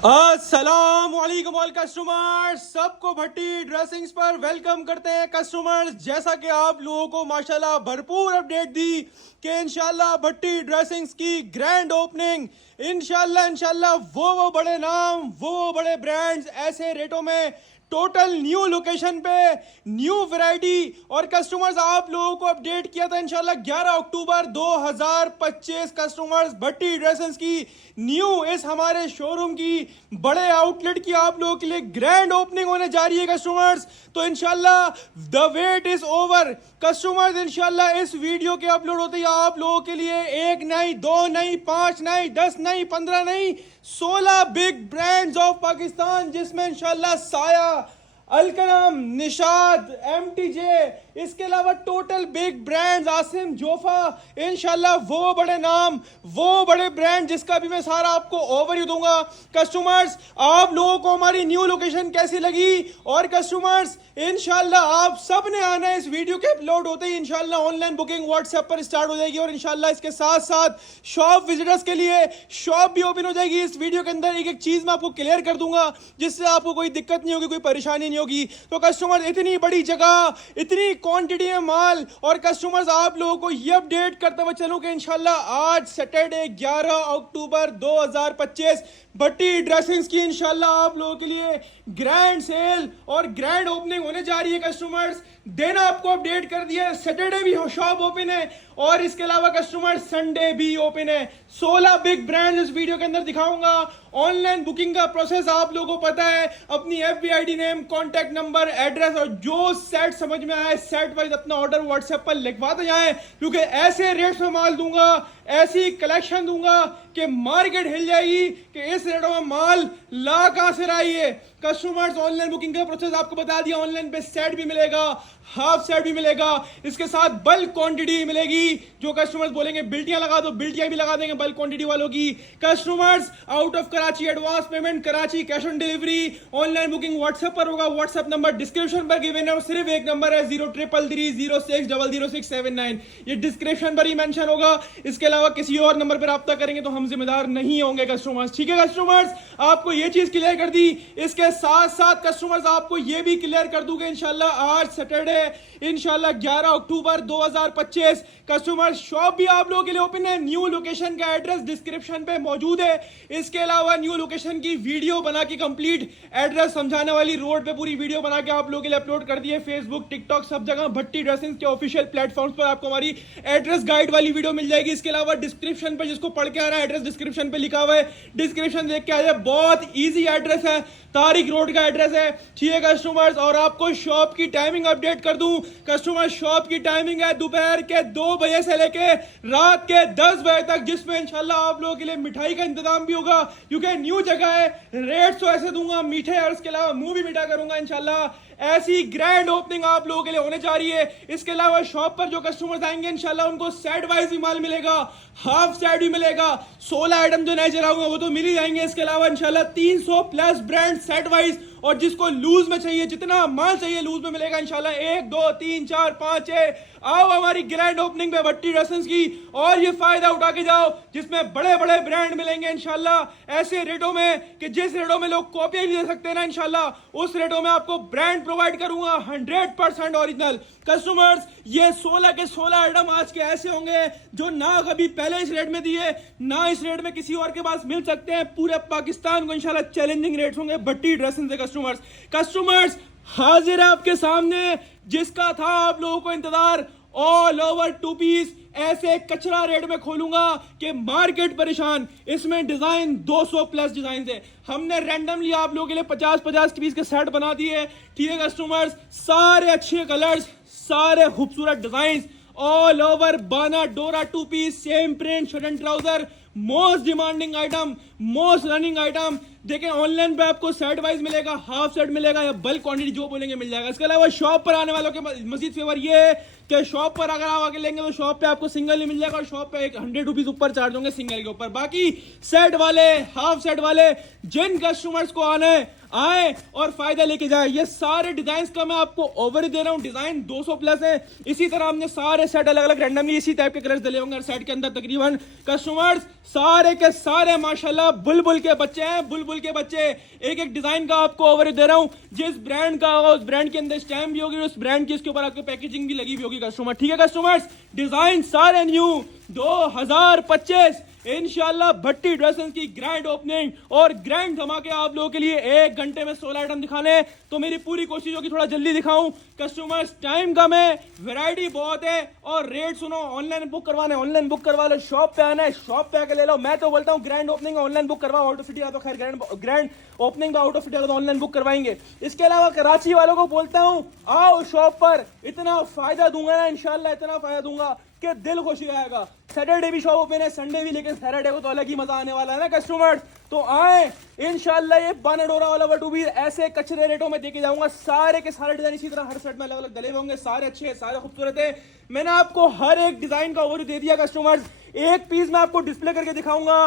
अस्सलाम वालेकुम all customers, सबको भट्टी ड्रेसिंग्स पर वेलकम करते हैं कस्टमर्स। जैसा कि आप लोगों को माशाल्लाह भरपूर अपडेट दी कि इंशाल्लाह भट्टी ड्रेसिंग्स की ग्रैंड ओपनिंग, इंशाल्लाह वो बड़े नाम, वो बड़े ब्रांड्स ऐसे रेटों में, टोटल न्यू लोकेशन पे, न्यू वैरायटी। और कस्टमर्स आप लोगों को अपडेट किया था इंशाल्लाह 11 अक्टूबर 2025 कस्टमर्स भट्टी ड्रेसेस की न्यू इस हमारे शोरूम की बड़े आउटलेट की आप लोगों के लिए ग्रैंड ओपनिंग होने जा रही है कस्टमर्स। तो इंशाल्लाह the wait is over customers. इंशाल्लाह इस वीडियो के अपलोड होते ही आप लोगों के लिए एक नहीं, दो नहीं, पांच नहीं, 10 नहीं, 15 नहीं, 16 बिग ब्रांड्स ऑफ पाकिस्तान, जिसमें इंशाल्लाह साया, अलकरम, निशाद, एमटीजे, इसके अलावा total big brands, Asim, Jofa, इंशाल्लाह वो बड़े नाम, वो बड़े ब्रांड जिसका भी मैं सारा आपको ओवरव्यू दूंगा। कस्टमर्स आप लोगों को हमारी न्यू लोकेशन कैसी लगी? और कस्टमर्स इंशाल्लाह आप सब ने आना है। इस वीडियो के अपलोड होते ही इंशाल्लाह ऑनलाइन बुकिंग व्हाट्सएप पर स्टार्ट हो जाएगी और इंशाल्लाह इसके साथ साथ शॉप विजिटर्स के लिए शॉप भी ओपन हो जाएगी। इस वीडियो के अंदर एक एक चीज मैं आपको क्लियर कर दूंगा जिससे आपको कोई दिक्कत नहीं होगी, कोई परेशानी नहीं होगी। तो कस्टमर इतनी बड़ी जगह, इतनी क्वांटिटी है माल, और कस्टमर्स आप लोगों को ये अपडेट करते हुए चलूं कि इंशाल्लाह आज सैटरडे 11 अक्टूबर 2025 भट्टी ड्रेसिंग्स की इंशाल्लाह आप लोगों के लिए ग्रैंड सेल और ग्रैंड ओपनिंग होने जा रही है कस्टमर्स। देना आपको अपडेट कर दिया, सैटरडे भी शॉप ओपन है और इसके अलावा कस्टमर संडे भी ओपन है। 16 बिग ब्रांड इस वीडियो के अंदर दिखाऊंगा। ऑनलाइन बुकिंग का प्रोसेस आप लोगों को पता है, अपनी FBID name, contact number, address और जो सेट समझ में आए सेट वाइज अपना ऑर्डर व्हाट्सएप पर लिखवाते जाएं, क्योंकि ऐसे रेट्स में माल दूंगा, ऐसी कलेक्शन दूंगा कि मार्केट हिल जाएगी कि इस रेटों में माल ला कहां से रही है। कस्टमर्स ऑनलाइन बुकिंग का प्रोसेस आपको बता दिया, ऑनलाइन पे सेट भी मिलेगा, हाफ सेट भी मिलेगा, इसके साथ बल्क क्वांटिटी मिलेगी। जो कस्टमर्स बोलेंगे बिल्टियां लगा दो, बिल्टियां भी लगा देंगे बल्क क्वांटिटी वालों की। Customers out of Karachi advance payment, Karachi cash on delivery, online booking WhatsApp पर होगा। व्हाट्सएप नंबर डिस्क्रिप्शन पर गिवन है और सिर्फ एक नंबर है 033306000679, ये डिस्क्रिप्शन पर ही मेंशन होगा। इसके अलावा किसी और नंबर पर रब्ता करेंगे तो हम जिम्मेदार नहीं होंगे कस्टमर्स, ठीक है कस्टमर्स। आपको ये चीज क्लियर कर दी। इसके साथ साथ कस्टमर्स आपको ये भी क्लियर कर दूंगा इंशाल्लाह आज सैटरडे इंशाल्लाह 11 अक्टूबर 2025 कस्टमर शॉप भी आप लोगों के लिए ओपन है। न्यू लोकेशन का एड्रेस डिस्क्रिप्शन पे मौजूद है। इसके अलावा न्यू लोकेशन की वीडियो बना के कंप्लीट एड्रेस समझाने वाली रोड पे पूरी वीडियो बना के आप लोगों के लिए अपलोड कर दी है। फेसबुक, टिकटॉक, सब जगह भट्टी ड्रेसिंग्स के ऑफिशियल प्लेटफॉर्म्स पर आपको हमारी एड्रेस गाइड वाली वीडियो मिल जाएगी। इसके अलावा डिस्क्रिप्शन पे जिसको पढ़ के आ रहा है एड्रेस डिस्क्रिप्शन पे लिखा हुआ है, डिस्क्रिप्शन देख के आ जाए, बहुत ईजी एड्रेस है, तारिक रोड का एड्रेस है, ठीक है कस्टमर्स। और आपको शॉप की टाइमिंग अपडेट कर दूं कस्टमर, शॉप की टाइमिंग है दोपहर के 2 बजे से लेके रात के 10 बजे तक, जिसमें इंशाल्लाह आप लोगों के लिए मिठाई का इंतजाम भी होगा क्योंकि न्यू जगह है। रेट्स तो ऐसे दूंगा मीठे और इसके अलावा मुंह भी मीठा करूंगा इंशाल्लाह। ऐसी ग्रैंड ओपनिंग आप लोगों के लिए होने जा रही है। इसके अलावा शॉप पर जो कस्टमर्स आएंगे इंशाल्लाह उनको सेट वाइज भी माल मिलेगा, हाफ सेट भी मिलेगा। 16 आइटम जो नए चलाऊंगा वो तो मिल ही जाएंगे। इसके अलावा इंशाल्लाह 300 प्लस ब्रांड सेट वाइज, और जिसको लूज में चाहिए, जितना माल चाहिए लूज में मिलेगा इंशाल्लाह। 1 2 3 4 5 6 आओ हमारी ग्रैंड ओपनिंग पे भट्टी ड्रेसेस की और ये फायदा उठा के जाओ, जिसमें बड़े बड़े ब्रांड मिलेंगे इंशाल्लाह ऐसे रेटों में कि जिस रेटों में लोग कॉपी नहीं दे सकते ना, इंशाल्लाह उस रेटों में आपको ब्रांड प्रोवाइड करूंगा 100% ओरिजिनल। कस्टमर्स ये 16 के 16 आइटम आज के ऐसे होंगे जो ना कभी पहले इस रेट में दिए, ना इस रेट में किसी और के पास मिल सकते हैं। पूरे पाकिस्तान को इंशाल्लाह चैलेंजिंग रेट्स होंगे भट्टी ड्रेसिंग से कस्टमर्स हाजिर है आपके सामने, जिसका था आप लोगों को इंतजार। ऑल ओवर 2 पीस ऐसे कचरा रेट में खोलूंगा कि मार्केट परेशान। इसमें डिजाइन 200 प्लस डिजाइन है। हमने रैंडमली आप लोगों के लिए 50-50 पीस के सेट बना दिए, ठीक है कस्टमर्स। सारे अच्छे कलर्स, सारे खूबसूरत डिजाइन, ऑल ओवर बाना डोरा 2 piece, same print, shirt and trouser, most demanding item, most running item. देखें ऑनलाइन पे आपको सेट वाइज मिलेगा, हाफ सेट मिलेगा या बल्क क्वांटिटी जो बोलेंगे मिल जाएगा। इसके अलावा शॉप पर आने वालों के मजीद फेवर ये है कि शॉप पर अगर आप आके लेंगे तो शॉप पे आपको सिंगल ही मिल जाएगा और शॉप पे 100 रुपीज ऊपर चार्ज होंगे सिंगल के ऊपर। बाकी सेट वाले, हाफ सेट वाले, जिन कस्टमर्स को आना है आए और फायदा लेके जाए। ये सारे डिजाइन का मैं आपको ओवर दे रहा हूँ, डिजाइन 200 प्लस है। इसी तरह हमने सारे सेट अलग अलग रैंडमली इसी टाइप के कलर्स डले होंगे सेट के अंदर। तकरीबन कस्टमर्स सारे के सारे माशाल्लाह बुलबुल के बच्चे हैं, बुलबुल के बच्चे। एक एक डिजाइन का आपको ओवर दे रहा हूँ। जिस ब्रांड का होगा उस ब्रांड के अंदर स्टैम्प भी होगी, उस ब्रांड की इसके ऊपर आपको पैकेजिंग भी लगी हुई होगी कस्टमर। ठीक है कस्टमर्स, डिजाइन सारे न्यू 2025 इंशाल्लाह भट्टी ड्रेसेस की ग्रैंड ओपनिंग और ग्रैंड धमाके आप लोगों के लिए। 1 घंटे में 16 आइटम दिखाने, तो मेरी पूरी कोशिश होगी थोड़ा जल्दी दिखाऊं। कस्टमर्स टाइम कम है, वैरायटी बहुत है और रेट सुनो। ऑनलाइन बुक करवाना है ऑनलाइन बुक करवा लो, शॉप पे आना है शॉप पे आके ले लो। मैं तो बोलता हूँ ग्रैंड ओपनिंग ऑनलाइन बुक करवाओ, आउट ऑफ सिटी आ तो खैर ग्रैंड ओपनिंग का आउट ऑफ सिटी तो ऑनलाइन बुक करवाएंगे। इसके अलावा कराची वालों को बोलता हूँ आओ शॉप पर, इतना फायदा दूंगा ना इंशाल्लाह, इतना फायदा दूंगा कि दिल खुश हो जाएगा। सैटरडे भी शॉप ओपन है, संडे भी, लेकिन सैटरडे को तो अलग ही मजा आने वाला है ना कस्टमर्स। तो आए इंशाल्लाह। ये बानाडोरा वाला बटू भी ऐसे कचरे रेटों में देके जाऊंगा। सारे के सारे डिजाइन इसी तरह हर सेट में अलग अलग डले होंगे, सारे अच्छे हैं, सारे खूबसूरत है। मैंने आपको हर एक डिजाइन का ओवरव्यू दे दिया कस्टमर्स। एक पीस मैं आपको डिस्प्ले करके दिखाऊंगा।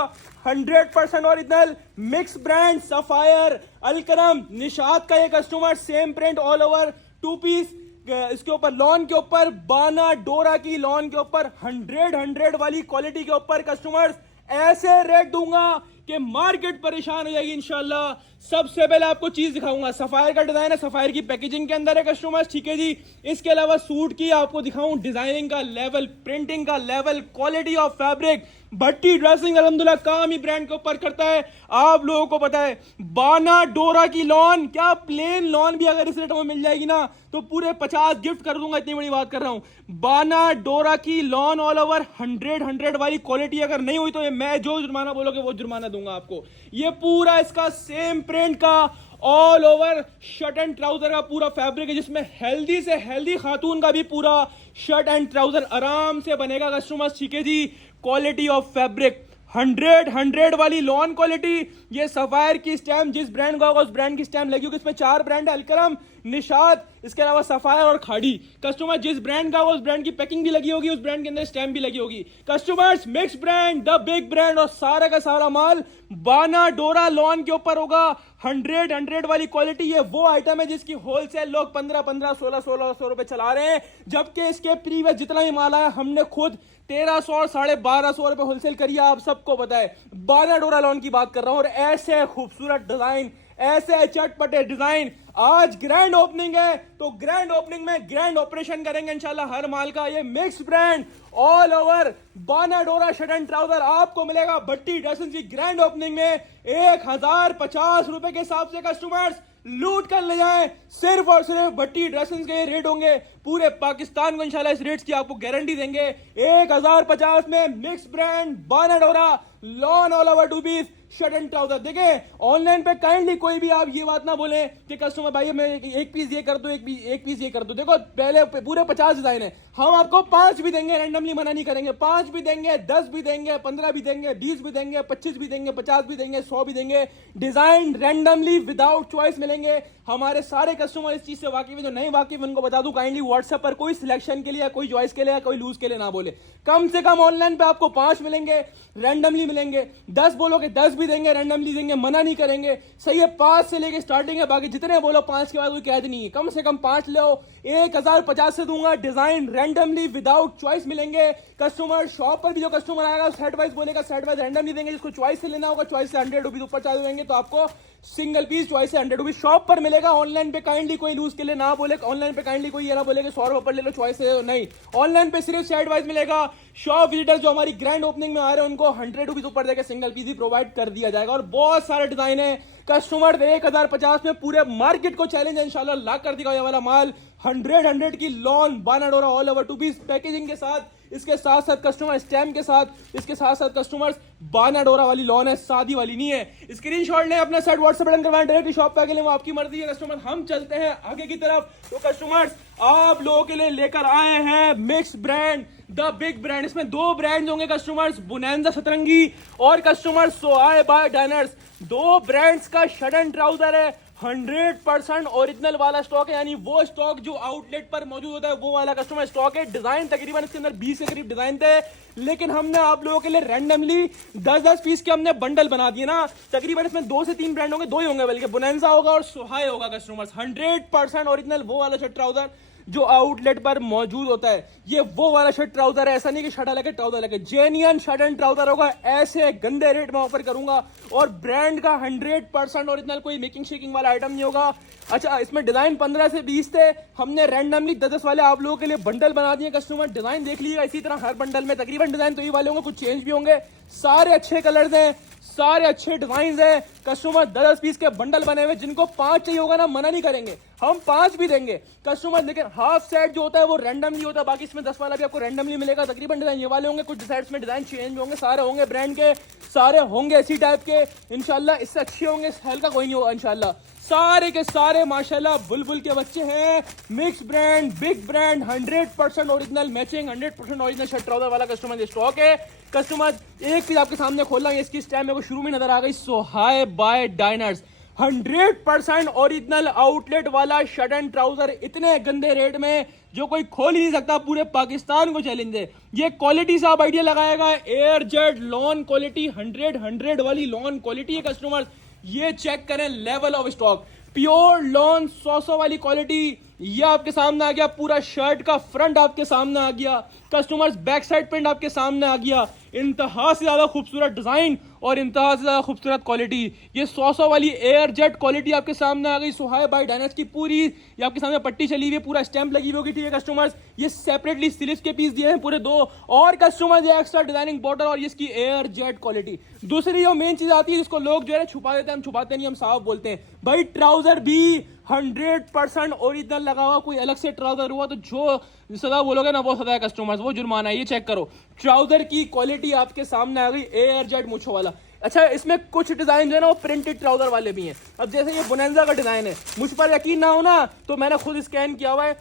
100% original mix brand Sapphire Alkaram Nishat का ये customer, same print all over 2 piece. इसके ऊपर लॉन के ऊपर बाना डोरा की लॉन के ऊपर 100 वाली क्वालिटी के ऊपर कस्टमर्स ऐसे रेट दूंगा कि मार्केट परेशान हो जाएगी इंशाल्लाह। सबसे पहले आपको चीज दिखाऊंगा, सफायर का डिजाइन है, सफायर की पैकेजिंग के अंदर है कस्टमर्स। ठीक है जी। इसके अलावा सूट की आपको दिखाऊं डिजाइनिंग का लेवल, प्रिंटिंग का level, quality of fabric. Bhatti dressing अल्हम्दुलिल्लाह काम ही ब्रांड के ऊपर करता है, आप लोगों को पता है। बाना डोरा की लॉन, क्या प्लेन लॉन भी अगर इस रेट में मिल जाएगी ना तो पूरे 50 गिफ्ट कर दूंगा, इतनी बड़ी बात कर रहा हूं। बाना डोरा की लॉन ऑल ओवर 100 वाली क्वालिटी अगर नहीं हुई तो मैं जो जुर्माना बोलोगे वो जुर्माना दूंगा आपको। ये पूरा इसका सेम प्रिंट का all over shirt and trouser का पूरा फैब्रिक है, जिसमें हेल्दी से हेल्दी खातून का भी पूरा शर्ट एंड ट्राउजर आराम से बनेगा कस्टमर्स। ठीक है जी। क्वालिटी ऑफ फैब्रिक 100 वाली लॉन क्वालिटी। ये सफायर की स्टैम्प जिस ब्रांड का होगा उस ब्रांड की स्टैम्प लगी होगी। इसमें 4 ब्रांड है, अलकरम, निशात, इसके अलावा सफायर और खाड़ी। कस्टमर जिस ब्रांड का होगा उस ब्रांड की पैकिंग भी लगी होगी, उस ब्रांड के अंदर स्टैम्प भी लगी होगी। Customers mix brand, the big brand और सारा का सारा माल बाना डोरा लॉन के ऊपर होगा। 100 वाली क्वालिटी। ये वो आइटम है जिसकी होलसेल लोग 15 1600 रुपए चला रहे हैं, जबकि इसके प्रीवियस जितना भी माल आया हमने खुद 1300 और 1250 रुपए होलसेल करिए, आप सबको पता है। बाना डोरा लॉन की बात कर रहा हूं और ऐसे खूबसूरत डिजाइन, ऐसे चटपटे डिजाइन। आज ग्रैंड ओपनिंग है तो ग्रैंड ओपनिंग में ग्रैंड ऑपरेशन करेंगे इंशाल्लाह हर माल का। ये मिक्स ब्रांड ऑल ओवर बाना डोरा शर्ट एंड ट्राउजर आपको मिलेगा भट्टी ड्रेसेस की ग्रैंड ओपनिंग में 1050 रुपए के हिसाब से। कस्टमर्स लूट कर ले जाएं, सिर्फ और सिर्फ भट्टी ड्रेसेस के रेट होंगे। पूरे पाकिस्तान को इंशाल्लाह इस रेट्स की आपको गारंटी देंगे। 1050 में mix brand Bana Dora lawn all over 2 piece shirt and trouser. देखें ऑनलाइन पे काइंडली कोई भी आप ये बात ना बोले कि कस्टमर भाई मैं एक पीस ये कर दो, एक पीस ये कर दो। देखो पहले पूरे 50 डिजाइन है, हम आपको 5 भी देंगे, रैंडमली मना नहीं करेंगे। 5 भी देंगे, 10 भी देंगे, 15 भी देंगे, 20 भी देंगे, 25 भी देंगे, 50 भी देंगे, 100 भी देंगे। डिजाइन रैंडमली विदाउट चॉइस मिलेंगे। हमारे सारे कस्टमर इस चीज से वाकिफ है, जो नहीं वाकिफ उनको बता दूं काइंडली व्हाट्सएप पर कोई सिलेक्शन के लिए, कोई चॉइस के लिए, कोई लूज के लिए ना बोले। कम से कम ऑनलाइन पे आपको 5 मिलेंगे, रैंडमली मिलेंगे। 10 बोलोगे 10 भी देंगे, रैंडमली देंगे, मना नहीं करेंगे। सही है, 5 से लेके स्टार्टिंग है, बाकी जितने बोलो 5 के बाद कोई कैद नहीं है। कम से कम 5 लो, 1050 से दूंगा। डिजाइन रैंडमली विदाउट चॉइस मिलेंगे। कस्टमर शॉप पर भी जो कस्टमर आएगा सेट वाइज बोलेगा, सेट वाइज रैंडमली देंगे। जिसको चॉइस से लेना होगा चॉइस से 100 रुपीज ऊपर चार्ज होंगे, तो आपको सिंगल पीस चॉइस से 100 रुपीज शॉप पर मिलेगा। ऑनलाइन पे काइंडली कोई लूज के लिए ना बोले, ऑनलाइन पे काइंडली कोई ये ना बोले कि 100 रुपए पर ले लो चॉइस से, नहीं। ऑनलाइन पे सिर्फ सेट वाइज मिलेगा। शॉप विजिटर जो हमारी ग्रैंड ओपनिंग में आ रहे हैं उनको 100 रुपीज ऊपर देकर सिंगल पीस ही प्रोवाइड कर दिया जाएगा। और बहुत सारे डिजाइन है कस्टमर। 1050 में पूरे मार्केट को चैलेंज है इंशाल्लाह ला कर दिया ये वाला माल। 100 की लॉन बाना डोरा ऑल ओवर 2 पीस पैकेजिंग के साथ, इसके साथ साथ कस्टमर स्टैम्प के साथ, इसके साथ साथ कस्टमर्स बाना डोरा वाली लॉन है, सादी वाली नहीं है। स्क्रीनशॉट लें, अपना सेट व्हाट्सएप बटन करवाएं, डायरेक्टली शॉप पे आके लें, वो आपकी मर्जी है। कस्टमर हम चलते हैं आगे की तरफ। तो कस्टमर्स आप लोगों के लिए लेकर आए हैं mix brand the big brand. इसमें दो ब्रांड्स होंगे कस्टमर्स, बोनांजा सतरंगी और कस्टमर्स सोहाय बाय डाइनर्स। दो ब्रांड्स का शर्ट एंड ट्राउजर है, 100% ओरिजिनल वाला स्टॉक है, यानी वो स्टॉक जो आउटलेट पर मौजूद होता है वो वाला कस्टमर स्टॉक है। डिजाइन तकरीबन इसके अंदर 20 के करीब डिजाइन थे, लेकिन हमने आप लोगों के लिए रैंडमली 10-10 पीस के हमने बंडल बना दिए ना। तकरीबन इसमें 2 से 3 ब्रांड होंगे, 2 ही होंगे बल्कि, बोनांजा होगा और सोहाय होगा कस्टमर्स। 100% ओरिजिनल वो वाला शर्ट ट्राउजर जो आउटलेट पर मौजूद होता है। ये वो वाला शर्ट ट्राउजर है, ऐसा नहीं कि शर्ट अलग है ट्राउजर अलग है, जेन्युइन शर्ट एंड ट्राउजर होगा। ऐसे गंदे रेट में ऑफर करूंगा और ब्रांड का 100% ओरिजिनल, कोई मेकिंग शेकिंग वाला आइटम नहीं होगा। अच्छा, इसमें डिजाइन 15 से 20 थे, हमने रैंडमली 10-10 वाले आप लोगों के लिए बंडल बना दिए कस्टमर। डिजाइन देख लीजिएगा, इसी तरह हर बंडल में तकरीबन डिजाइन तो ये वाले होंगे, कुछ चेंज भी होंगे। सारे अच्छे कलर्स हैं, सारे अच्छे डिजाइन है कस्टमर। 10 पीस के बंडल बने हुए, जिनको 5 चाहिए होगा ना, मना नहीं करेंगे, हम 5 भी देंगे कस्टमर। लेकिन हाफ सेट जो होता है वो रैंडमली होता है, बाकी इसमें 10 वाला भी आपको रैंडमली मिलेगा। तकरीबन डिजाइन ये वाले होंगे, कुछ साइड्स में डिजाइन चेंज होंगे, सारे होंगे ब्रांड के, सारे होंगे इसी टाइप के इंशाल्लाह। इससे अच्छे होंगे, हल्का कोई नहीं होगा इंशाल्लाह। सारे के सारे माशाल्लाह बुलबुल के बच्चे हैं। Mix brand, big brand, 100% original matching, 100% original shirt trouser वाला कस्टमर स्टॉक है कस्टमर। एक चीज आपके सामने खोल रहा हूं, इसकी स्टैम्प मेरे को शुरू में नजर आ गई, सोहाय बाय डाइनर्स। 100% ओरिजिनल आउटलेट वाला शर्ट एंड ट्राउजर इतने गंदे रेट में जो कोई खोल ही नहीं सकता, पूरे पाकिस्तान को चैलेंज है। ये क्वालिटी से आप आइडिया लगाएगा, एयर जेट लॉन क्वालिटी, 100 वाली लॉन क्वालिटी है कस्टमर। ये चेक करें level of stock, pure lawn 100 वाली क्वालिटी। ये आपके सामने आ गया, पूरा शर्ट का फ्रंट आपके सामने आ गया कस्टमर्स, बैक साइड प्रिंट आपके सामने आ गया, इंतहा से ज्यादा खूबसूरत डिजाइन और इंतहा से ज्यादा खूबसूरत क्वालिटी। ये 100 वाली एयर जेट क्वालिटी आपके सामने आ गई, सोहाय बाय डाइनर्स की। पूरी ये आपके सामने पट्टी चली हुई है, पूरा स्टैंप लगी हुई होगी, ठीक है कस्टमर्स। ये सेपरेटली स्लीव्स के पीस दिए हैं पूरे 2, और कस्टमर्स ये एक्स्ट्रा डिजाइनिंग बॉर्डर और इसकी एयर जेट क्वालिटी। दूसरी जो मेन चीज आती है जिसको लोग जो है छुपा देते हैं, हम छुपाते नहीं, हम साफ बोलते हैं भाई, ट्राउजर भी 100% ओरिजिनल लगा हुआ। कोई अलग से ट्राउजर हुआ तो जो सदा बोलोगे ना वो सदा है कस्टमर्स, वो जुर्माना है। ये चेक करो, ट्राउजर की क्वालिटी आपके सामने आ गई, एयर जेट मुछो वाला। अच्छा, इसमें कुछ डिजाइन जो है ना वो प्रिंटेड ट्राउजर वाले भी हैं। अब जैसे ये बोनांजा का डिजाइन है, मुझ पर यकीन ना हो ना तो मैंने खुद स्कैन किया हुआ है।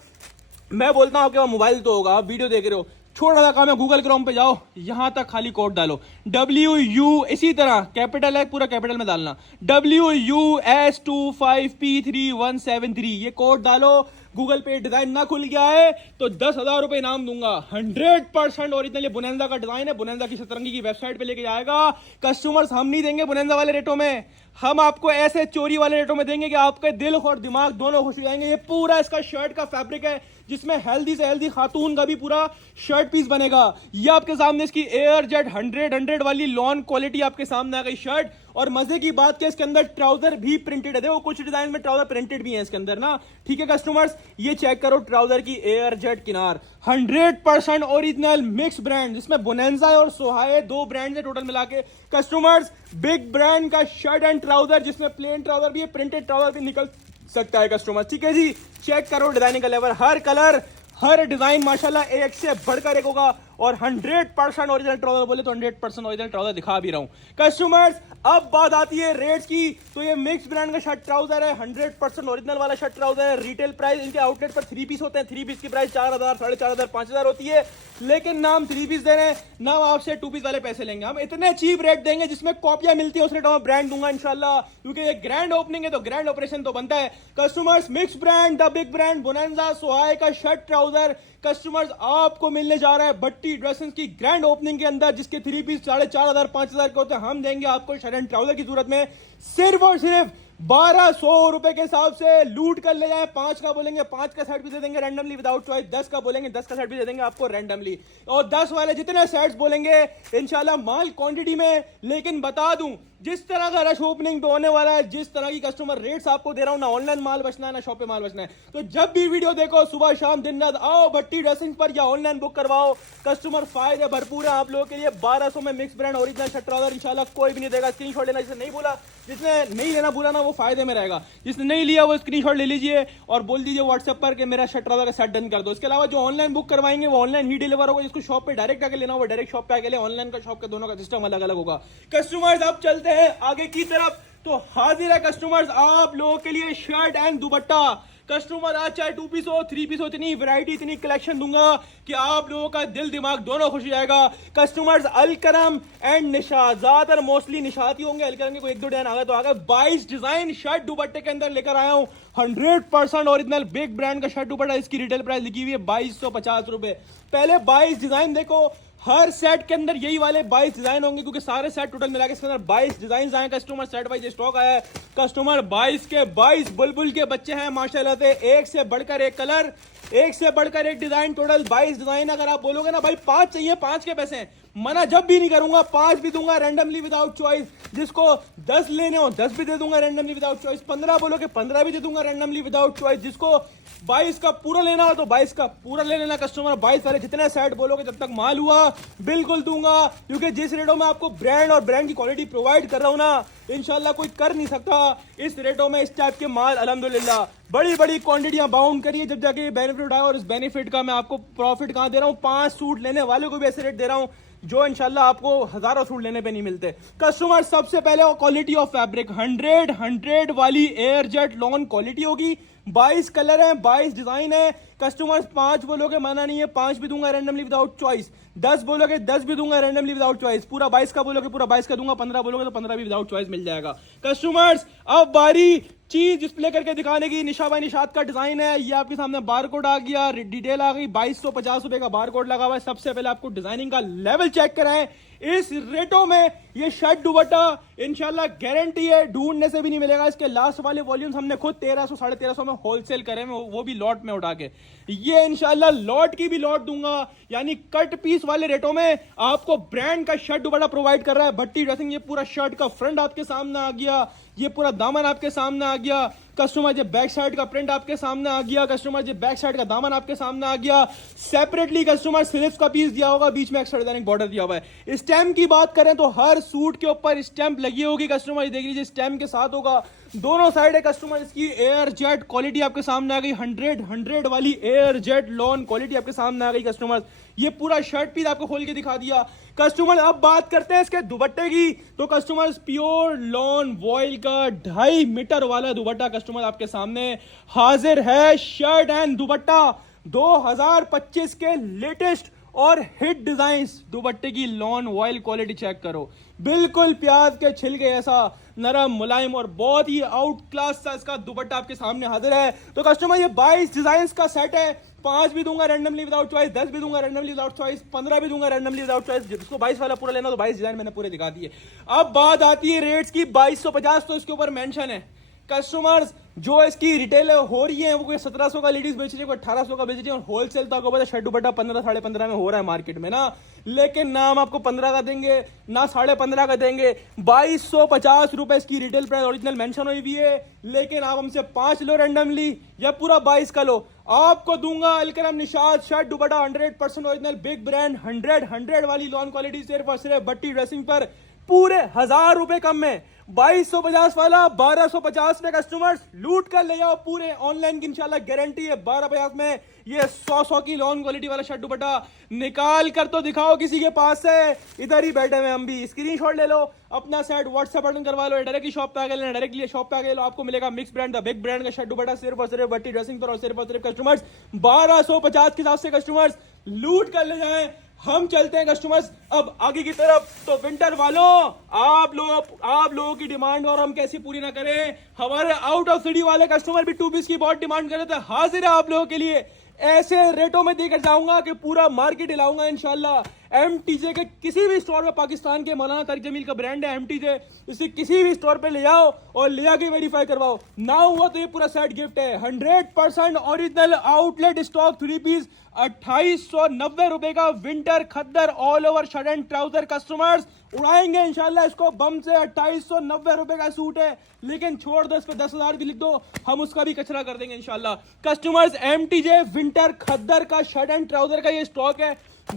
मैं बोलता हूँ आपके पास मोबाइल तो होगा, आप वीडियो देख रहे हो, छोटा सा काम है, गूगल क्रोम पे जाओ, यहां तक खाली कोड डालो WU, इसी तरह कैपिटल है, पूरा कैपिटल में डालना, WUS25P3173, ये कोड डालो। गूगल पे डिजाइन ना खुल गया है तो 10,000 रुपए इनाम दूंगा। 100% ओरिजिनल ये बोनांजा का डिजाइन है, बोनांजा की सतरंगी की वेबसाइट पे लेके जाएगा कस्टमर्स। हम नहीं देंगे बोनांजा वाले रेटों में, हम आपको ऐसे चोरी वाले रेटों में देंगे कि आपके दिल और दिमाग दोनों खुश हो जाएंगे। ये पूरा इसका शर्ट का फैब्रिक है, जिसमें हेल्दी से हेल्दी खातून का भी पूरा शर्ट पीस बनेगा। ये आपके सामने इसकी एयर जेट 100 वाली लॉन क्वालिटी आपके सामने आ गई शर्ट। और मजे की बात कि इसके अंदर ट्राउजर भी प्रिंटेड है, देखो कुछ डिजाइन में ट्राउजर प्रिंटेड भी है इसके अंदर ना, ठीक है कस्टमर्स। ये चेक करो ट्राउजर की एयर जेट किनार, 100% ओरिजिनल मिक्स ब्रांड, जिसमें बोनांजा और सोहाय 2 ब्रांड है टोटल मिला के कस्टमर्स। बिग ब्रांड का शर्ट एंड ट्राउजर, जिसमें प्लेन ट्राउजर भी है, प्रिंटेड ट्राउजर भी निकल सकता है कस्टमर, ठीक है जी। चेक करो डिजाइनिंग का लेवल, हर कलर हर डिजाइन माशाल्लाह एक से बढ़कर एक होगा। और 100% ओरिजिनल ट्राउजर बोले तो 100% ओरिजिनल ट्राउजर दिखा भी रहा हूं कस्टमर्स। अब बात आती है रेट्स की, तो ये मिक्स ब्रांड का शर्ट ट्राउजर है, 100% ओरिजिनल वाला शर्ट ट्राउजर है। रिटेल प्राइस इनके आउटलेट पर 3 पीस होते हैं, 3 पीस की प्राइस 4,000, 4,500, 5,000 होती है, लेकिन नाम 3 पीस दे रहे हैं, ना आपसे 2 पीस वाले पैसे लेंगे। हम इतने चीप रेट देंगे जिसमें कॉपियां मिलती है उस रेट में ब्रांड दूंगा इंशाल्लाह, क्योंकि ये ग्रैंड ओपनिंग है तो ग्रैंड ऑपरेशन तो बनता है customers. Mix brand, the big brand, Bonanza सोहाय का शर्ट ट्राउजर कस्टमर्स आपको मिलने जा रहा है भट्टी ड्रेसेस की ग्रैंड ओपनिंग के अंदर, जिसके 3 पीस 4,500, 5,000 के होते हैं। हम देंगे आपको शर्ट एंड ट्राउजर की सूरत में सिर्फ और सिर्फ 1,200 रुपए के हिसाब से। लूट कर ले जाए, 5 का बोलेंगे 5 का सेट भी दे देंगे रैंडमली विदाउट चॉइस, 10 का बोलेंगे 10 का सेट भी दे देंगे आपको रैंडमली, और 10 वाले जितने सेट्स बोलेंगे इंशाल्लाह माल क्वांटिटी में। लेकिन बता दूं, जिस तरह का रश ओपनिंग तो होने वाला है, जिस तरह की कस्टमर रेट्स आपको दे रहा हूं, ना ऑनलाइन माल बचना है ना शॉप पे माल बचना है। तो जब भी वीडियो देखो, सुबह शाम दिन रात आओ भट्टी ड्रेसिंग पर या ऑनलाइन बुक करवाओ कस्टमर, फायदे भरपूर है आप लोगों के लिए। 1,200 में mix brand original shirt trouser इंशाल्लाह कोई भी नहीं देगा। स्क्रीनशॉट लेना, जिसने नहीं बोला, जिसने नहीं लेना बोला ना, वो फायदे में रहेगा। जिसने नहीं लिया वो स्क्रीनशॉट ले लीजिए और बोल दीजिए व्हाट्सएप पर कि मेरा शर्ट ट्राउजर का सेट डन कर दो। इसके अलावा जो ऑनलाइन बुक करवाएंगे वो ऑनलाइन ही डिलीवर होगा, जिसको शॉप पे डायरेक्ट आके लेना वो डायरेक्ट शॉप पे आके ले। ऑनलाइन का शॉप का दोनों का सिस्टम अलग अलग होगा कस्टमर्स। अब चलते हैं आगे की तरफ, तो हाजिर है कस्टमर्स आप लोगों के लिए शर्ट एंड दुपट्टा। कस्टमर आज चाहे 2 पीस हो 3 पीस हो, इतनी वैरायटी इतनी कलेक्शन दूंगा कि आप लोगों का दिल दिमाग दोनों खुश हो जाएगा। कस्टमर्स अलकरम एंड निशात, ज्यादातर मोस्टली निशात ही होंगे, अलकरम के कोई एक दो डिजाइन आ गए तो आ गए। 22 डिजाइन शर्ट दुपट्टे के अंदर लेकर आया हूं, 100% ओरिजिनल बिग ब्रांड का शर्ट दुपट्टा। इसकी रिटेल प्राइस लिखी हुई है 2250 रुपए। पहले 22 डिजाइन देखो, हर सेट के अंदर यही वाले 22 डिजाइन होंगे क्योंकि सारे सेट टोटल मिला के इसके अंदर 22 डिजाइन आए। कस्टमर सेट वाइज स्टॉक आया है। कस्टमर 22 के 22 बुलबुल के बच्चे हैं माशाल्लाह से, एक से बढ़कर एक कलर, एक से बढ़कर एक डिजाइन, टोटल 22 डिजाइन। अगर आप बोलोगे ना भाई 5 चाहिए, 5 के पैसे हैं, मना जब भी नहीं करूंगा, 5 भी दूंगा रैंडमली विदाउट चॉइस। जिसको 10 लेने हो 10 भी दे दूंगा रैंडमली विदाउट चॉइस, 15 बोलोगे 15 भी दे दूंगा रैंडमली विदाउट चॉइस। जिसको 22 का पूरा लेना हो तो 22 का पूरा ले लेना कस्टमर। 22 वाले जितने सेट बोलोगे जब तक माल हुआ बिल्कुल दूंगा, क्योंकि जिस रेटों में आपको ब्रांड और ब्रांड की क्वालिटी प्रोवाइड कर रहा हूं ना, इंशाल्लाह कोई कर नहीं सकता इस रेटों में इस टाइप के माल। अल्हम्दुलिल्लाह बड़ी बड़ी क्वांटिटियां बाउंड करिए जब जाके ये बेनिफिट उठाए। और इस बेनिफिट का मैं आपको प्रॉफिट कहां दे रहा हूं, 5 सूट लेने वालों को भी ऐसे रेट दे रहा हूं जो इंशाल्लाह आपको हजारों सूट लेने पे नहीं मिलते। कस्टमर सबसे पहले क्वालिटी ऑफ फैब्रिक 100 वाली एयर जेट लॉन क्वालिटी होगी। 22 कलर है, 22 डिजाइन है। कस्टमर्स 5 बोलोगे मना नहीं है, 5 भी दूंगा रैंडमली विदाउट चॉइस। 10 बोलोगे 10 भी दूंगा रैंडमली विदाउट चॉइस। पूरा 22 का बोलोगे पूरा 22 का दूंगा। 15 बोलोगे तो 15 भी विदाउट चॉइस मिल जाएगा। कस्टमर्स अब बारी चीज डिस्प्ले करके दिखाने की। निशा भाई निशात का डिजाइन है, ये आपके सामने बारकोड आ गया, डिटेल आ गई, 2250 रुपए का बारकोड लगा हुआ है। सबसे पहले आपको डिजाइनिंग का लेवल चेक कराएं। इस रेटों में ये शर्ट दुपट्टा इंशाल्लाह गारंटी है ढूंढने से भी नहीं मिलेगा। इसके लास्ट वाले वॉल्यूम्स हमने खुद 1300 1350 में होलसेल करे में, वो भी लॉट में उठा के। ये इंशाल्लाह लॉट की भी लॉट दूंगा, यानी कट पीस वाले रेटों में आपको ब्रांड का शर्ट दुपट्टा प्रोवाइड कर रहा है भट्टी ड्रेसिंग। ये पूरा शर्ट का फ्रंट आपके सामने आ गया, ये पूरा दामन आपके सामने आ गया। कस्टमर जो बैक साइड का प्रिंट आपके सामने आ गया, कस्टमर जो बैक साइड का दामन आपके सामने आ गया। सेपरेटली कस्टमर स्लीव्स का पीस दिया होगा, बीच में एक्स्ट्रा डिजाइनिंग बॉर्डर दिया हुआ है। स्टैम्प की बात करें तो हर सूट के ऊपर स्टैम्प लगी होगी कस्टमर, देख लीजिए स्टैम्प के साथ होगा। दोनों साइड है कस्टमर। इसकी एयर जेट क्वालिटी आपके सामने आ गई, 100 वाली एयर जेट लॉन क्वालिटी आपके सामने आ गई कस्टमर। ये पूरा शर्ट पीस आपको खोल के दिखा दिया कस्टमर। अब बात करते हैं इसके दुपट्टे की, तो कस्टमर प्योर लॉन वॉइल का 2.5 मीटर वाला दुपट्टा कस्टमर आपके सामने हाजिर है। शर्ट एंड दुपट्टा 2025 के लेटेस्ट और हिट डिजाइन्स दुपट्टे की लॉन वॉइल क्वालिटी चेक करो, बिल्कुल प्याज के छिलके ऐसा नरम मुलायम और बहुत ही आउट क्लास सा इसका दुपट्टा आपके सामने हाजिर है। तो कस्टमर ये 22 डिजाइन का सेट है, 5 भी दूंगा रैंडमली विदाउट चॉइस, 10 भी दूंगा रैंडमली विदाउट चॉइस, 15 भी दूंगा रैंडमली विदाउट चॉइस। जिसको 22 वाला पूरा लेना तो 22 डिजाइन मैंने पूरे दिखा दिए। अब बात आती है रेट्स की। 2250 तो इसके ऊपर मेंशन है। कस्टमर्स जो इसकी रिटेल हो रही है वो कोई 1700 का लेडीज बेच रही है, कोई 1800 का बेच रही है, और होलसेल तो आपको पता है शर्ट दुपट्टा 15 साढ़े 15 में हो रहा है मार्केट में ना। लेकिन ना हम आपको 15 का देंगे ना 15.5 का देंगे। 2250 रुपए इसकी रिटेल प्राइस ओरिजिनल मेंशन हुई भी है, लेकिन आप हमसे 5 लो रैंडमली या पूरा 22 का लो, आपको दूंगा अलकरम निशात शर्ट दुपट्टा 100% ओरिजिनल बिग ब्रांड 100 वाली लॉन क्वालिटी सिर्फ और सिर्फ भट्टी ड्रेसिंग पर पूरे 1000 रुपए कम में। 2250 वाला 1250 में कस्टमर्स लूट कर ले जाओ। पूरे ऑनलाइन की इंशाल्लाह गारंटी है। 1250 में ये 100 की लॉन क्वालिटी वाला शर्ट दुपट्टा निकाल कर तो दिखाओ किसी के पास से। इधर ही बैठे हुए हम भी, स्क्रीनशॉट ले लो, अपना सेट व्हाट्सएप बटन करवा लो, डायरेक्टली शॉप पे आगे लेना, डायरेक्टली शॉप पे आगे लो, आपको मिलेगा mix brand the big brand का शर्ट दुपट्टा सिर्फ और सिर्फ भट्टी ड्रेसिंग पर। और सिर्फ कस्टमर्स 1250 के हिसाब से कस्टमर्स लूट कर ले जाएं। हम चलते हैं कस्टमर्स अब आगे की तरफ। तो विंटर वालों आप लोगों की डिमांड और हम कैसे पूरी ना करें। हमारे आउट ऑफ सिटी वाले कस्टमर भी 2 पीस की बहुत डिमांड कर रहे थे। हाजिर है आप लोगों के लिए, ऐसे रेटों में देकर जाऊंगा कि पूरा मार्केट हिलाऊंगा इंशाल्लाह। एमटीजे के किसी भी स्टोर में, पाकिस्तान के मौलाना तारिक जमील का ब्रांड है एमटीजे, इसे किसी भी स्टोर पे ले आओ और ले आके वेरीफाई करवाओ। ना हुआ तो ये पूरा सेट गिफ्ट है। 100% ओरिजिनल आउटलेट स्टॉक 3 पीस 2890 रुपए का winter khaddar all over shirt and trouser. Customers उड़ाएंगे इंशाल्लाह इसको बम से। 2890 रुपए का सूट है, लेकिन छोड़ दो इसको 10,000 भी लिख दो, हम उसका भी कचरा कर देंगे इंशाल्लाह। कस्टमर्स एमटीजे विंटर खद्दर का शर्ट एंड ट्राउजर का ये स्टॉक है।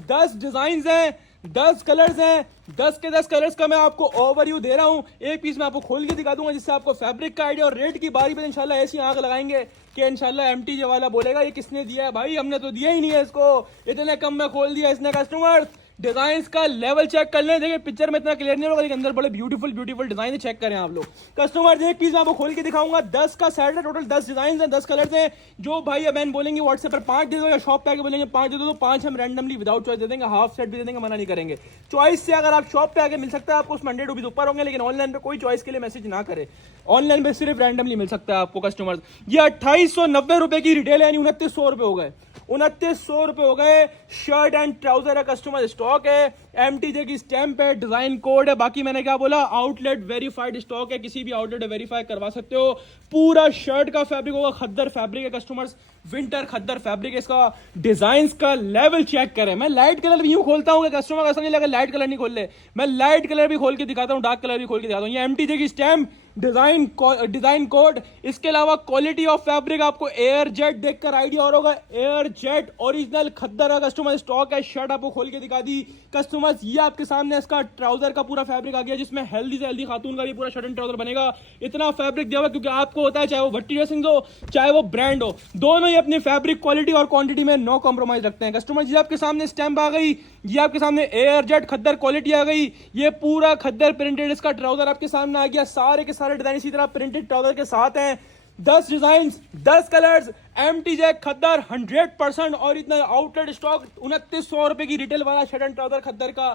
10 डिजाइन हैं, 10 कलर्स हैं, 10 के 10 कलर्स का मैं आपको ओवरव्यू दे रहा हूं। एक पीस मैं आपको खोल के दिखा दूंगा जिससे आपको फैब्रिक का आइडिया और रेट की बारी पे इंशाल्लाह ऐसी आंख लगाएंगे कि इंशाल्लाह एमटीजे वाला बोलेगा ये किसने दिया है भाई, हमने तो दिया ही नहीं है इसको, इतने कम में खोल दिया इसने। कस्टमर्स डिजाइन का लेवल चेक कर लें। देखिए पिक्चर में इतना क्लियर नहीं होगा लेकिन अंदर बड़े ब्यूटीफुल ब्यूटीफुल डिजाइन चेक करें आप लोग। कस्टमर एक पीस मैं आपको खोल के दिखाऊंगा। 10 का सेट है, टोटल 10 डिजाइन है, 10 कलर्स हैं। जो भाई बहन बोलेंगे व्हाट्सएप पर 5 दे दो या शॉप पे आके बोलेंगे 5 दे दो, तो 5 हम रैंडमली विदाउट चॉइस दे देंगे, हाफ सेट भी दे देंगे, मना नहीं करेंगे। चॉइस से अगर आप शॉप पे आके मिल सकता है आपको उसमें 100 रुपीज ऊपर होंगे, लेकिन ऑनलाइन पे कोई चॉइस के लिए मैसेज ना करे, ऑनलाइन पे सिर्फ रैंडमली मिल सकता है आपको कस्टमर। ये 2890 रुपए की रिटेल है, यानी 2900 रुपए हो गए, 2900 रुपए हो गए। शर्ट एंड ट्राउजर है, कस्टमर स्टॉक है, एमटीजे की स्टैंप है, डिजाइन कोड है। बाकी मैंने क्या बोला, आउटलेट वेरीफाइड स्टॉक है, किसी भी आउटलेट वेरीफाई करवा सकते हो। पूरा शर्ट का फैब्रिक होगा, खद्दर फैब्रिक है कस्टमर्स, विंटर खद्दर फैब्रिक है। इसका डिजाइन का लेवल चेक करें। मैं लाइट कलर भी यूं खोलता हूं कि कस्टमर को ऐसा नहीं लगा लाइट कलर नहीं खोल ले, मैं लाइट कलर भी खोल के दिखाता हूं, डार्क कलर भी खोल के दिखाता हूं। ये एमटीजे की स्टैंप, डिजाइन कोड, इसके अलावा क्वालिटी ऑफ फैब्रिक आपको एयर जेट देखकर आइडिया और होगा। एयर जेट ओरिजिनल खद्दर का कस्टमर स्टॉक है। शर्ट आपको खोल के दिखा दी कस्टमर्स। ये आपके सामने इसका ट्राउजर का पूरा फैब्रिक आ गया, जिसमें हेल्दी से हेल्दी खातून का भी पूरा शर्ट एंड ट्राउजर बनेगा। इतना फैब्रिक दिया हुआ क्योंकि आपको होता है चाहे वो भट्टी ड्रेसिंग हो चाहे वो ब्रांड हो, दोनों ही अपनी फैब्रिक क्वालिटी और क्वांटिटी में नो कॉम्प्रोमाइज रखते हैं कस्टमर। जी आपके सामने स्टैंप आ गई, ये आपके सामने एयर जेट खद्दर क्वालिटी आ गई, ये पूरा खद्दर प्रिंटेड इसका ट्राउजर आपके सामने आ गया। सारे के सारे डिजाइन इसी तरह प्रिंटेड ट्राउजर के साथ हैं। 10 डिजाइन, 10 कलर्स, एमटीजे खद्दर 100% ओरिजिनल आउटलेट स्टॉक, 2900 रुपए की रिटेल वाला शर्ट एंड ट्राउजर खद्दर का।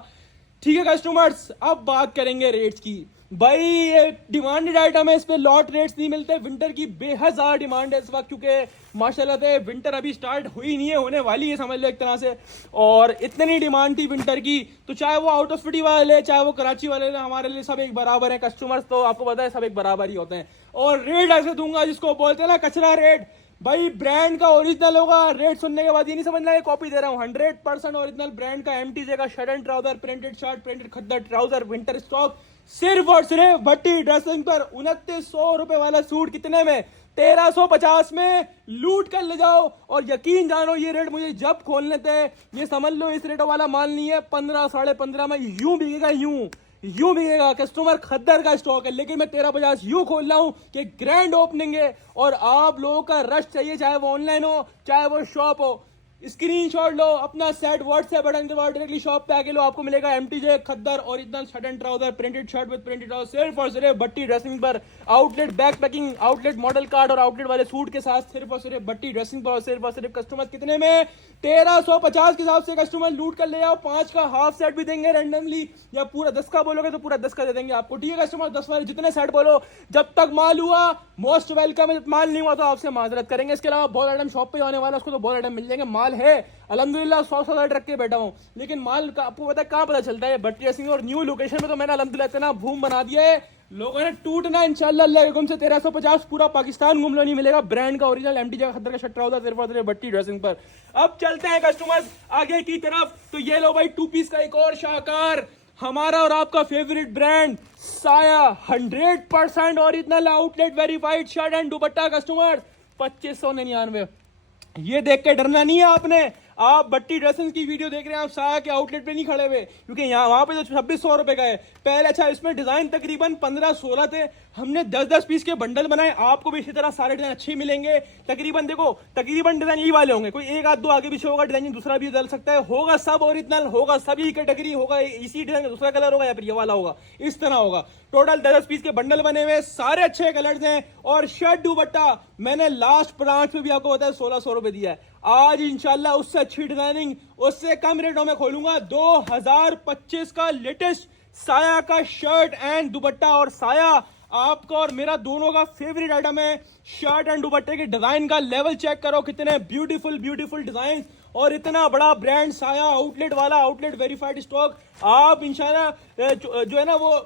ठीक है कस्टमर्स, अब बात करेंगे रेट्स की। भाई ये डिमांडेड आइटम है, इस पे लॉट रेट्स नहीं मिलते। विंटर की बेहद ज्यादा डिमांड है इस वक्त, क्योंकि माशाल्लाह से विंटर अभी स्टार्ट हुई नहीं है, होने वाली है समझ लो एक तरह से। और इतनी डिमांड थी विंटर की, तो चाहे वो आउट ऑफ सिटी वाले ले चाहे वो कराची वाले ले, हमारे लिए सब एक बराबर है कस्टमर्स, तो आपको पता है सब एक बराबर ही होते हैं। और रेट ऐसे दूंगा जिसको बोलते हैं ना कचरा रेट। भाई ब्रांड का ओरिजिनल होगा, रेट सुनने के बाद ये नहीं समझना है कॉपी दे रहा हूँ। 100% ओरिजिनल ब्रांड का एमटीजे का shirt and trouser, printed shirt, printed khaddar trouser, winter stock, सिर्फ और सिर्फ भट्टी ड्रेसिंग पर 2900 रुपए वाला सूट कितने में, 1350 में लूट कर ले जाओ। और यकीन जानो ये रेट मुझे जब खोलने थे, ये समझ लो इस रेट वाला माल नहीं है। 15 साढ़े 15 में यूं बिकेगा, यूं बिकेगा कस्टमर। खद्दर का स्टॉक है, लेकिन मैं 1350 यूं खोल रहा हूं कि ग्रैंड ओपनिंग है और आप लोगों का रश चाहिए, चाहे वो ऑनलाइन हो चाहे वो शॉप हो। स्क्रीनशॉट लो, अपना सेट व्हाट्सएप बटन के बाद डायरेक्टली शॉप पे आके लो, आपको मिलेगा MTJ khaddar original shirt and trouser, printed shirt with printed trouser, सिर्फ और सिर्फ भट्टी ड्रेसिंग पर। Outlet back packing, outlet model card और आउटलेट वाले सूट के साथ, सिर्फ और सिर्फ भट्टी ड्रेसिंग पर। और सिर्फ कस्टमर कितने में, 1350 के हिसाब से कस्टमर लूट कर ले आओ। 5 का हाफ सेट भी देंगे रैंडमली, या पूरा 10 का बोलोगे तो पूरा 10 का दे देंगे आपको। ठीक है कस्टमर, 10 वाले जितने सेट बोलो, जब तक माल हुआ मोस्ट वेलकम है, माल नहीं हुआ तो आपसे माजरत करेंगे। इसके अलावा बहुत आइटम शॉप पे आने वाला, उसको तो बहुत आइटम मिल जाएंगे। माल है अल्हम्दुलिल्लाह 100 लाइट रख के बैठा हूँ, लेकिन माल का आपको पता है कहाँ पता चलता है, भट्टी ड्रेसिंग और न्यू लोकेशन में तो मैंने अल्हम्दुलिल्लाह इतना भूम बना दिया है, लोगों ने टूटना इंशाल्लाह अल्लाह के हुक्म से। 1350 पूरा पाकिस्तान घूम लो नहीं मिलेगा ब्रांड का ओरिजिनल एमटीजे खद्दर का शर्ट ट्राउजर, सिर्फ और सिर्फ भट्टी ड्रेसिंग पर। अब चलते हैं कस्टमर्स आगे की तरफ। तो ये लो भाई 2 पीस का एक और शाहकार, हमारा और आपका फेवरेट ब्रांड साया, 100% original outlet verified shirt and dupatta customer 2599। ये देख के डरना नहीं है आपने। आप भट्टी ड्रेसिंग की वीडियो देख रहे हैं, आप साया के आउटलेट पे नहीं खड़े हुए, क्योंकि यहाँ वहां पे तो 2600 रुपए का है पहले। अच्छा, इसमें डिजाइन तकरीबन 15-16 थे, हमने 10-10 पीस के बंडल बनाए। आपको भी इसी तरह सारे डिजाइन अच्छे मिलेंगे। तकरीबन देखो, तकरीबन डिजाइन यही वाले होंगे, कोई एक आध दो आगे पीछे होगा, डिजाइन दूसरा भी डल सकता है, होगा सब ओरिजिनल, होगा सभी कैटेगरी, होगा इसी डिजाइन का दूसरा कलर होगा या फिर ये वाला होगा, इस तरह होगा। टोटल 10 पीस के बंडल बने हुए, सारे अच्छे कलर्स हैं। और शर्ट दुपट्टा मैंने लास्ट ब्रांच में भी आपको बताया 1600 रुपए दिया है। आज इंशाल्लाह उससे अच्छी डिजाइनिंग, उससे कम रेटों में खोलूंगा। 2025 का लेटेस्ट साया का शर्ट एंड दुपट्टा। और साया आपका और मेरा दोनों का फेवरेट आइटम है। शर्ट एंड दुपट्टे के डिजाइन का लेवल चेक करो, कितने ब्यूटीफुल ब्यूटीफुल डिजाइन, और इतना बड़ा ब्रांड साया, आउटलेट वाला, आउटलेट वेरीफाइड स्टॉक। आप इंशाल्लाह जो है ना वो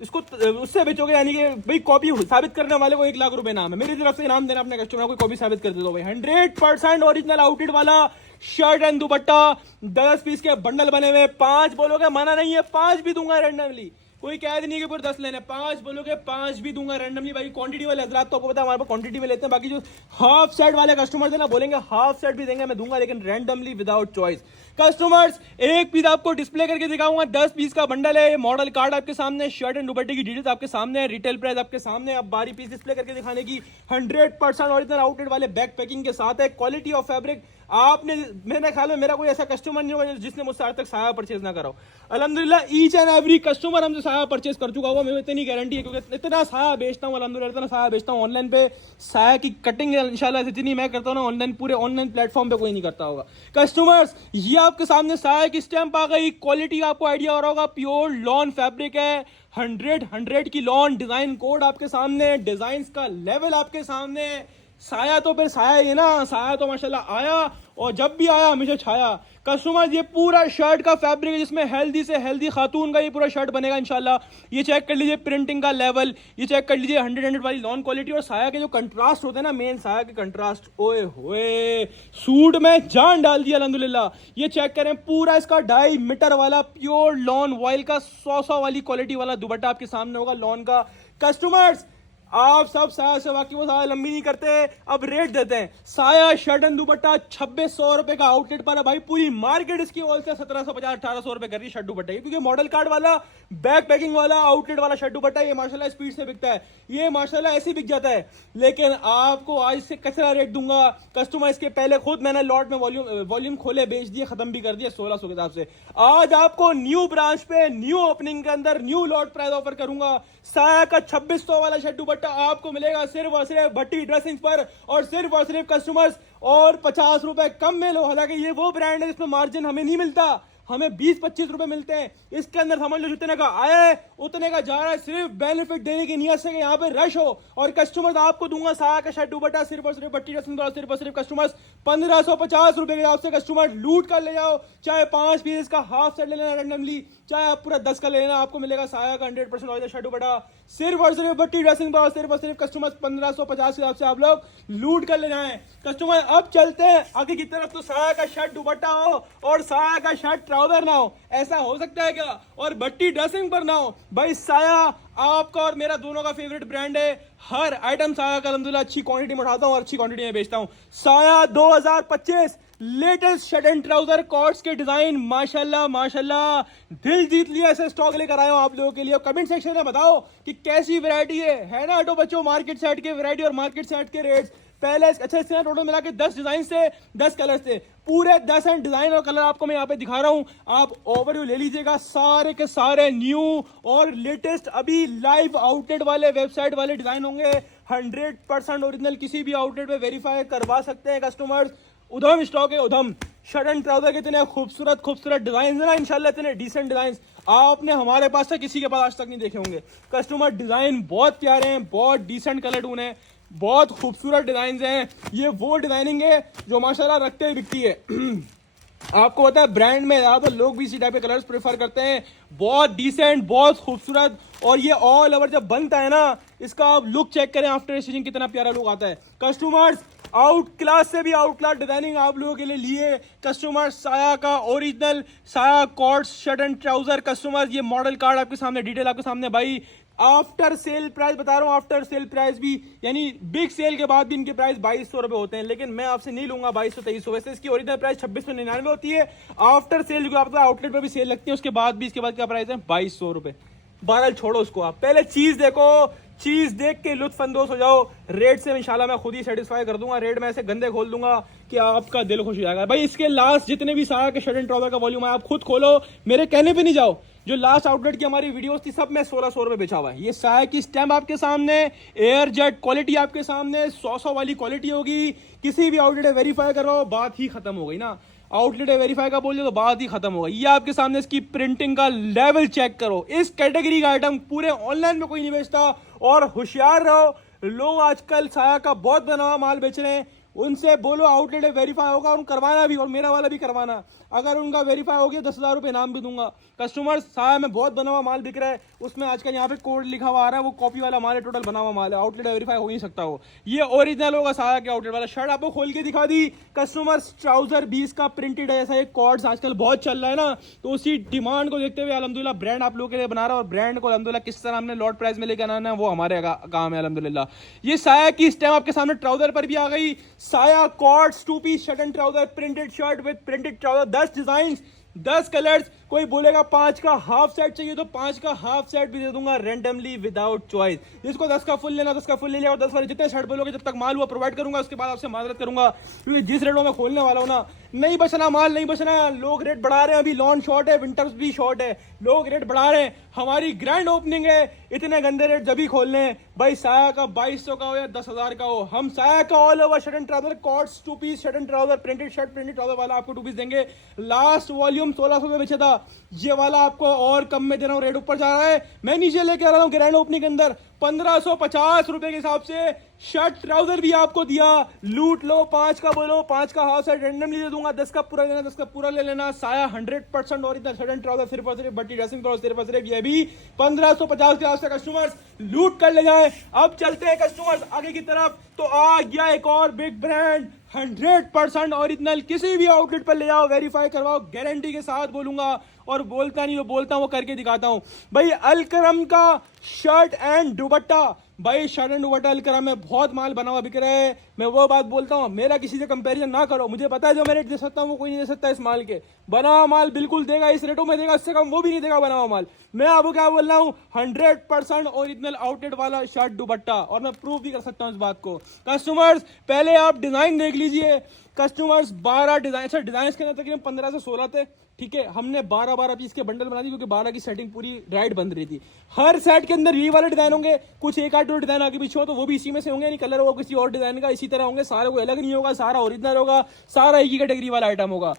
इसको उससे बेचोगे, यानी कि भाई कॉपी साबित करने वाले को 1 लाख रुपए नाम है। मेरी तरफ से इनाम देना अपने कस्टमर को, कॉपी साबित कर दे दो भाई। 100% ओरिजिनल आउटलेट वाला शर्ट एंड दुपट्टा, 10 पीस के बंडल बने हुए। 5 बोलोगे मना नहीं है, 5 भी दूंगा रैंडमली, कोई कैद नहीं है कि पूरे 10 लेने। 5 बोलोगे 5 भी दूंगा रैंडमली भाई। क्वांटिटी वाले हजरात तो आपको पता है हमारे पास क्वांटिटी में लेते हैं, बाकी जो हाफ सेट वाले कस्टमर्स है ना बोलेंगे हाफ सेट भी देंगे, मैं दूंगा लेकिन रैंडमली विदाउट चॉइस। कस्टमर्स एक पीस आपको डिस्प्ले करके दिखाऊंगा, 10 पीस का बंडल है। मॉडल कार्ड आपके सामने, शर्ट एंड दुपट्टे की डिटेल्स आपके सामने है, रिटेल प्राइस आपके सामने। अब बारी पीस डिस्प्ले करके दिखाने की, 100% ओरिजिनल आउटलेट वाले बैक पैकिंग के साथ है। क्वालिटी ऑफ फैब्रिक आपने, मेरे ख्याल में मेरा कोई ऐसा कस्टमर नहीं होगा जिसने मुझसे आज तक साया परचेज ना करा हो। अल्हम्दुलिल्लाह ईच एंड एवरी कस्टमर हमसे साया परचेज कर चुका होगा, मेरे इतनी गारंटी है, क्योंकि इतना साया बेचता हूँ अल्हम्दुलिल्लाह, इतना साया बेचता हूँ ऑनलाइन पे। साया की कटिंग इंशाल्लाह जितनी मैं करता हूँ ना ऑनलाइन, पूरे ऑनलाइन प्लेटफॉर्म पे कोई नहीं करता होगा। कस्टमर्स, ये आपके सामने साया की स्टैंप आ गई, क्वालिटी आपको आइडिया हो रहा होगा, प्योर लॉन फैब्रिक है, 100 की लॉन, डिजाइन कोड आपके सामने, डिजाइन का लेवल आपके सामने। साया तो फिर साया ही है ना, साया तो माशाल्लाह आया और जब भी आया हमेशा छाया। कस्टमर, ये पूरा शर्ट का फैब्रिक है जिसमें हेल्दी से हेल्दी खातून का ये पूरा शर्ट बनेगा इंशाल्लाह। ये चेक कर लीजिए प्रिंटिंग का लेवल, ये चेक कर लीजिए 100 वाली लॉन क्वालिटी, और साया के जो कंट्रास्ट होते हैं ना, मेन साया के कंट्रास्ट, ओए होए सूट में जान डाल दिया अल्हम्दुलिल्लाह। ये चेक करें, पूरा इसका 2.5 मीटर वाला प्योर लॉन वॉइल का 100 वाली क्वालिटी वाला दुपट्टा आपके सामने होगा लॉन का। कस्टमर्स, आप सब साया से वाकई, वो साया लंबी नहीं करते, अब रेट देते हैं। साया शर्ट एंड दुपट्टा 2600 रुपए का आउटलेट पर है भाई, पूरी मार्केट इसकी होलसेल 1750-1800 रुपए कर रही है शर्ट दुपट्टा, क्योंकि मॉडल कार्ड वाला, बैक पैकिंग वाला, आउटलेट वाला शर्ट दुपट्टा ये माशाल्लाह स्पीड से बिकता है, ये माशाल्लाह ऐसे बिक जाता है। लेकिन आपको आज से कचरा रेट दूंगा कस्टमर, इसके पहले खुद मैंने लॉट में वॉल्यूम खोले, बेच दिए, खत्म भी कर दिया 1600 के हिसाब से। आज आपको न्यू ब्रांच पे, न्यू ओपनिंग के अंदर न्यू लॉट प्राइस ऑफर करूंगा। साया का 2600 वाला शर्ट दुपट्टा आपको मिलेगा सिर्फ और सिर्फ भट्टी ड्रेसिंग्स पर, और सिर्फ कस्टमर्स और 50 रुपए कम में लो। हालांकि ये वो ब्रांड है जिसमें मार्जिन हमें नहीं मिलता, हमें 20-25 रुपए मिलते हैं। इसके अंदर समझ लो जितने का आया है उतने का जा रहा है, सिर्फ बेनिफिट देने की नियत से कि यहाँ पे रश हो। और कस्टमर आपको दूंगा साया का शर्ट दुपट्टा सिर्फ और सिर्फ भट्टी ड्रेसिंग, सिर्फ और सिर्फ कस्टमर्स 1550 रुपए के आपसे कस्टमर लूट कर ले जाओ। चाहे 5 पीस का हाफ सेट ले लेना रैंडमली, चाहे आप पूरा 10 का ले लेना, आपको मिलेगा साया का 100% ऑयल शर्ट दुपट्टा सिर्फ और सिर्फ भट्टी ड्रेसिंग पर, सिर्फ और सिर्फ कस्टमर्स 1550 के हिसाब से आप लोग लूट कर ले जाएं। कस्टमर, अब चलते हैं आगे की तरफ, तो साया का शर्ट दुपट्टा हो और साया का शर्ट ट्राउजर ना हो, ऐसा हो सकता है क्या? और भट्टी ड्रेसिंग पर ना हो भाई। साया आपका और मेरा दोनों का फेवरेट ब्रांड है, हर आइटम साया का अल्हम्दुलिल्लाह अच्छी क्वांटिटी में उठाता हूँ और अच्छी क्वांटिटी में बेचता हूँ। Saya 2025 latest shirt and trouser cords के डिजाइन, माशाल्लाह माशाल्लाह दिल जीत लिया, ऐसे स्टॉक लेकर आया हूं आप लोगों के लिए। कमेंट सेक्शन में बताओ कि कैसी वैरायटी है ना ऑटो बच्चों, मार्केट सेट के वैरायटी और मार्केट सेट के रेट्स। पहले अच्छा, इससे टोटल मिला के 10 डिजाइन थे, 10 कलर थे, पूरे 10 एंड डिजाइन और कलर आपको मैं यहाँ पे दिखा रहा हूँ। आप ओवरव्यू ले लीजिएगा, सारे के सारे न्यू और लेटेस्ट अभी लाइव आउटलेट वाले, वेबसाइट वाले डिजाइन होंगे, 100% ओरिजिनल, किसी भी आउटलेट पे वेरीफाई करवा सकते हैं कस्टमर्स। उधम स्टॉक है, उधम शर्ट एंड ट्राउजर के इतने खूबसूरत खूबसूरत डिजाइन है ना इंशाल्लाह, इतने डिसेंट डिजाइन आपने हमारे पास से किसी के पास आज तक नहीं देखे होंगे। कस्टमर, डिजाइन बहुत प्यारे हैं, बहुत डिसेंट कलर टून है, बहुत खूबसूरत डिजाइन हैं। ये वो डिजाइनिंग है जो माशाल्लाह रखते ही बिकती है। आपको पता है ब्रांड में ज्यादातर लोग भी इसी टाइप के कलर्स प्रेफर करते हैं, बहुत डिसेंट, बहुत खूबसूरत। और ये ऑल ओवर जब बनता है ना, इसका आप लुक चेक करें आफ्टर स्टिचिंग, कितना प्यारा लुक आता है। कस्टमर्स, आउट क्लास से भी आउट क्लास डिजाइनिंग आप लोगों के लिए लिए कस्टमर, साया का original Saya coords shirt and trouser. Customer, ये मॉडल कार्ड आपके सामने, डिटेल आपके सामने भाई। आफ्टर सेल प्राइस बता रहा हूँ, आफ्टर सेल प्राइस भी, यानी बिग सेल के बाद भी इनके प्राइस 2200 रुपए होते हैं, लेकिन मैं आपसे नहीं लूंगा 2200-2300। वैसे इसकी ओरिजिनल प्राइस 2699 होती है, आफ्टर सेल जो आपका आउटलेट पर भी सेल लगती है उसके बाद भी इसके बाद क्या प्राइस है, 2200 रुपए। बहरहाल छोड़ो उसको, आप पहले चीज देखो, चीज देख के लुत्फानंदोज हो जाओ। रेट से इंशाल्लाह मैं खुद ही सेटिस्फाई कर दूंगा, रेट में ऐसे गंदे खोल दूंगा कि आपका दिल खुश हो जाएगा भाई। इसके लास्ट जितने भी साया के शर्ट एंड ट्राउजर का वॉल्यूम है आप खुद खोलो, मेरे कहने पे नहीं जाओ। जो लास्ट आउटलेट की हमारी वीडियोस थी सब में 1600 रुपए बेचा हुआ है। ये साया की स्टैम्प आपके सामने, एयर जेट क्वालिटी आपके सामने, 100 वाली क्वालिटी होगी। किसी भी आउटलेट वेरीफाई करो, बात ही खत्म हो गई ना। आउटलेट वेरीफाई का बोल तो बात ही खत्म होगा। ये आपके सामने इसकी प्रिंटिंग का लेवल चेक करो, इस कैटेगरी का आइटम पूरे ऑनलाइन में कोई नहीं बेचता। और होशियार रहो, लोग आजकल साया का बहुत बना हुआ माल बेच रहे हैं, उनसे बोलो आउटलेट वेरीफाई होगा, उन करवाना भी, और मेरा वाला भी करवाना। अगर उनका वेरीफाई हो गया 10,000 रुपये इनाम भी दूंगा। कस्टमर, साया में बहुत बना हुआ माल बिक रहा है, उसमें आजकल यहाँ पे कोड लिखा हुआ आ रहा है, वो कॉपी वाला माल है, टोटल बना हुआ माल है, आउटलेट वेरीफाई हो नहीं सकता वो। ये ओरिजिनल होगा साया के आउटलेट वाला। शर्ट आपको खोल के दिखा दी कस्टमर्स, ट्राउजर 20 का प्रिंटेड है, ऐसा एक कॉर्ड्स आजकल बहुत चल रहा है ना, तो उसी डिमांड को देखते हुए अल्हम्दुलिल्लाह ब्रांड आप लोगों के लिए बना रहा है। और ब्रांड को अल्हम्दुलिल्लाह किस तरह हमने लॉट प्राइस में लेकर आना है वो हमारे काम है अल्हम्दुलिल्लाह। ये साया की स्टैम्प आपके सामने ट्राउजर पर भी आ गई, Saya coords 2 piece shirt and trouser, printed shirt with printed trouser, 10 design, 10 colours, कोई बोलेगा 5 का हाफ सेट चाहिए तो 5 का हाफ सेट भी दे दूंगा रेंडमली विदाउट चॉइस। जिसको 10 का फुल लेना 10 का फुल ले लिया, और 10 वाले जितने शर्ट बोलोगे जब तक माल हुआ प्रोवाइड करूंगा, उसके बाद आपसे माजरत करूंगा क्योंकि जिस रेटों में खोलने वाला हूं ना, नहीं बचना माल, नहीं बचना। लोग रेट बढ़ा रहे हैं, अभी लॉन्च शॉर्ट है, विंटर्स भी शॉर्ट है, लोग रेट बढ़ा रहे हैं। हमारी ग्रैंड ओपनिंग है, इतने गंदे रेट जब भी खोलने हैं भाई। साया का 2200 का हो या 10,000 का हो, हम साया का all over shirt and trouser, coords 2 piece shirt and trouser, printed shirt printed trouser वाला आपको 2 पीस देंगे। लास्ट वॉल्यूम 1600 में बेचा था, ये वाला आपको और कम में दे रहा हूं, रेट ऊपर जा रहा है। मैं नीचे लेके आ रहा हूं ग्रैंड ओपनिंग के अंदर 1550 रुपए के हिसाब से शर्ट ट्राउजर भी आपको दिया। लूट लो, 5 का बोलो 5 का हाफ सेट रेंडमली दे दूंगा, 10 का पूरा लेना 10 का पूरा ले लेना। साया 100% और इतना शर्ट एंड ट्राउजर सिर्फ और सिर्फ भट्टी ड्रेसिंग पर सिर्फ और सिर्फ ये भी 1550 के हिसाब से कस्टमर्स लूट कर ले जाए। अब चलते हैं कस्टमर्स आगे की तरफ। तो आ गया एक और बिग ब्रांड, 100% ओरिजिनल, किसी भी आउटलेट पर ले जाओ, वेरीफाई करवाओ, गारंटी के साथ बोलूंगा। और बोलता नहीं, वो बोलता हूं, वो करके दिखाता हूं भाई। अलकरम का शर्ट एंड दुपट्टा, भाई शर्ट एंड दुपट्टा अलकरम में बहुत माल बना हुआ बिक रहा है। मैं वो बात बोलता हूं, मेरा किसी से कंपैरिजन ना करो, मुझे पता है जो मैं रेट दे सकता हूं वो कोई नहीं दे सकता इस माल के। बना हुआ माल बिल्कुल देगा, इस रेटों में देगा, इससे कम वो भी नहीं देगा बना हुआ माल। मैं आपको क्या बोल रहा हूं, 100% ओरिजिनल आउटलेट वाला शर्ट दुपट्टा, और मैं प्रूव भी कर सकता हूं इस बात को। कस्टमर्स पहले आप डिजाइन देख लीजिए। कस्टमर्स 12 डिजाइन, सर डिजाइन के अंदर तकरीबन 15 से 16 थे, ठीक है। हमने 12 पीस के बंडल बना दी क्योंकि 12 की सेटिंग पूरी राइट बन रही थी। हर सेट के अंदर ये वाले डिजाइन होंगे, कुछ एक आध डिजाइन आगे पीछे हो तो वो भी इसी में से होंगे, नहीं कलर होगा किसी और डिजाइन का, इसी तरह होंगे, सारा कोई अलग नहीं होगा, सारा ओरिजिनल होगा, सारा एक ही कैटेगरी वाला आइटम होगा।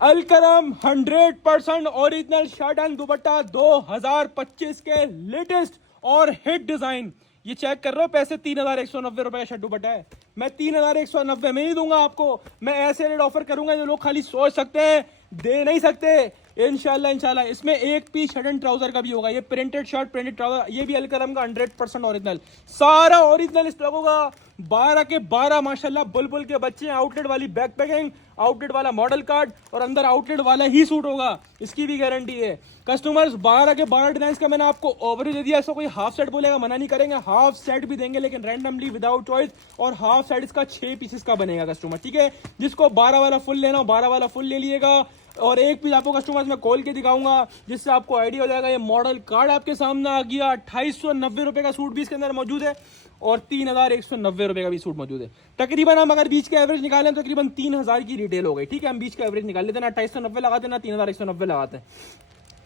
अलकरम 100% ओरिजिनल शर्ट एंड दुपट्टा 2025 के लेटेस्ट और हिट डिजाइन। ये चेक कर रहे हो, पैसे 3190 रुपए का शर्ट दुपट्टा है। मैं 3190 में ही दूंगा आपको। मैं ऐसे रेट ऑफर करूंगा जो लोग खाली सोच सकते हैं, दे नहीं सकते। इंशाल्लाह इसमें एक पीस शर्ट एंड ट्राउजर का भी होगा, ये प्रिंटेड शर्ट प्रिंटेड ट्राउजर, ये भी अलकरम का 100% ओरिजिनल, सारा ओरिजिनल स्टॉक होगा। 12 के 12 माशाल्लाह बुलबुल के बच्चे, आउटलेट वाली बैक पैकिंग, आउटलेट वाला मॉडल कार्ड, और अंदर आउटलेट वाला ही सूट होगा, इसकी भी गारंटी है। कस्टमर्स 12 के 12 डिजाइन का मैंने आपको ओवरव्यू दे दिया। ऐसा कोई हाफ सेट बोलेगा मना नहीं करेंगे, हाफ सेट भी देंगे लेकिन रैंडमली विदाउट चॉइस, और हाफ सेट इसका 6 पीसेस का बनेगा कस्टमर, ठीक है। जिसको 12 वाला फुल लेना हो 12 वाला फुल ले लिएगा। और एक पीस आपको कस्टमर्स में खोल के दिखाऊंगा जिससे आपको आइडिया हो जाएगा। ये मॉडल कार्ड आपके सामने आ गया, 2890 रुपए का सूट भी इसके अंदर मौजूद है, और 3190 रुपए का भी सूट मौजूद है। तकरीबन हम अगर बीच के एवरेज निकालें तो तकरीबन 3000 की रिटेल हो गई, ठीक है। हम बीच का एवरेज निकाल लेते हैं ना, 2890 लगाते हैं ना 3190 लगाते हैं,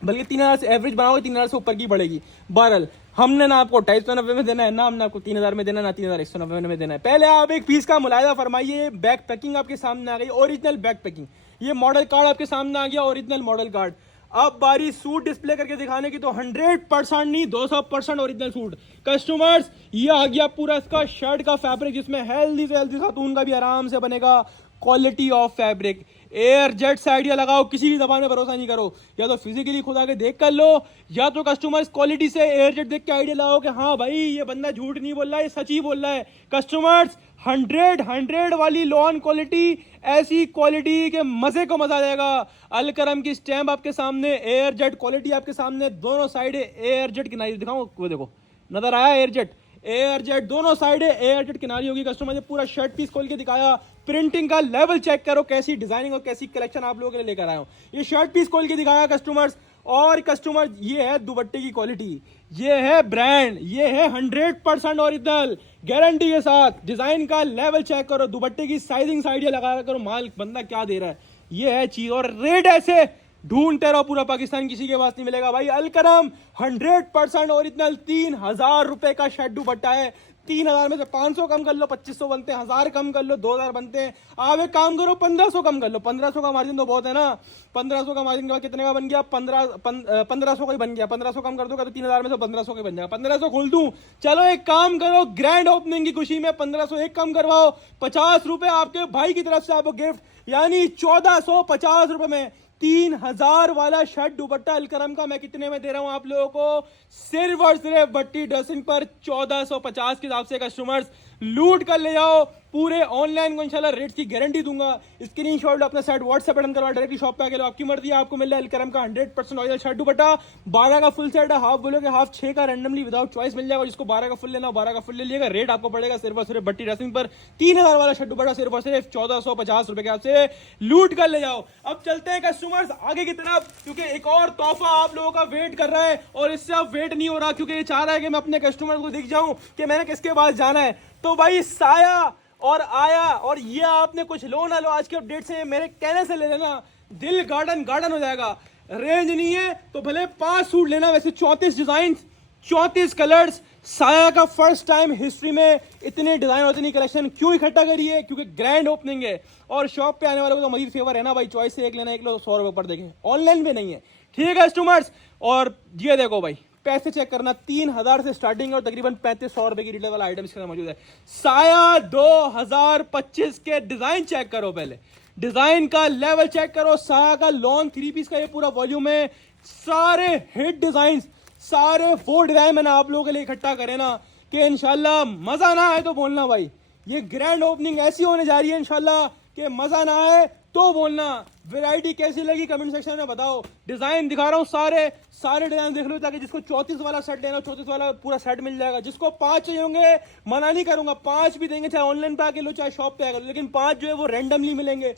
बल्कि 3000 से एवरेज बनाओगे 3000 से ऊपर की बढ़ेगी। बहरहाल हमने ना आपको 2890 में देना है, ना हमने आपको 3000 में देना है, ना 3190 में देना है। पहले आप एक पीस का मुलायदा फरमाइए। बैक पैकिंग आपके सामने आ गई, ओरिजिनल बैक पैकिंग। ये मॉडल कार्ड आपके सामने आ गया, ओरिजिनल मॉडल कार्ड। अब बारी सूट डिस्प्ले करके दिखाने की, तो 100% नहीं 200% ओरिजिनल सूट। कस्टमर्स ये आ गया पूरा इसका शर्ट का फैब्रिक, जिसमें हेल्दी से हेल्दी खातून का भी आराम से बनेगा। Quality of fabric, air jet से आइडिया लगाओ, किसी भी जबान में भरोसा नहीं करो, या तो फिजिकली खुद आके देख कर लो, या तो कस्टमर्स क्वालिटी से एयर जेट देख के आइडिया लगाओ कि हाँ भाई ये बंदा झूठ नहीं बोल रहा है, ये सच ही बोल रहा है। कस्टमर्स 100 वाली लॉन क्वालिटी, ऐसी क्वालिटी के मजे को मजा आ जाएगा। अलकरम की स्टैम्प आपके सामने, एयर जेट क्वालिटी आपके सामने, दोनों साइड एयर जेट किनारी दिखाऊं, वो देखो नजर आया एयर जेट, एयर जेट दोनों साइड एयर जेट किनारी होगी। कस्टमर ने पूरा शर्ट पीस खोल के दिखाया, प्रिंटिंग का लेवल चेक करो, कैसी डिजाइनिंग और कैसी कलेक्शन आप लोगों के लिए लेकर आया हूं। ये शर्ट पीस खोल के दिखाया कस्टमर्स। और कस्टमर ये है दुपट्टे की क्वालिटी, ये है ब्रांड, ये है 100% ओरिजिनल गारंटी के साथ। डिजाइन का लेवल चेक करो, दुपट्टे की साइजिंग से आइडिया लगा करो माल बंदा क्या दे रहा है, ये है चीज। और रेट ऐसे ढूंढते रहो पूरा पाकिस्तान, किसी के पास नहीं मिलेगा भाई। अलकरम 100% ओरिजिनल 3000 रुपए का शर्ट दुपट्टा है। 3000 में से 500 कम कर लो, 2500 बनते हैं, 1000 कम कर लो, 2000 बनते हैं। आप एक काम करो 1500 कम कर लो, 1500 का मार्जिन तो बहुत है ना। 1500 का मार्जिन के बाद कितने का बन गया, 1500 का ही बन गया। 1500 कम कर दूंगा तो 3000 में से 1500 का बन जाएगा। 1500 खोल दूं, चलो एक काम करो, ग्रैंड ओपनिंग की खुशी में 1500 एक कम करवाओ, 50 रुपए आपके भाई की तरफ से आपको गिफ्ट, यानी 1450 रुपए में 3000 वाला शर्ट दुपट्टा अलकरम का मैं कितने में दे रहा हूं आप लोगों को, सिर्फ और सिर्फ भट्टी ड्रेसिंग पर 1450 के हिसाब से। कस्टमर्स लूट कर ले जाओ, पूरे ऑनलाइन को इंशाल्लाह रेट्स की गारंटी दूंगा। स्क्रीनशॉट अपना सेट व्हाट्सएप बटन करवा डायरेक्टली शॉप पे आके लो, आपकी मर्जी है। आपको मिल रहा है अलकरम का 100% ऑयल शर्ट दुपट्टा, 12 का फुल सेट है, हाफ बोलोगे हाफ 6 का रैंडमली विदाउट चॉइस मिल जाएगा। जिसको 12 का फुल लेना 12 का फुल ले लिएगा। रेट आपको पड़ेगा सिर्फ और सिर्फ भट्टी ड्रेसिंग पर 3000 वाला शर्ट दुपट्टा सिर्फ और सिर्फ 1450 रुपए के आपसे लूट कर ले जाओ। अब चलते हैं कस्टमर्स आगे की तरफ, क्योंकि एक और तोहफा आप लोगों का वेट कर रहा है और इससे अब वेट नहीं हो रहा, क्योंकि ये चाह रहा है कि मैं अपने कस्टमर को दिख जाऊं कि मैंने किसके पास जाना है। तो भाई साया और आया, और ये आपने कुछ लो ना लो आज के अपडेट से मेरे कहने से ले लेना, दिल गार्डन गार्डन हो जाएगा। रेंज नहीं है तो भले 5 सूट लेना, वैसे 34 डिजाइन 34 कलर्स। साया का फर्स्ट टाइम हिस्ट्री में इतने डिजाइन और इतनी कलेक्शन क्यों इकट्ठा करी है, क्योंकि ग्रैंड ओपनिंग है और शॉप पे आने वालों को तो मजीद फेवर है ना भाई। चॉइस से एक लेना, एक लो 100 रुपए पर देखें, ऑनलाइन भी नहीं है। ठीक है कस्टमर्स, और ये देखो भाई पैसे चेक करना, 3000 से स्टार्टिंग और तकरीबन 3500 रुपए की रिटेल वाला आइटम इसके अंदर मौजूद है। साया 2025 के डिजाइन चेक करो, पहले डिजाइन का लेवल चेक करो। साया का लॉन्ग 3 पीस का ये पूरा वॉल्यूम है, सारे हिट डिजाइन, सारे 4 डिजाइन मैंने आप लोगों के लिए इकट्ठा करे ना कि इंशाल्लाह मजा ना आए तो बोलना भाई। ये ग्रैंड ओपनिंग ऐसी होने जा रही है इंशाल्लाह कि मजा ना आए तो बोलना। वैरायटी कैसी लगी कमेंट सेक्शन में बताओ। डिजाइन दिखा रहा हूँ, सारे डिजाइन देख लो, ताकि जिसको 34 वाला सेट लेना 34 वाला पूरा सेट मिल जाएगा। जिसको 5 चाहिए होंगे मना नहीं करूंगा, 5 भी देंगे, चाहे ऑनलाइन पे आके लो चाहे शॉप पे आके लो, लेकिन 5 जो है वो रैंडमली मिलेंगे।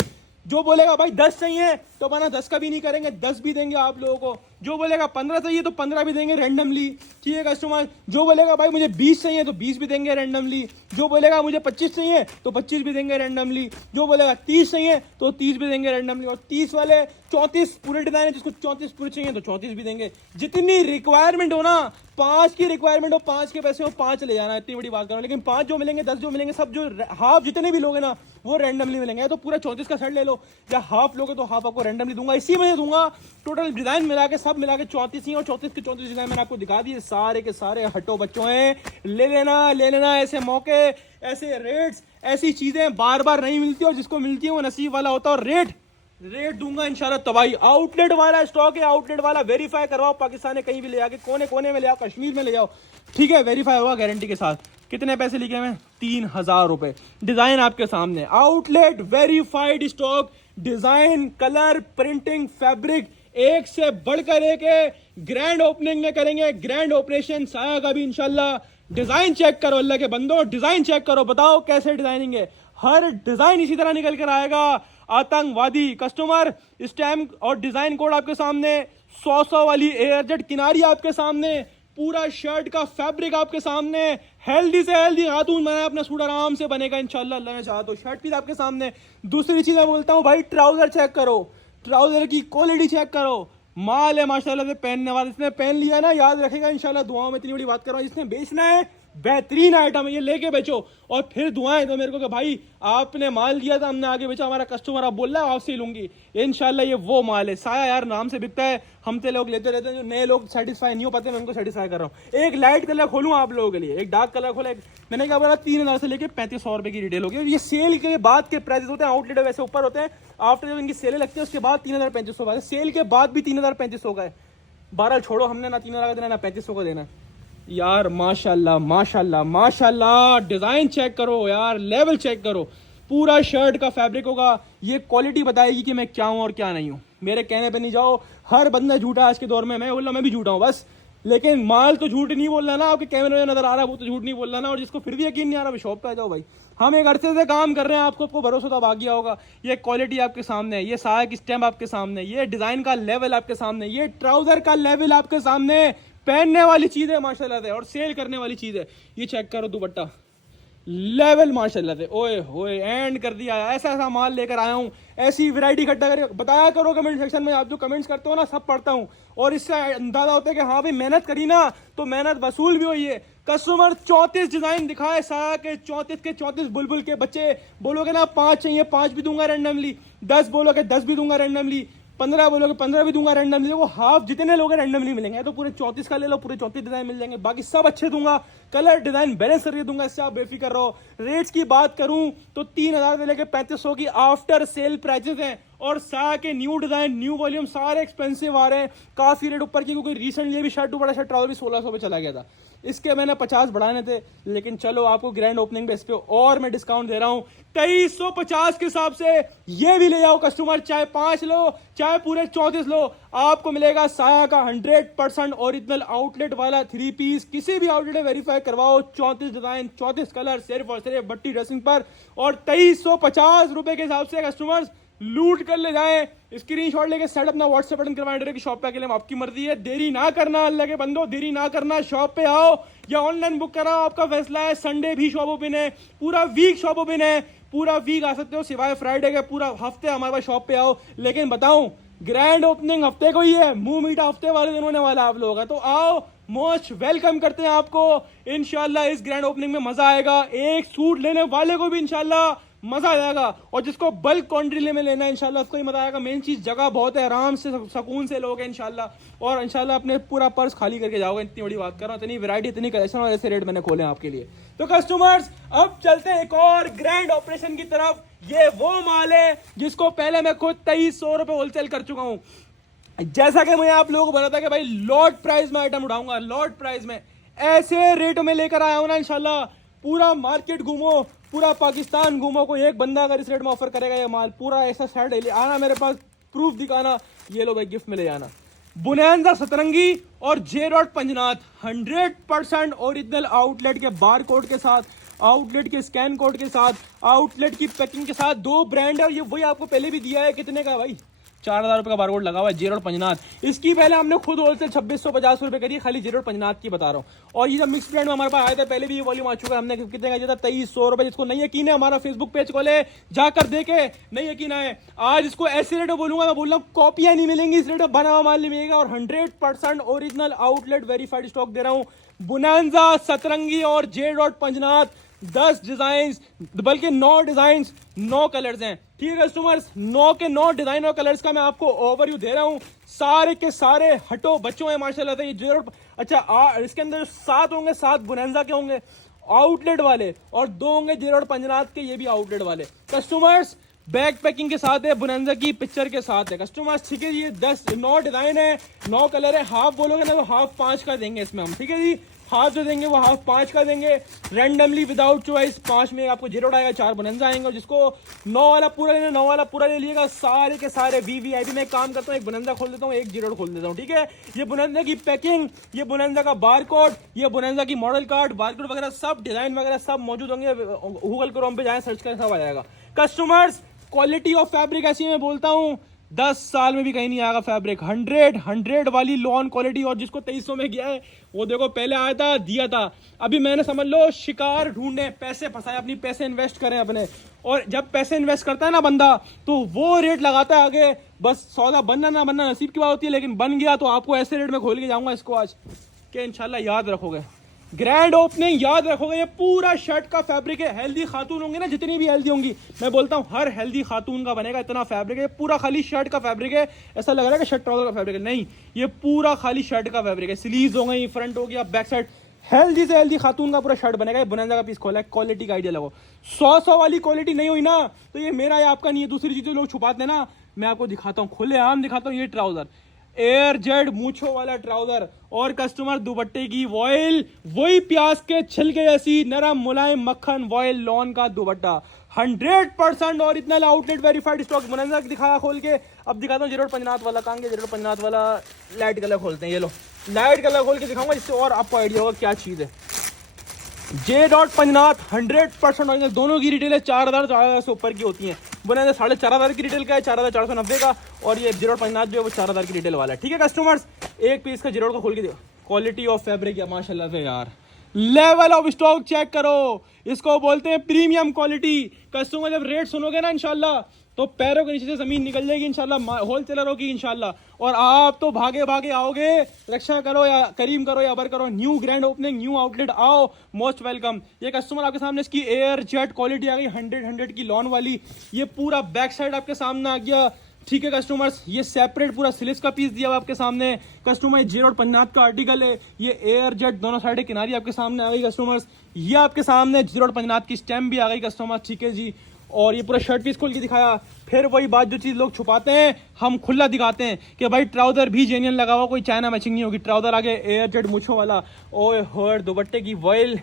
जो बोलेगा भाई 10 चाहिए तो बना 10 का भी नहीं करेंगे, 10 भी देंगे आप लोगों को। जो बोलेगा 15 चाहिए तो 15 भी देंगे रैंडमली। ठीक है कस्टमर, जो बोलेगा भाई मुझे 20 चाहिए तो 20 भी देंगे रैंडमली। जो बोलेगा मुझे 25 चाहिए तो 25 भी देंगे रैंडमली। जो बोलेगा 30 चाहिए तो 30 भी देंगे रैंडमली। और 30 वाले 34 पूरे डिजाइन है, जिसको 34 पूरे चाहिए तो 34 भी देंगे। जितनी रिक्वायरमेंट हो ना, 5 की रिक्वायरमेंट हो, 5 के पैसे हो 5 ले जाना, इतनी बड़ी बात कर रहा हूं। लेकिन 5 जो मिलेंगे 10 जो मिलेंगे सब जो हाफ जितने भी लोगे ना वो रैंडमली मिलेंगे। तो पूरा 34 का सेट ले लो, या हाफ लोगे तो हाफ आपको रैंडमली दूंगा, इसी में दूंगा। टोटल डिजाइन मिला के सब मिला के 34 ही, और 34 के 34 डिजाइन मैंने आपको दिखा दिए, सारे के सारे हटो बच्चों हैं। ले लेना। ऐसे मौके, ऐसे रेट्स, ऐसी चीजें बार बार नहीं मिलती, और जिसको मिलती है वो नसीब वाला होता है। और रेट दूंगा इंशाल्लाह तबाही। आउटलेट वाला स्टॉक है, आउटलेट वाला वेरीफाई करवाओ, पाकिस्तान में कहीं भी ले जाके कोने कोने में ले आओ, कश्मीर में ले जाओ, ठीक है, वेरीफाई होगा गारंटी के साथ। कितने पैसे लिखे हुए? 3000 रुपए। डिजाइन आपके सामने, outlet verified stock, design, colour, printing, fabric, एक से बढ़कर एक है। ग्रैंड ओपनिंग में करेंगे ग्रैंड ऑपरेशन साया का भी इंशाल्लाह। डिजाइन चेक करो अल्लाह के बंदो, डिजाइन चेक करो, बताओ कैसे डिजाइनिंग है। हर डिजाइन इसी तरह निकल कर आएगा। आतंकवादी कस्टमर, स्टैम्प और डिजाइन कोड आपके सामने, 100 वाली एयरजेट किनारी आपके सामने, पूरा शर्ट का फैब्रिक आपके सामने। हेल्दी से हेल्दी खातून बनाया अपना सूट आराम से बनेगा इंशाल्लाह, अल्लाह ने चाहा तो। शर्ट भी आपके सामने। दूसरी चीज मैं बोलता हूँ भाई, ट्राउजर चेक करो, ट्राउजर की क्वालिटी चेक करो। माल है माशाल्लाह से पहनने वाला, इसने पहन लिया ना याद रखेगा इंशाल्लाह दुआओं में। इतनी बड़ी बात कर रहा हूं, जिसने बेचना है बेहतरीन आइटम है, ये लेके बेचो और फिर दुआएं दो मेरे को कि भाई आपने माल दिया था हमने आगे बेचा, हमारा कस्टमर आप बोल रहा है आपसे लूंगी। इंशाल्लाह ये वो माल है। साया यार नाम से बिकता है, हम तो लोग लेते रहते हैं, जो नए लोग सेटिस्फाई नहीं हो पाते, मैं उनको सेटिस्फाई कर रहा हूँ। एक लाइट कलर खोलूँ आप लोगों के लिए, एक डार्क कलर खोला, मैंने क्या बोला 3000 से लेके 3500 रुपए की रिटेल होगी। ये सेल के बाद के प्राइस होते हैं, आउटलेट वैसे ऊपर होते हैं, आफ्टर जब इनकी सेलें लगती है उसके बाद 3500 का है। सेल के बाद भी 3500 का है। 12 छोड़ो, हमने ना 3000 का देना ना 3500 का देना यार। माशाल्लाह माशाल्लाह माशाल्लाह, डिजाइन चेक करो यार, लेवल चेक करो। पूरा शर्ट का फैब्रिक होगा, ये क्वालिटी बताएगी कि मैं क्या हूं और क्या नहीं हूं। मेरे कहने पे नहीं जाओ, हर बंदा झूठा आज के दौर में, मैं बोल रहा मैं भी झूठा हूं बस। लेकिन माल तो झूठ नहीं बोल रहा ना, आपके कैमरे में नजर आ रहा है वो तो झूठ नहीं बोल रहा ना। और जिसको फिर भी यकीन नहीं आ रहा वो शॉप पे आ जाओ भाई, हम एक अरसे से काम कर रहे हैं, आपको भरोसा तो आ गया होगा। ये क्वालिटी आपके सामने है, ये साया की स्टैम्प आपके सामने, ये डिजाइन का लेवल आपके सामने, ये ट्राउजर का लेवल आपके सामने। पहनने वाली चीज है माशाल्लाह से, और सेल करने वाली चीज है। ये चेक करो दुपट्टा, लेवल माशाल्लाह से, ओए होए एंड कर दिया। ऐसा ऐसा माल लेकर आया हूँ, ऐसी वैरायटी इकट्ठा करके बताया करो कमेंट सेक्शन में। आप जो कमेंट्स करते हो ना सब पढ़ता हूँ, और इससे अंदाजा होता है कि हाँ भाई मेहनत करी ना तो मेहनत वसूल भी हुई है। कस्टमर 34 डिजाइन दिखाए, साया के 34 के 34 बुलबुल के बच्चे। बोलोगे ना 5 चाहिए 5 भी दूंगा रैंडमली, 10 बोलोगे 10 भी दूंगा रैंडमली, 15 बोलोगे 15 भी दूंगा रैंडमली। वो हाफ जितने लोग रैंडमली मिलेंगे, तो पूरे 34 का ले लो, पूरे 34 डिजाइन मिल जाएंगे। बाकी सब अच्छे दूंगा, कलर डिजाइन बैलेंस करके दूंगा, इससे आप बेफिक्र रहो। रेट्स की बात करूं तो 3000 से लेकर 3500 की आफ्टर सेल प्राइसेस हैं, और साया के न्यू डिजाइन न्यू वॉल्यूम सारे एक्सपेंसिव आ रहे हैं, काफी रेट ऊपर की, क्योंकि रिसेंटली भी शर्ट बड़ा शर्ट ट्राउजर भी 1600 पे चला गया था। इसके मैंने 50 बढ़ाने थे, लेकिन चलो आपको ग्रैंड ओपनिंग पे इस पे और मैं डिस्काउंट दे रहा हूँ 2350 के हिसाब से। ये भी ले जाओ कस्टमर, चाहे 5 लो चाहे पूरे 34 लो, आपको मिलेगा साया का 100% ओरिजिनल आउटलेट वाला 3 पीस। किसी भी आउटलेट वेरीफाई करवाओ, 34 डिजाइन 34 कलर सिर्फ और सिर्फ भट्टी ड्रेसिंग पर, और 2350 रुपए के हिसाब से कस्टमर्स लूट कर ले जाए। स्क्रीनशॉट लेके सेट अपना व्हाट्सएप बटन करवाएं डायरेक्ट शॉप पे, अकेले आपकी मर्जी है। देरी ना करना, अल्लाह के बंदो देरी ना करना, शॉप पे आओ या ऑनलाइन बुक कराओ, आपका फैसला है। संडे भी शॉप ओपन है, पूरा वीक शॉप ओपन है, पूरा वीक आ सकते हो सिवाय फ्राइडे के, पूरा हफ्ते हमारे पास शॉप पे आओ। लेकिन बताऊं ग्रैंड ओपनिंग हफ्ते को ही है, मुंह मीठा हफ्ते वाले दिन होने वाला आप लोगों का, तो आओ मोस्ट वेलकम करते हैं आपको। इंशाल्लाह इस ग्रैंड ओपनिंग में मजा आएगा, एक सूट लेने वाले को भी इंशाल्लाह मजा आ जाएगा, और जिसको बल्क क्वांटिटी में लेना है इंशाल्लाह उसको ही मजा आएगा। मेन चीज जगह बहुत है, आराम से सुकून से लोगे इंशाल्लाह, और इंशाल्लाह अपने पूरा पर्स खाली करके जाओगे। इतनी बड़ी बात कर रहा हूँ, इतनी वैरायटी इतनी कलेक्शन और ऐसे रेट मैंने खोले हैं आपके लिए। तो कस्टमर्स अब चलते हैं एक और ग्रैंड ऑपरेशन की तरफ। ये वो माल है जिसको पहले मैं खुद 2300 रुपए होलसेल कर चुका हूँ। जैसा कि मैं आप लोगों को बताया था कि भाई लॉट प्राइस में आइटम उठाऊंगा, लॉट प्राइस में ऐसे रेट में लेकर आया हूं ना इंशाल्लाह। पूरा मार्केट घूमो, पूरा पाकिस्तान घूमो, कोई एक बंदा अगर इस रेट में ऑफर करेगा ये माल पूरा ऐसा सेट ले आना मेरे पास, प्रूफ दिखाना, ये लो भाई गिफ्ट में ले जाना। बुनैंजा सतरंगी और जे डॉट पंजनाथ 100% ओरिजिनल आउटलेट के बार कोड के साथ, आउटलेट के स्कैन कोड के साथ, आउटलेट की पैकिंग के साथ, 2 ब्रांड है। ये वही आपको पहले भी दिया है, कितने का भाई 4000 रुपए का बारकोड लगा हुआ है जे डॉट पंजनाथ। इसकी पहले हमने खुद होलसेल 2650 रुपए करी, खाली जे डॉट पंजनाथ की बता रहा हूँ। और ये जब मिक्स ब्रांड में हमारे पास आया था, पहले भी ये वॉल्यूम आ चुका है, हमने कितने का दिया था 2300 रुपए। जिसको नहीं यकीन है हमारा फेसबुक पेज खोले, जाकर देखे, नहीं यकीन है आज इसको ऐसे रेट में बोलूंगा, मैं बोल रहा हूँ कॉपियां नहीं मिलेंगी, इस रेट में बना हुआ माल नहीं मिलेगा, और 100% ओरिजिनल आउटलेट वेरीफाइड स्टॉक दे रहा हूँ। बुनैंजा सतरंगी और जे डॉट पंजनाथ 10 डिजाइन, बल्कि 9 डिजाइन 9 कलर्स हैं, ठीक है कस्टमर्स। 9 के 9 डिजाइन और कलर्स का मैं आपको ओवरव्यू दे रहा हूँ। सारे के सारे हटो बच्चों हैं माशाल्लाह से। ये जरूर अच्छा इसके अंदर 7 होंगे, 7 बुनैंजा के होंगे आउटलेट वाले, और 2 होंगे जे डॉट पंजनाथ के, ये भी आउटलेट वाले। कस्टमर्स बैक पैकिंग के साथ है, बुनैंजा की पिक्चर के साथ है कस्टमर्स, ठीक है। ये 9 डिजाइन है, 9 कलर है। हाफ बोलोगे ना तो हाफ 5 का देंगे इसमें हम, ठीक है जी। हाफ जो देंगे वो हाफ 5 का देंगे, रैंडमली विदाउट चॉइस। 5 में आपको जीरो आएगा, 4 बुनैंजा आएंगे, और जिसको 9 वाला पूरा लेना 9 वाला पूरा ले लिएगा। सारे के सारे वीवीआईपी में काम करता हूँ, एक बुनैंजा खोल देता हूँ, एक जीरो खोल देता हूँ, ठीक है। ये बुनैंजा की पैकिंग, ये बुनैंजा का बारकोड, ये बुनैंजा की मॉडल कार्ड, बारकोड वगैरह सब डिजाइन वगैरह सब मौजूद होंगे। गूगल क्रोम पे जाए सर्च करें, सब आ जाएगा। कस्टमर्स क्वालिटी ऑफ फैब्रिक ऐसी मैं बोलता हूँ 10 साल में भी कहीं नहीं आएगा फैब्रिक। 100 वाली लॉन क्वालिटी, और जिसको 2300 में गया है वो देखो पहले आया था दिया था, अभी मैंने समझ लो शिकार ढूंढे, पैसे फंसाए, अपनी पैसे इन्वेस्ट करें अपने। और जब पैसे इन्वेस्ट करता है ना बंदा तो वो रेट लगाता है आगे, बस सौदा बनना ना बनना नसीब की बात होती है, लेकिन बन गया तो आपको ऐसे रेट में खोल के जाऊंगा इसको आज कि इंशाल्लाह याद रखोगे। ग्रैंड ओपनिंग याद रखोगे, ये पूरा शर्ट का फैब्रिक है। हेल्दी खातून होंगे ना, जितनी भी हेल्दी होंगी, मैं बोलता हूँ हर हेल्दी खातून का बनेगा, इतना फैब्रिक है। पूरा खाली शर्ट का फैब्रिक है, ऐसा लग रहा है कि शर्ट ट्राउजर का फैब्रिक है, नहीं, ये पूरा खाली शर्ट का फैब्रिक है। स्लीव्स हो गई, फ्रंट हो गया, बैक साइड, हेल्दी से हेल्दी खातून का पूरा शर्ट बनेगा। ये बुनैंजा का पीस खोला है, क्वालिटी का आइडिया लगो। 100 वाली क्वालिटी नहीं हुई ना तो ये मेरा या आपका नहीं है। दूसरी चीजें लोग छुपाते हैं ना, मैं आपको दिखाता हूँ, खुले आम दिखाता हूँ। ये ट्राउजर एयर जेड मूछो वाला ट्राउजर, और कस्टमर दुपट्टे की वॉयल वही प्याज के छिलके जैसी नरम मुलायम मक्खन वॉयल लॉन का दुपट्टा, 100% original outlet verified stock. Bonanza दिखाया खोल के, अब दिखाता हूँ जे डॉट पंजनाथ वाला। कहाँ गया जे डॉट पंजनाथ वाला? लाइट कलर खोलते हैं, ये लो लाइट कलर खोल के दिखाऊंगा, जिससे और आपको आइडिया होगा क्या चीज है। जे डॉट पंजनाथ 100% ओरिजिनल, दोनों की रिटेल है 4000 से ऊपर की होती है। बुनैंजा 4500 की रिटेल का है, 4490 का, और ये जे डॉट पंजनाथ जो है वो 4000 की रिटेल वाला है, ठीक है कस्टमर्स। एक पीस का जे डॉट का खोल के देखो, क्वालिटी ऑफ फैब्रिक है माशाल्लाह से यार, लेवल ऑफ स्टॉक चेक करो, इसको बोलते हैं प्रीमियम क्वालिटी। कस्टमर जब रेट सुनोगे ना इंशाल्लाह तो पैरों के नीचे से जमीन निकल जाएगी इंशाल्लाह, होलसेलरों की इंशाल्लाह। और आप तो भागे भागे आओगे, रक्षा करो या करीम करो या अबर करो, new grand opening new outlet, आओ मोस्ट वेलकम। ये कस्टमर आपके सामने, इसकी एयर जेट क्वालिटी आ गई 100 की लॉन वाली। ये पूरा बैक साइड आपके सामने आ गया, ठीक है कस्टमर्स। ये सेपरेट पूरा स्लीव्स का पीस दिया हुआ आपके सामने कस्टमर, जे डॉट पंजनाथ का आर्टिकल है। ये एयर जेट दोनों साइड किनारी आपके सामने आ गई कस्टमर्स। ये आपके सामने जे डॉट पंजनाथ की स्टैम्प भी आ गई कस्टमर्स, ठीक है जी। और ये पूरा शर्ट पीस खोल के दिखाया। फिर वही बात जो चीज़ लोग छुपाते हैं हम खुला दिखाते हैं कि भाई ट्राउजर भी जेन्युइन लगा हुआ, कोई चाइना मैचिंग नहीं होगी। ट्राउजर आगे एयर जेट मूछों वाला, ओए होए दुपट्टे की वॉयल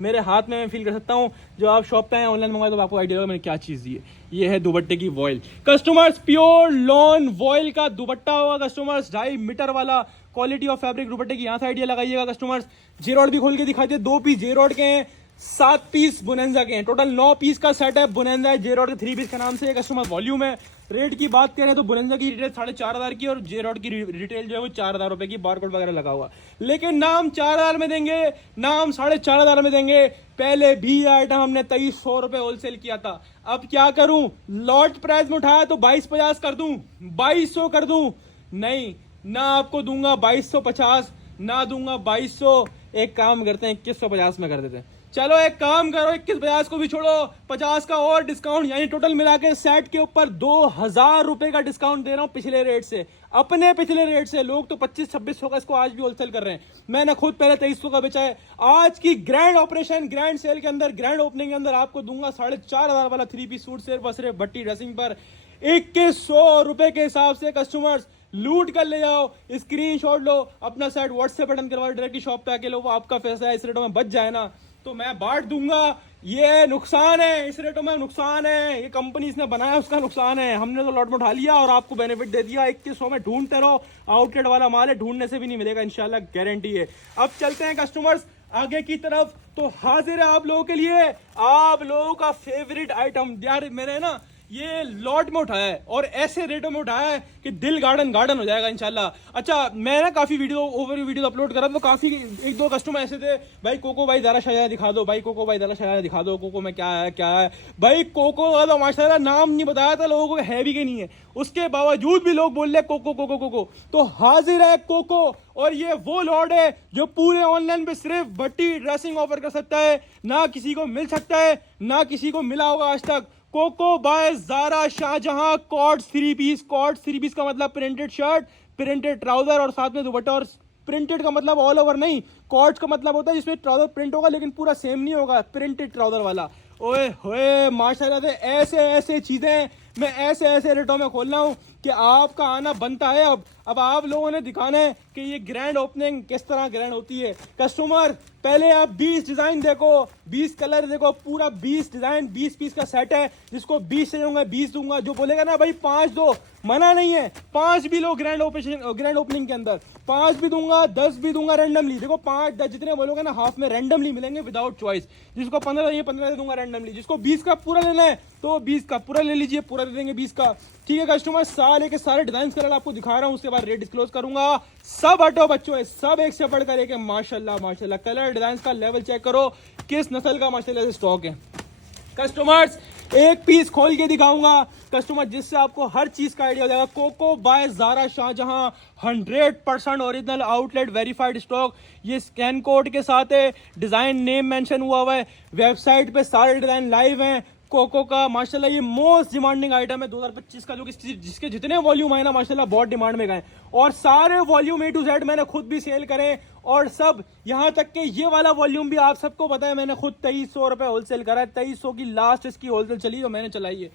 मेरे हाथ में मैं फील कर सकता हूँ। जो आप शॉप पे आए ऑनलाइन मंगवाए तो आपको आइडिया होगा मैंने क्या चीज़ दी है। ये है दुपट्टे की vial customers, pure lawn vial का दुपट्टा होगा कस्टमर्स, 2.5 मीटर वाला क्वालिटी ऑफ फैब्रिक दुपट्टे की। यहाँ से आइडिया लगाइएगा कस्टमर्स। जेरोड भी खोल के दिखाई दे, 2 पीस जेरोड के हैं, 7 पीस बुनेंजा के हैं, टोटल 9 पीस का सेट है। बुनेंजा जेरोड के 3 पीस के नाम से कस्टमर वॉल्यूम है। रेट की बात करें तो बुनेंजा की रिटेल 4,500 की और जेरोड की रिटेल जो है वो 4,000 रुपए की, बारकोड वगैरह लगा हुआ। लेकिन नाम 4,000 में देंगे, नाम 4,500 में देंगे। पहले भी आइटम हमने 2,300 रुपए होलसेल किया था। अब क्या करूं, लॉट प्राइस में उठाया तो 2250 कर दूं, 2200 कर दूं? नहीं, ना आपको दूंगा 2250, ना दूंगा 2200। एक काम करते हैं 2150 में कर देते हैं। चलो एक काम करो, 2150 को भी छोड़ो, 50 का और डिस्काउंट, यानी टोटल मिला के सेट के ऊपर 2,000 रुपए का डिस्काउंट दे रहा हूं पिछले रेट से, अपने पिछले रेट से। लोग तो 25-2600 का इसको आज भी होलसेल कर रहे हैं, मैंने खुद पहले 2300 का बेचा है। आज की ग्रैंड ऑपरेशन, ग्रैंड सेल के अंदर, ग्रैंड ओपनिंग के अंदर आपको दूंगा 4,500 वाला 3 पीस सूट सिर्फ भट्टी ड्रेसिंग पर 2100 रुपए के हिसाब से। कस्टमर्स लूट कर ले जाओ, स्क्रीनशॉट लो, अपना सेट व्हाट्सएप बटन करवाओ, डायरेक्टली शॉप पे आके लो, वो आपका फैसला है। इस रेटों में बच जाए ना तो मैं बांट दूंगा। ये नुकसान है, इस रेटों में नुकसान है, ये कंपनी इसने बनाया उसका नुकसान है। हमने तो लॉट में उठा लिया और आपको बेनिफिट दे दिया। 2100 में ढूंढते रहो, आउटलेट वाला माल है, ढूंढने से भी नहीं मिलेगा इंशाल्लाह, गारंटी है। अब चलते हैं कस्टमर्स आगे की तरफ। तो हाजिर है आप लोगों के लिए, आप लोगों का फेवरेट आइटम। यार मैंने ना ये लॉट में उठाया है और ऐसे रेटों में उठाया है कि दिल गार्डन हो जाएगा इंशाल्लाह। अच्छा, मैं ना काफी ओवरव्यू वीडियो अपलोड करा तो काफी 1-2 कस्टमर ऐसे थे, भाई कोको भाई ज़रा शायद दिखा दो, भाई कोको भाई ज़रा शायद दिखा दो, कोको में क्या है। भाई कोको का तो माशाल्लाह नाम नहीं बताया था लोगों को, है भी कि नहीं है, उसके बावजूद भी लोग बोल रहे कोको कोको कोको। तो हाजिर है कोको, और ये वो लॉट है जो पूरे ऑनलाइन पे सिर्फ भट्टी ड्रेसिंग ऑफर कर सकता है, ना किसी को मिल सकता है, ना किसी को मिला होगा आज तक। Coco by Zara Shahjahan coords 3 piece. Coords 3 piece का मतलब प्रिंटेड शर्ट, प्रिंटेड ट्राउजर और साथ में दुपट्टा। और प्रिंटेड का मतलब ऑल ओवर नहीं, कॉर्ड्स का मतलब होता है जिसमें ट्राउजर प्रिंट होगा लेकिन पूरा सेम नहीं होगा, प्रिंटेड ट्राउजर वाला। ओए होए माशाल्लाह से ऐसे ऐसे चीजें मैं ऐसे ऐसे रेटों में खोल रहा हूँ कि आपका आना बनता है। अब आप लोगों ने दिखाना है कि ये ग्रैंड ओपनिंग किस तरह ग्रैंड होती है। कस्टमर पहले आप 20 डिजाइन देखो, 20 कलर देखो, पूरा 20 डिजाइन 20 पीस का सेट है। जिसको 20 चाहिए 20 दूंगा, जो बोलेगा ना भाई 5 दो, मना नहीं है, 5 भी लो ग्रैंड ओपनिंग के अंदर, 5 भी दूंगा, 10 भी दूंगा रैंडमली। देखो 5 10 जितने बोलोगे ना हाफ में रैंडमली मिलेंगे विदाउट चॉइस। जिसको 15 चाहिए 15 दे दूंगा रैंडमली, जिसको 20 का पूरा लेना है तो 20 का पूरा ले लीजिए, पूरा दे देंगे 20 का। ठीक है कस्टमर, सारे के सारे डिजाइन कलर आपको दिखा रहा हूं, उसके बाद रेट डिस्क्लोज करूंगा। सब हटो बच्चों है, सब एक से बढ़कर एक है, माशाल्लाह माशाल्लाह। कलर डिजाइन का लेवल चेक करो, किस नस्ल का माशाल्लाह से स्टॉक है। कस्टमर्स एक पीस खोल के दिखाऊंगा कस्टमर, जिससे आपको हर चीज का आइडिया हो जाएगा। Coco by Zara Shahjahan 100% original outlet verified stock. ये स्कैन कोड के साथ है, डिजाइन नेम मेंशन हुआ है, वेबसाइट पे सारे डिजाइन लाइव हैं। कोको का माशाल्लाह ये मोस्ट डिमांडिंग आइटम है 2025 का, जो कि जिसके जितने वॉल्यूम आए ना माशाल्लाह बहुत डिमांड में गए, और सारे वॉल्यूम A to Z मैंने खुद भी सेल करे, और सब यहाँ तक कि ये वाला वॉल्यूम भी आप सबको पता है मैंने खुद 2300 रुपए होलसेल करा है। 2300 की लास्ट इसकी होलसेल चली जो मैंने चलाई है।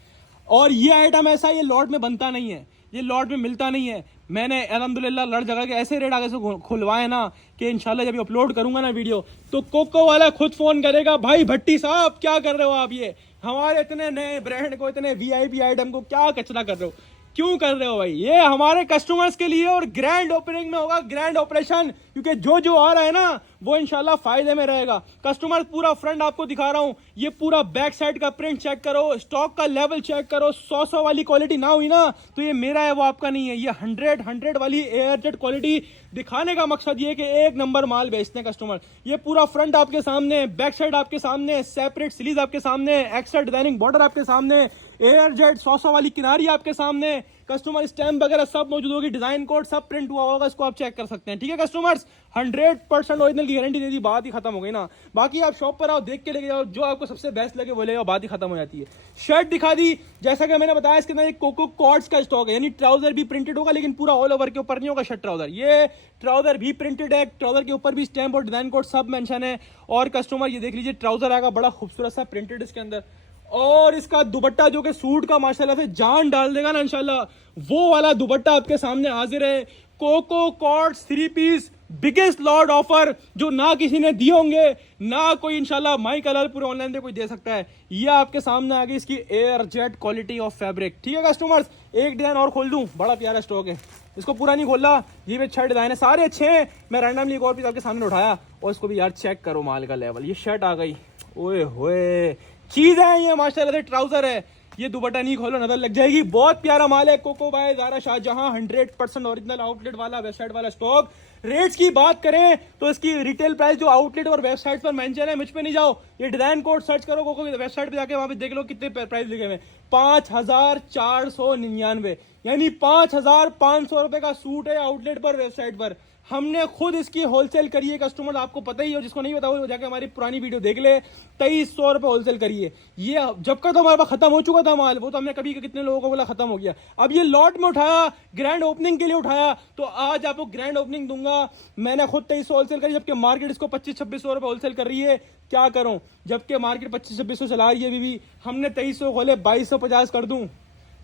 और ये आइटम ऐसा ये लॉट में बनता नहीं है, ये लॉट में मिलता नहीं है। मैंने अल्हम्दुलिल्लाह लड़ जगह के ऐसे रेट आगे से खुलवाए ना कि इंशाल्लाह जब अपलोड करूंगा ना वीडियो तो कोको वाला खुद फोन करेगा, भाई भट्टी साहब क्या कर रहे हो आप, ये हमारे इतने नए ब्रांड को, इतने VIP आइटम को क्या कचरा कर रहे हो, क्यों कर रहे हो भाई। ये हमारे कस्टमर्स के लिए, और ग्रैंड ओपनिंग में होगा ग्रैंड ऑपरेशन, क्योंकि जो आ रहा है ना वो इंशाल्लाह फायदे में रहेगा। कस्टमर पूरा फ्रंट आपको दिखा रहा हूं, ये पूरा बैक साइड का प्रिंट चेक करो, स्टॉक का लेवल चेक करो। 100 वाली क्वालिटी ना हुई ना तो ये मेरा है वो आपका नहीं है। ये 100 वाली एयर जेट क्वालिटी दिखाने का मकसद ये कि एक नंबर माल बेचते हैं कस्टमर। ये पूरा फ्रंट आपके सामने, बैक साइड आपके सामने, सेपरेट स्लीव आपके सामने, एक्स्ट्रा डिजाइनिंग बॉर्डर आपके सामने, एयर जेट 100 वाली किनारी आपके सामने, कस्टमर स्टैम्प वगैरह सब मौजूद होगी, डिजाइन कोड सब प्रिंट हुआ होगा, इसको आप चेक कर सकते हैं। ठीक है कस्टमर्स, 100% ओरिजिनल की गारंटी दे दी, बात ही खत्म हो गई ना। बाकी आप शॉप पर आओ, देख के लेके जाओ, जो आपको सबसे बेस्ट लगे वो ले जाओ, बात ही खत्म हो जाती है। शर्ट दिखा दी, जैसा कि मैंने बताया इसके अंदर एक कोको कॉर्ड्स का स्टॉक है, यानी ट्राउजर भी प्रिंटेड होगा लेकिन पूरा ऑल ओवर के ऊपर नहीं होगा शर्ट ट्राउजर। ये ट्राउजर भी प्रिंटेड है, ट्राउजर के ऊपर भी स्टैम्प और डिजाइन कोड सब मेंशन है। और कस्टमर ये देख लीजिए ट्राउजर आएगा बड़ा खूबसूरत सा प्रिंटेड इसके अंदर, और इसका दुपट्टा जो कि सूट का माशाल्लाह से जान डाल देगा ना इंशाल्लाह, वो वाला दुपट्टा आपके सामने हाजिर है। Coco coords 3 piece biggest lot offer जो ना किसी ने दिए होंगे, ना कोई इंशाल्लाह माई कलर पूरे ऑनलाइन पे कोई दे सकता है। ये आपके सामने आ गई इसकी air jet quality of fabric. ठीक है कस्टमर्स, एक डिजाइन और खोल दूं, बड़ा प्यारा स्टॉक है, इसको पूरा नहीं खोला। ये भी 6 डिजाइन है, सारे अच्छे हैं। मैं रैंडमली एक और पीस आपके सामने उठाया और इसको भी यार चेक करो माल का लेवल। ये शर्ट आ गई, ओए होए चीज है ये माशाल्लाह से, ट्राउजर है। ये दुपट्टा नहीं खोलो नजर लग जाएगी, बहुत प्यारा माल है। Coco by Zara Shahjahan 100% original outlet वाला वेबसाइट वाला स्टॉक। रेट्स की बात करें तो इसकी रिटेल प्राइस जो आउटलेट और वेबसाइट पर मेंशन है, मुझ पे नहीं जाओ, ये डिजाइन कोड सर्च करो कोको की वेबसाइट पे जाके, वहां पे देख लो कितने प्राइस लिखे हुए। 5499 यानी 5500 रुपए का सूट है आउटलेट पर वेबसाइट पर। हमने खुद इसकी होलसेल करी है कस्टमर, आपको पता ही हो, जिसको नहीं पता वो जाके हमारी पुरानी वीडियो देख ले। 2300 रुपए होलसेल करी है। ये जब का तो हमारे पास खत्म हो चुका था माल, वो तो हमने कभी कितने लोगों को बोला खत्म हो गया। अब ये लॉट में उठाया, ग्रैंड ओपनिंग के लिए उठाया, तो आज आपको ग्रैंड ओपनिंग दूंगा। मैंने खुद 2300 होलसेल करी, जबकि मार्केट इसको 2500-2600 रुपए होलसेल कर रही है। क्या करूं, जबकि मार्केट 2500-2600 चला रही है अभी भी। हमने 2300 खोले, 2250 कर दूं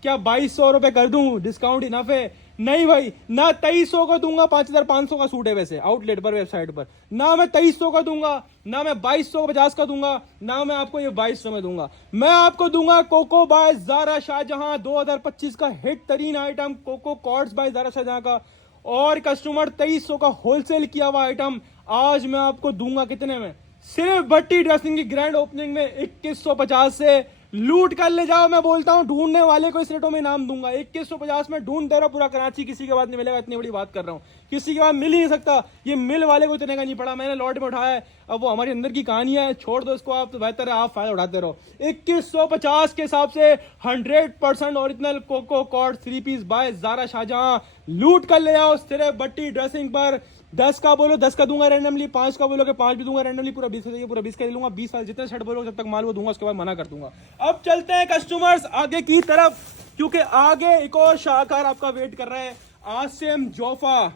क्या? 2200 रुपए कर दूं, डिस्काउंट इनफ है? नहीं भाई, ना 2300 का दूंगा, 5500 का सूट है वैसे आउटलेट पर वेबसाइट पर, ना मैं 2300 का दूंगा, ना मैं 2250 का दूंगा, ना मैं आपको ये 2200 में दूंगा। मैं आपको दूंगा कोको बाय ज़ारा शाहजहां 2025 का हिट तरीन item, Coco coords by Zara Shahjahan का। और कस्टमर 2300 का होलसेल किया हुआ आइटम आज मैं आपको दूंगा कितने में? सिर्फ भट्टी ड्रेसिंग की ग्रैंड ओपनिंग में 2150 से लूट कर ले जाओ। मैं बोलता हूं ढूंढने वाले को इस रेटों में इनाम दूंगा। 2150 में ढूंढ दे रहा पूरा कराची, किसी के बाद नहीं मिलेगा, इतनी बड़ी बात कर रहा हूं, किसी के बाद मिल ही नहीं सकता। ये मिल वाले को इतने का नहीं पड़ा, मैंने लॉट में उठाया है। अब वो हमारी अंदर की कहानी है, छोड़ दो इसको आप, तो बेहतर है आप फायदा उठाते रहो। 2150 के हिसाब से 100% original Coco cord 3 piece by Zara Shahjahan लूट कर ले आओ सिर्फ भट्टी ड्रेसिंग पर। 10 का बोलो 10 का दूंगा रैंडमली, 5 का बोलोगे 5 भी दूंगा रैंडमली, पूरा 20 का चाहिए पूरा 20 का लूंगा। 20 वाले जितने शर्ट बोलोगे जब तक माल वो दूंगा, उसके बाद मना कर दूंगा। अब चलते हैं कस्टमर्स आगे की तरफ, क्योंकि आगे एक और शाहकार आपका वेट कर रहा है। आसिम जोफा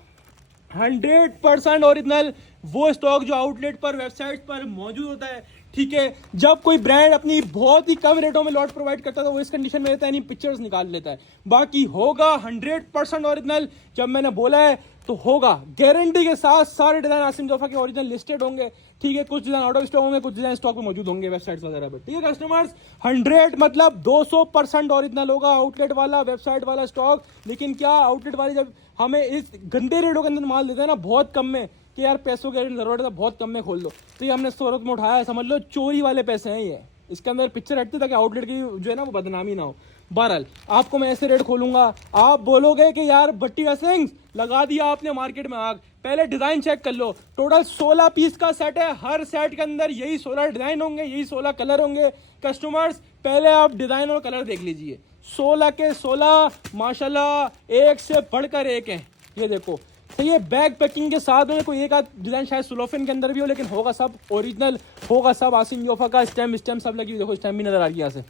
100% ओरिजिनल, वो स्टॉक जो आउटलेट पर वेबसाइट पर मौजूद होता है। ठीक है, जब कोई ब्रांड अपनी बहुत ही कम रेटों में लॉट प्रोवाइड करता है तो वो इस कंडीशन में रहता है, नहीं पिक्चर्स निकाल लेता है। बाकी होगा 100% ओरिजिनल, जब मैंने बोला है तो होगा गारंटी के साथ। सारे डिजाइन आसिम जोफा के ओरिजिनल लिस्टेड होंगे। ठीक है, कुछ डिजाइन आउट ऑफ स्टॉक होंगे, कुछ डिजाइन स्टॉक में मौजूद होंगे वेबसाइट्स वगैरह पे। ठीक है कस्टमर्स, 100 मतलब 200% ओरिजिनल होगा आउटलेट वाला वेबसाइट वाला स्टॉक। लेकिन क्या आउटलेट वाले जब हमें इस गंदे रेटों के अंदर माल देते हैं ना, बहुत कम में, कि यार पैसों की जरूरत है बहुत कम में खोल दो, तो ये हमने सूरत में उठाया है। समझ लो चोरी वाले पैसे हैं ये, इसके अंदर पिक्चर हटती ताकि आउटलेट की जो है ना वो बदनामी ना हो। बहरहाल आपको मैं ऐसे रेट खोलूंगा, आप बोलोगे कि यार भट्टी ड्रेसिंग्स लगा दिया आपने मार्केट में आग। पहले डिजाइन चेक कर लो, टोटल 16 पीस का सेट है। हर सेट के अंदर यही 16 डिजाइन होंगे, यही 16 कलर होंगे। कस्टमर्स पहले आप डिजाइन और कलर देख लीजिए, 16 के 16 माशाल्लाह एक से बढ़कर एक है। ये देखो, तो ये बैग पैकिंग के साथ में कोई एक आध डिजाइन शायद सुलोफिन के अंदर भी हो, लेकिन होगा सब ओरिजिनल, होगा सब आसिम जोफा का। स्टैम्प सब लगी हुई, देखो स्टैम्प भी नजर आ रही है यहाँ से।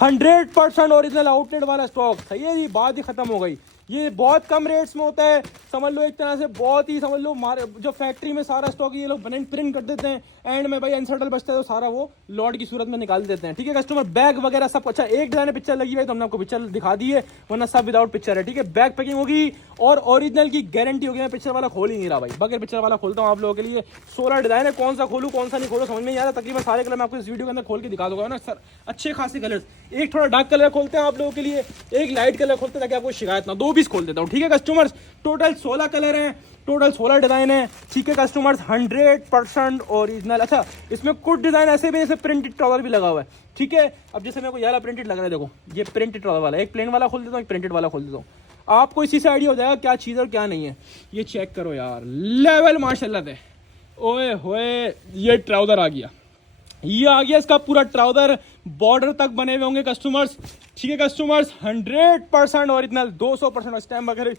100% ओरिजिनल आउटलेट वाला स्टॉक। सही है जी, बात ही खत्म हो गई। ये बहुत कम रेट्स में होता है, समझ लो एक तरह से बहुत ही, समझ लो जो फैक्ट्री में सारा स्टॉक ये लोग प्रिंट कर देते हैं, एंड में भाई अनसर्टल बचता है तो सारा वो लॉट की सूरत में निकाल देते हैं। ठीक है कस्टमर, बैग वगैरह सब अच्छा, एक डिजाइन पिक्चर लगी हुई है तो हमने आपको पिक्चर दिखा दी है, वरना सब विदाउट पिक्चर है। ठीक है, बैग पैकिंग होगी और ओरिजिनल की गारंटी होगी। मैं पिक्चर वाला खोल ही नहीं रहा भाई, बगैर पिक्चर वाला खोलता हूँ आप लोगों के लिए। 16 डिजाइन है, कौन सा खोलूँ कौन सा नहीं खोलूँ समझ में नहीं आ रहा। तकरीबन सारे कलर मैं आपको इस वीडियो के अंदर खोल के दिखा दूंगा ना सर, अच्छे खासे कलर। एक थोड़ा डार्क कलर खोलते हैं आप लोगों के लिए, एक लाइट कलर खोलते हैं ताकि आपको शिकायत ना, 2 पीस खोल देता हूँ। ठीक है कस्टमर्स, टोटल 16 कलर हैं, टोटल 16 डिजाइन है। ठीक है कस्टमर्स, 100% ओरिजिनल। अच्छा, इसमें कुछ डिजाइन ऐसे भी जैसे प्रिंटेड ट्राउजर भी लगा हुआ है। ठीक है, अब जैसे मेरे को ये वाला प्रिंटेड लग रहा है, देखो ये प्रिंटेड ट्राउजर वाला, एक प्लेन वाला खोल देता हूँ, एक प्रिंटेड वाला खोल देता हूँ, आपको इसी से आइडिया हो जाएगा क्या चीज़ और क्या नहीं है। ये चेक करो यार, लेवल माशाल्लाह से, ओए होए, ये ट्राउजर आ गया, ये आ गया इसका पूरा ट्राउजर, बॉर्डर तक बने हुए होंगे कस्टमर्स। ठीक है कस्टमर्स, 100% ओरिजिनल, 200% स्टैम्प वगैरह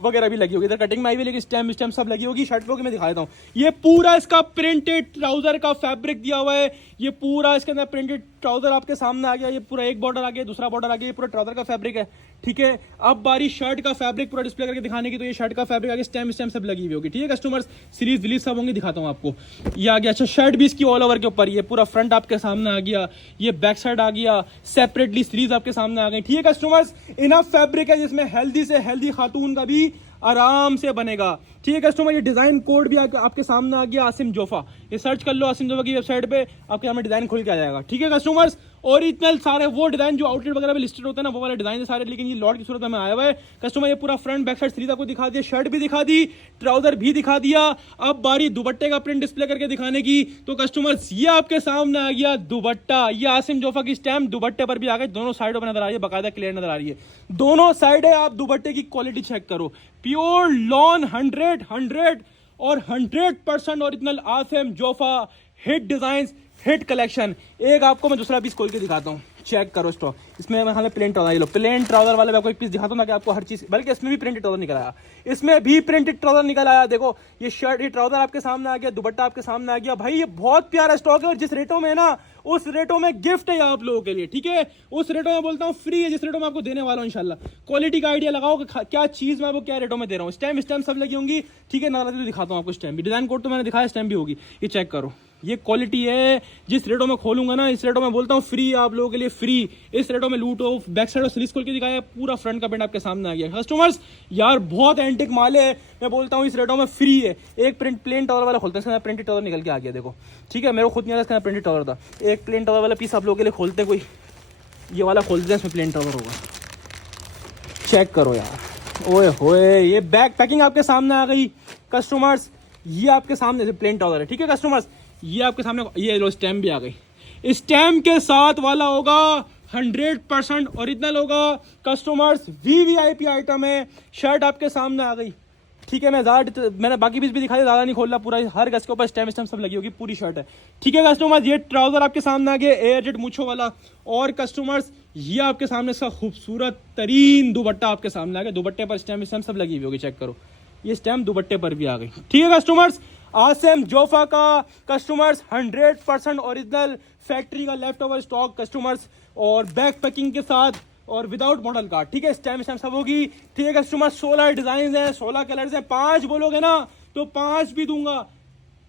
वगैरह भी लगी होगी, इधर कटिंग में आई हुई लेकिन स्टैम्प सब लगी होगी। शर्ट पे मैं दिखा देता हूँ, ये पूरा इसका प्रिंटेड ट्राउजर का फैब्रिक दिया हुआ है, ये पूरा इसके अंदर प्रिंटेड ट्राउजर आपके सामने आ गया, ये पूरा एक बॉर्डर आ गया, दूसरा बॉर्डर आ गया, ये पूरा ट्राउजर का फैब्रिक है, ठीक है। अब बारी शर्ट का फैब्रिक पूरा डिस्प्ले करके दिखाने की, तो ये शर्ट का फैब्रिक आगे स्टैम्प सब लगी हुई होगी, ठीक है कस्टमर्स। सीरीज विलीज सब होंगे, दिखाता हूँ आपको। ये आ गया, अच्छा शर्ट भी इसकी ऑल ओवर के ऊपर, ये पूरा फ्रंट आपके सामने आ गया, ये बैक साइड आ गया, सेपरेटली सीरीज आपके सामने आ गई, ठीक है कस्टमर्स। इनफ फैब्रिक है जिसमें हेल्दी से हेल्दी खातून का भी आराम से बनेगा, ठीक है कस्टमर। ये डिजाइन कोड भी आपके सामने आ गया, आसिम जोफा, ये सर्च कर लो आसिम जोफा की वेबसाइट पे, आपके सामने डिजाइन खुल के आ जाएगा, ठीक है कस्टमर्स। ओरिजिनल सारे वो डिजाइन जो आउटलेट वगैरह में लिस्टेड होते हैं ना, वो वाले डिजाइन है सारे, लेकिन ये लॉट की सूरत में आया हुआ है कस्टमर। ये पूरा फ्रंट बैक साइड सीरीज आपको दिखा दिया, शर्ट भी दिखा दी, ट्राउजर भी दिखा दिया। अब बारी दुपट्टे का प्रिंट डिस्प्ले करके दिखाने की, तो कस्टमर्स ये आपके सामने आ गया दुपट्टा, ये आसिम जोफा की स्टैम्प दुपट्टे पर भी आ गई, दोनों साइडों पर नजर आ रही है, बाकायदा क्लियर नजर आ रही है, दोनों साइड है। आप दुपट्टे की क्वालिटी चेक करो, प्योर लॉन 100 और 100% original Asim Jofa hit designs, hit collection. एक आपको मैं दूसरा पीस खोल के दिखाता हूँ, चेक करो स्टॉक। इसमें मैं प्लेन ट्राउजर, लो प्लेन ट्राउजर वाले मैं आपको एक पीस दिखाता हूँ ताकि आपको हर चीज, बल्कि इसमें भी प्रिंटेड ट्राउजर निकल आया, इसमें भी प्रिंटेड ट्राउजर निकल आया। देखो ये शर्ट, ये ट्राउजर आपके सामने आ गया, दुपट्टा आपके सामने आ गया। भाई ये बहुत प्यारा स्टॉक है, और जिस रेटों में है ना, उस रेटों में गिफ्ट है आप लोगों के लिए, ठीक है। उस रेटों में बोलता हूँ फ्री है, जिस रेटों में आपको देने वाला हूँ इंशाल्लाह। क्वालिटी का आइडिया लगाओ कि क्या चीज मैं आपको क्या रेटों में दे रहा हूँ। स्टैम्प सब लगी होंगी, ठीक है। नजर तो दिखाता हूँ आपको स्टैम्प भी, डिजाइन कोड तो मैंने दिखाया, स्टैम्प भी होगी, ये चेक करो। ये क्वालिटी है, जिस रेटों में खोलूंगा ना, इस रेटों में बोलता हूँ फ्री आप लोगों के लिए, फ्री। इस रेटों में लूट हो, बैक साइड और स्लीव्स खोल के दिखाया, पूरा फ्रंट का पेंट आपके सामने आ गया कस्टमर्स। यार बहुत एंटिक माल है, मैं बोलता हूँ इस रेटों में फ्री है। एक प्लेन टॉवर वाला खोलते हैं, इसका प्रिंटेड टॉवर निकल के आ गया, देखो ठीक है। मेरे को खुद नहीं आता इसका प्रिंटेड टॉवर था। एक प्लेन टॉवर वाला पीस आप लोगों के लिए खोलते हैं, कोई ये वाला खोलते हैं, इसमें प्लेन टॉवर होगा, चेक करो यार। ओए होए, ये बैक पैकिंग आपके सामने आ गई कस्टमर्स, ये आपके सामने प्लेन टॉवर है, ठीक है कस्टमर्स। ये आपके सामने, ये लो स्टैम्प भी आ गई, स्टैम्प के साथ वाला होगा, 100% ओरिजिनल होगा कस्टमर्स। VVIP आइटम है, शर्ट आपके सामने आ गई, ठीक है। मैंने बाकी पीस भी दिखाई, ज्यादा नहीं खोलना, पूरा हर गज के ऊपर स्टैम्प सब लगी होगी, पूरी शर्ट है, ठीक है कस्टमर्स। ये ट्राउजर आपके सामने आ गया, एयर जेट मूछों वाला, और कस्टमर्स ये आपके सामने इसका खूबसूरत तरीन दुपट्टा आपके सामने आ गया, दुपट्टे पर स्टैम्प सब लगी हुई होगी, चेक करो। ये स्टैम्प दुपट्टे पर भी आ गई, ठीक है कस्टमर्स। आसिम जोफा का कस्टमर्स 100% ओरिजिनल फैक्ट्री का लेफ्ट ओवर स्टॉक कस्टमर्स, और बैक पैकिंग के साथ और विदाउट मॉडल कार्ड, ठीक है। स्टैम्प सब होगी, ठीक है कस्टमर। 16 डिजाइन है, 16 कलर्स है, 5 बोलोगे ना तो 5 भी दूंगा,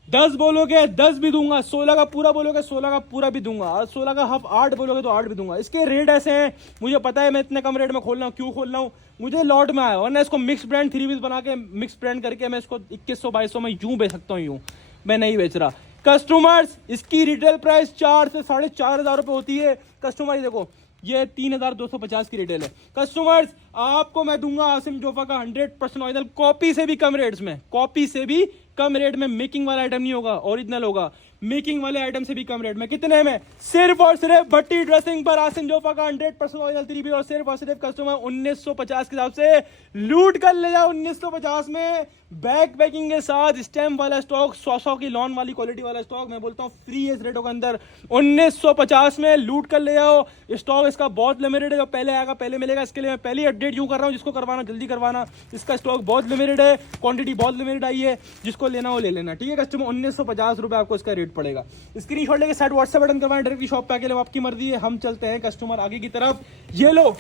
10 बोलोगे 10 भी दूंगा, 16 का पूरा बोलोगे 16 का पूरा भी दूंगा, और 16 का हाफ 8 बोलोगे तो 8 भी दूंगा। इसके रेट ऐसे हैं, मुझे पता है मैं इतने कम रेट में खोल रहा हूँ, क्यों खोल रहा हूँ, मुझे लॉट में आया, वरना इसको मिक्स ब्रांड 3 पीस बना के मिक्स ब्रांड करके मैं इसको 2100-2200 में यूं बेच सकता हूँ, यूं मैं नहीं बेच रहा कस्टमर्स। इसकी रिटेल प्राइस 4 से 4,500 रुपए होती है कस्टमर। ये देखो ये 3,250 की रिटेल है कस्टमर्स। आपको मैं दूंगा आसिम जोफा का 100% ओरिजिनल, कॉपी से भी कम रेट्स में, कॉपी से भी कम रेट में। मेकिंग वाला आइटम नहीं होगा, ओरिजिनल होगा, मेकिंग वाले आइटम से भी कम रेट में। कितने में? सिर्फ और सिर्फ भट्टी ड्रेसिंग पर आसिम जोफा का 100% ओरिजिनल 3 पीस, और सिर्फ कस्टमर 1950 के हिसाब से लूट कर ले जाओ। 1950 में बैक पैकिंग के साथ स्टैम्प वाला स्टॉक, 100 की लॉन वाली क्वालिटी वाला स्टॉक, मैं बोलता हूँ फ्री है इस रेटों के अंदर। 1950 में लूट कर ले जाओ। स्टॉक इसका बहुत लिमिटेड है, जो पहले आएगा पहले मिलेगा। इसके लिए मैं पहली अपडेट यूं कर रहा हूँ, जिसको करवाना जल्दी करवाना, इसका स्टॉक बहुत लिमिटेड है, क्वांटिटी बहुत लिमिटेड आई है, जिसको लेना वो ले लेना, ठीक है कस्टमर। 1950 रुपए आपको इसका रेट पड़ेगा। स्क्रीनशॉट लेके साइड व्हाट्सएप बटन करवाएं, डायरेक्टली शॉप पे आके लो, आपकी मर्जी है। हम चलते हैं कस्टमर आगे की तरफ। ये लो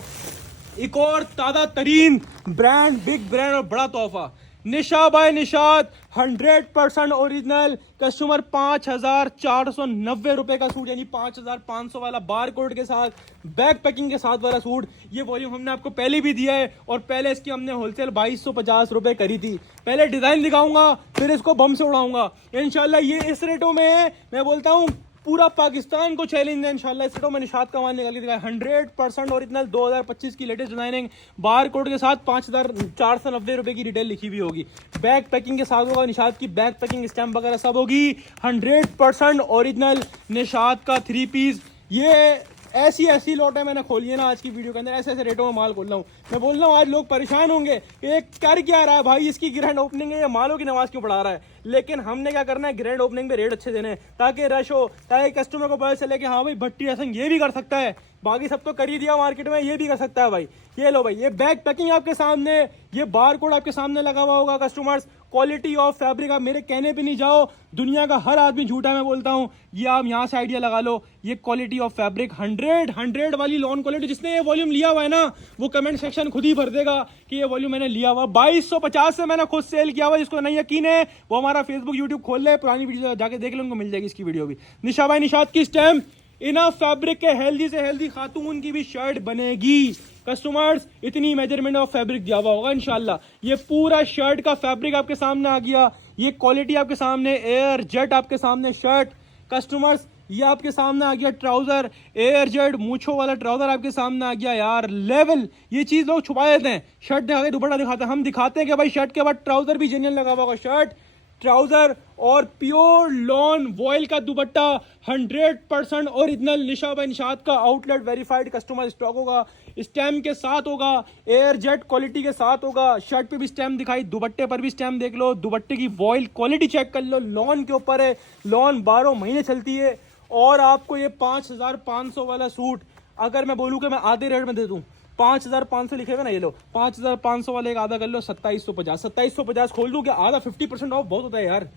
एक और ताजा तरीन ब्रांड, बिग ब्रांड और बड़ा तोहफा, निशा बाय निशात 100% ओरिजिनल कस्टमर। 5,490 रुपए का सूट, यानी 5,500 वाला बार कोड के साथ, बैक पैकिंग के साथ वाला सूट। ये वॉल्यूम हमने आपको पहले भी दिया है, और पहले इसकी हमने होलसेल 2,250 रुपए करी थी। पहले डिजाइन दिखाऊंगा, फिर इसको बम से उड़ाऊंगा इंशाल्लाह। ये इस रेटों में है, मैं बोलता हूँ पूरा पाकिस्तान को चैलेंज है इंशाल्लाह। इस रेटों में निशात का माल निकाल के दिखाया, 100% ओरिजिनल 2025 की लेटेस्ट डिजाइनिंग, बार कोड के साथ 5,490 रुपए की रिटेल लिखी हुई होगी। बैक पैकिंग के साथ होगा, निशात की बैक पैकिंग, स्टैम्प वगैरह सब होगी। 100% ओरिजिनल निशात का 3 पीस। ये ऐसी ऐसी लौटें मैंने खोली है ना आज की वीडियो के अंदर, ऐसे ऐसे रेटों में माल खोल रहा हूँ। मैं बोल रहा हूँ आज लोग परेशान होंगे कि एक कर क्या रहा है भाई, इसकी ग्रैंड ओपनिंग है, ये मालों की नमाज क्यों पढ़ा रहा है। लेकिन हमने क्या करना है, ग्रैंड ओपनिंग पे रेट अच्छे देने हैं ताकि रश हो, ताकि कस्टमर को पता चले कि हाँ भाई भट्टी ड्रेसिंग ये भी कर सकता है, बाकी सब तो कर ही दिया मार्केट में, ये भी कर सकता है भाई। ये लो भाई, ये बैग पैकिंग आपके सामने, ये बार कोड आपके सामने लगा हुआ होगा कस्टमर्स। क्वालिटी ऑफ फैब्रिक, आप मेरे कहने पे नहीं जाओ, दुनिया का हर आदमी झूठा मैं बोलता हूँ, ये आप यहाँ से आइडिया लगा लो। ये क्वालिटी ऑफ फैब्रिक 100 वाली लॉन क्वालिटी, जिसने ये वॉल्यूम लिया हुआ है ना वो कमेंट सेक्शन खुद ही भर देगा कि ये वॉल्यूम मैंने लिया हुआ। 2250 से मैंने खुद सेल किया हुआ, जिसको नहीं यकीन है वो हमारा फेसबुक यूट्यूब खोल ले, पुरानी वीडियो जाके देख ले, उनको मिल जाएगी इसकी वीडियो भी। निशा भाई निशात की स्टैम्प, इनफ फैब्रिक के हेल्दी से हेल्दी खातून की भी शर्ट बनेगी कस्टमर्स। इतनी मेजरमेंट ऑफ फैब्रिक दिया हुआ होगा इंशाल्लाह। ये पूरा शर्ट का फैब्रिक आपके सामने आ गया, ये क्वालिटी आपके सामने, एयर जेट आपके सामने शर्ट कस्टमर्स, ये आपके सामने आ गया ट्राउजर, एयर जेट मूछो वाला ट्राउजर आपके सामने आ गया यार, लेवल। ये चीज लोग छुपा देते हैं, शर्ट दिखा के दुपट्टा दिखाते हैं, हम दिखाते हैं कि भाई शर्ट के बाद ट्राउजर भी जेन्युइन लगा हुआ होगा, शर्ट ट्राउजर और प्योर लॉन वॉयल का दुपट्टा 100% ओरिजिनल निशा भाई निशात का आउटलेट वेरीफाइड कस्टमर स्टॉक होगा, स्टैम्प के साथ होगा, एयर जेट क्वालिटी के साथ होगा। शर्ट पे भी स्टैम्प दिखाई, दुपट्टे पर भी स्टैम्प देख लो, दुपट्टे की वॉयल क्वालिटी चेक कर लो, लॉन के ऊपर है, लॉन 12 महीने चलती है। और आपको ये 5500 वाला सूट अगर मैं बोलूँ कि मैं आधे रेट में दे दूँ, 5500 लिखेगा ना, ये लो 5500 वाले एक आधा कर लो 2750, 2750 खोल दूं क्या, आधा 50% ऑफ बहुत होता है यार।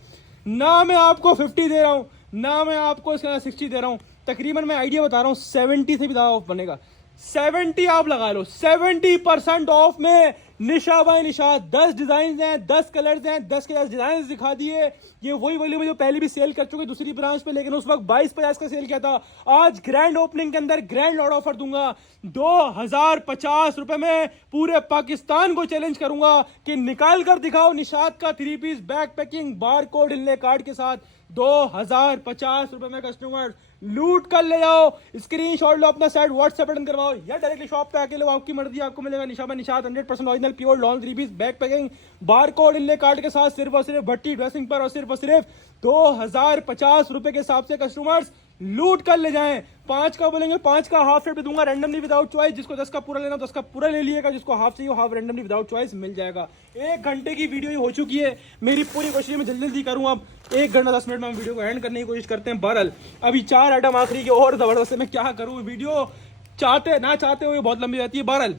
ना मैं आपको 50 दे रहा हूँ, ना मैं आपको इसके 60 दे रहा हूँ, तकरीबन मैं आइडिया बता रहा हूँ 70 से भी ज्यादा ऑफ बनेगा। 70 आप लगा लो, 70% ऑफ में निशा बाय निशा 10 डिजाइन हैं, 10 कलर्स हैं, 10 के 10 डिजाइन दिखा दिए। ये वही वॉल्यूम है जो पहले भी सेल कर चुके दूसरी ब्रांच पे, लेकिन उस वक्त 2250 का सेल किया था। आज ग्रैंड ओपनिंग के अंदर ग्रैंड लॉट ऑफर दूंगा, 2050 रुपए में पूरे पाकिस्तान को चैलेंज करूंगा कि निकाल कर दिखाओ निशात का 3 piece bag packing bar code हिलने कार्ड के साथ 2050 रुपए में कस्टमर लूट कर ले जाओ। स्क्रीनशॉट लो, अपना साइड व्हाट्सएप बटन करवाओ या डायरेक्टली शॉप पे आके लो, आपकी मर्जी, आपको मिलेगा Nisha by Nishat 100% original pure lawn 3 piece bag packing bar code हिलने कार्ड के साथ, सिर्फ और सिर्फ भट्टी ड्रेसिंग पर, और सिर्फ 2050 रुपए के हिसाब से कस्टमर्स लूट कर ले जाएं। 5 का बोलेंगे 5 का हाफ रेट पे दूंगा रैंडमली विदाउट चॉइस, जिसको 10 का पूरा लेना 10 का पूरा ले लिएगा, जिसको हाफ चाहिए हाफ रैंडमली विदाउट चॉइस मिल जाएगा। 1 घंटे की वीडियो हो चुकी है, मेरी पूरी कोशिश में जल्दी जल्दी करूँ, अब 1 घंटा 10 मिनट में हम वीडियो को एंड करने की कोशिश करते हैं। बहरहाल अभी 4 आइटम आखिरी के और जबरदस्त है, मैं क्या करूँ, वीडियो चाहते ना चाहते हुए बहुत लंबी जाती है। बहरहाल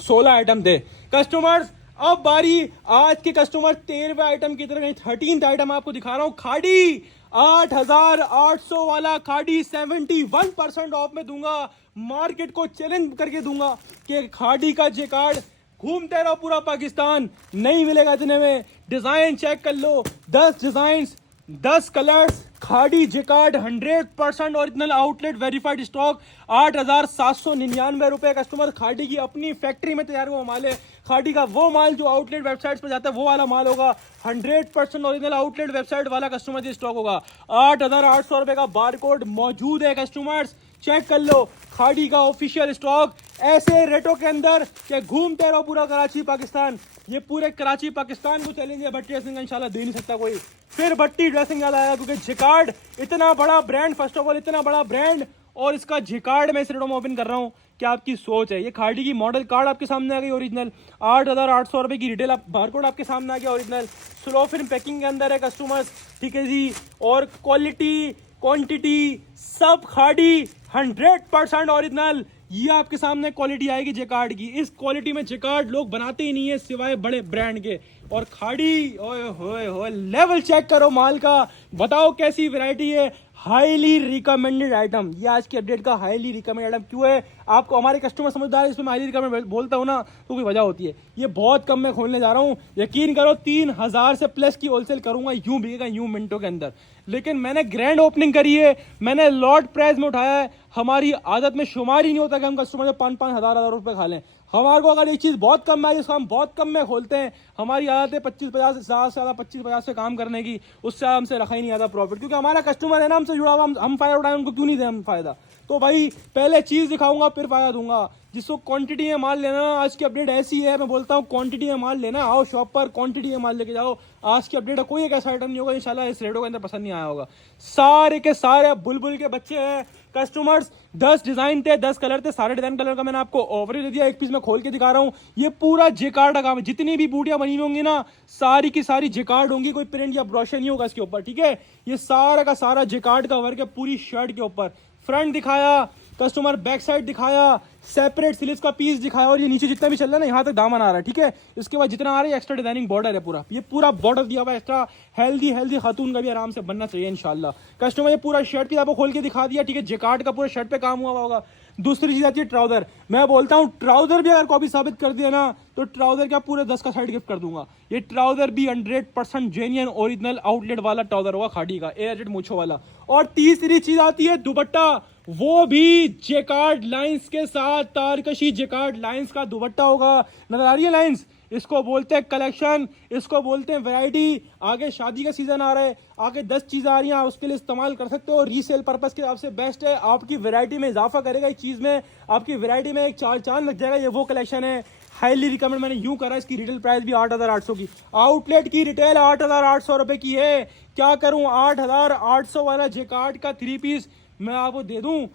16 आइटम थे कस्टमर्स, अब बारी आज के कस्टमर 13वें आइटम की तरफ, 13th आइटम आपको दिखा रहा हूं, खाड़ी 8800 वाला खाड़ी 71% ऑफ में दूंगा, मार्केट को चैलेंज करके दूंगा कि खाड़ी का जे कार्ड घूमते रहो पूरा पाकिस्तान, नहीं मिलेगा इतने में। डिजाइन चेक कर लो, 10 डिजाइन 10 कलर्स, खाड़ी jacquard 100% original outlet verified stock 8799 रुपए। कस्टमर खाड़ी की अपनी फैक्ट्री में तैयार हुआ माल है, खाड़ी का वो माल जो आउटलेट वेबसाइट्स पर जाता है वो वाला माल होगा, 100% ओरिजिनल आउटलेट वेबसाइट वाला कस्टमर जी स्टॉक होगा। 8800 रुपए का बारकोड मौजूद है कस्टमर्स, चेक कर लो खाड़ी का ऑफिशियल स्टॉक ऐसे रेटों के अंदर कि घूमते रहो पूरा कराची पाकिस्तान। ये पूरे कराची पाकिस्तान को चैलेंज है, भट्टी ड्रेसिंग इंशाल्लाह दे नहीं सकता कोई। फिर भट्टी ड्रेसिंग याद आया क्योंकि जिकार्ड इतना बड़ा ब्रांड, फर्स्ट ऑफ ऑल इतना बड़ा ब्रांड, और इसका जिकार्ड मैं इस रेटों में ओपन कर रहा हूँ। क्या आपकी सोच है, ये खाड़ी की मॉडल कार्ड आपके सामने आ गई ओरिजिनल, 8800 रुपए की रिटेल बारकोड आपके सामने आ गया ओरिजिनल, स्लो फिल्म पैकिंग के अंदर है कस्टमर्स, ठीक है जी। और क्वालिटी क्वांटिटी सब खाड़ी 100% ओरिजिनल, ये आपके सामने क्वालिटी आएगी जेकार्ड की। इस क्वालिटी में जेकार्ड लोग बनाते ही नहीं है सिवाय बड़े ब्रांड के। और खाड़ी ओए होए होए, लेवल चेक करो माल का, बताओ कैसी वैरायटी है। हाईली रिकमेंडेड आइटम, ये आज की अपडेट का हाईली रिकमेंडेड आइटम क्यों है, आपको हमारे कस्टमर समझदार है, इसमें हाईली रिकमेंड बोलता हूँ ना तो कोई वजह होती है। ये बहुत कम में खोलने जा रहा हूँ, यकीन करो 3000 से प्लस की होलसेल करूंगा, यूं बिकेगा यूं मिनटों के अंदर। लेकिन मैंने ग्रैंड ओपनिंग करी है, मैंने लॉट प्राइस में उठाया है, हमारी आदत में शुमार ही नहीं होता कि हम कस्टमर से 5-5 हजार रुपए खा लें। हमारे को अगर एक चीज बहुत कम है जिसको हम बहुत कम में खोलते हैं, हमारी आदत है 25-50 से ज्यादा 25-50 से काम करने की, उससे हमसे रखा ही नहीं आता प्रॉफिट, क्योंकि हमारा कस्टमर है ना हमसे जुड़ा हुआ, हम फायदा उठाएं, उनको क्यों नहीं दें हम फायदा। तो भाई पहले चीज दिखाऊंगा फिर फायदा दूंगा। जिसको क्वांटिटी में माल लेना, आज की अपडेट ऐसी है, मैं बोलता हूँ क्वांटिटी में माल लेना, आओ शॉप पर क्वांटिटी में माल लेके जाओ। आज की अपडेट कोई एक ऐसा आइटम नहीं होगा इंशाल्लाह इस रेटों के अंदर पसंद नहीं आया होगा। सारे के सारे बुलबुल के बच्चे हैं, कस्टमर्स 10 डिजाइन थे, 10 कलर थे, सारे डिजाइन कलर का मैंने आपको ओवरव्यू दे दिया। एक पीस मैं खोल के दिखा रहा हूँ। ये पूरा जेकार्ड का काम है, जितनी भी बूटियां बनी हुई होंगी ना सारी की सारी जेकार्ड होंगी, कोई प्रिंट या ब्रोशर नहीं होगा इसके ऊपर, ठीक है। ये सारा का सारा जेकार्ड का वर्क है पूरी शर्ट के ऊपर। फ्रंट दिखाया कस्टमर, बैक साइड दिखाया, सेपरेट स्लीव्स का पीस दिखाया, और ये नीचे जितना भी चल रहा है ना यहाँ तक दामन आ रहा है, ठीक है। इसके बाद जितना आ रहा है एक्स्ट्रा डिजाइनिंग बॉर्डर है पूरा, ये पूरा बॉर्डर दिया हुआ है एक्स्ट्रा। हेल्दी खातून का भी आराम से बनना चाहिए इंशाल्लाह। कस्टमर ये पूरा शर्ट भी आपको खोल के दिखा दिया, ठीक है। जेकार्ड का पूरा शर्ट पे काम हुआ होगा। दूसरी चीज आती है ट्राउजर। मैं बोलता हूँ ट्राउजर भी अगर कॉपी साबित कर दिया ना तो ट्राउजर का पूरे 10 का साइड गिफ्ट कर दूंगा। ये ट्राउजर भी 100% जेन्युइन ओरिजिनल आउटलेट वाला ट्राउजर होगा, खाड़ी का एयरजेट मूछों वाला। और तीसरी चीज आती है दुपट्टा, वो भी जेकार्ड लाइंस के साथ, तारकशी जेकार्ड लाइंस का दुपट्टा होगा। नजर आ रही है लाइंस? इसको बोलते हैं कलेक्शन, इसको बोलते हैं वैरायटी। आगे शादी का सीजन आ रहा है, आगे 10 चीजें आ रही हैं, उसके लिए इस्तेमाल कर सकते हो। रीसेल पर्पस के आपसे बेस्ट है, आपकी वैरायटी में इजाफा करेगा एक चीज में, आपकी वैरायटी में एक चार चांद लग जाएगा। ये वो कलेक्शन है, हाईली रिकमेंड मैंने यूं करा। इसकी रिटेल प्राइस भी 8,800 की, आउटलेट की रिटेल 8,800 रुपए की है। क्या करूं, 8,800 वाला जेकार्ड का 3 पीस मैं आपको दे दूं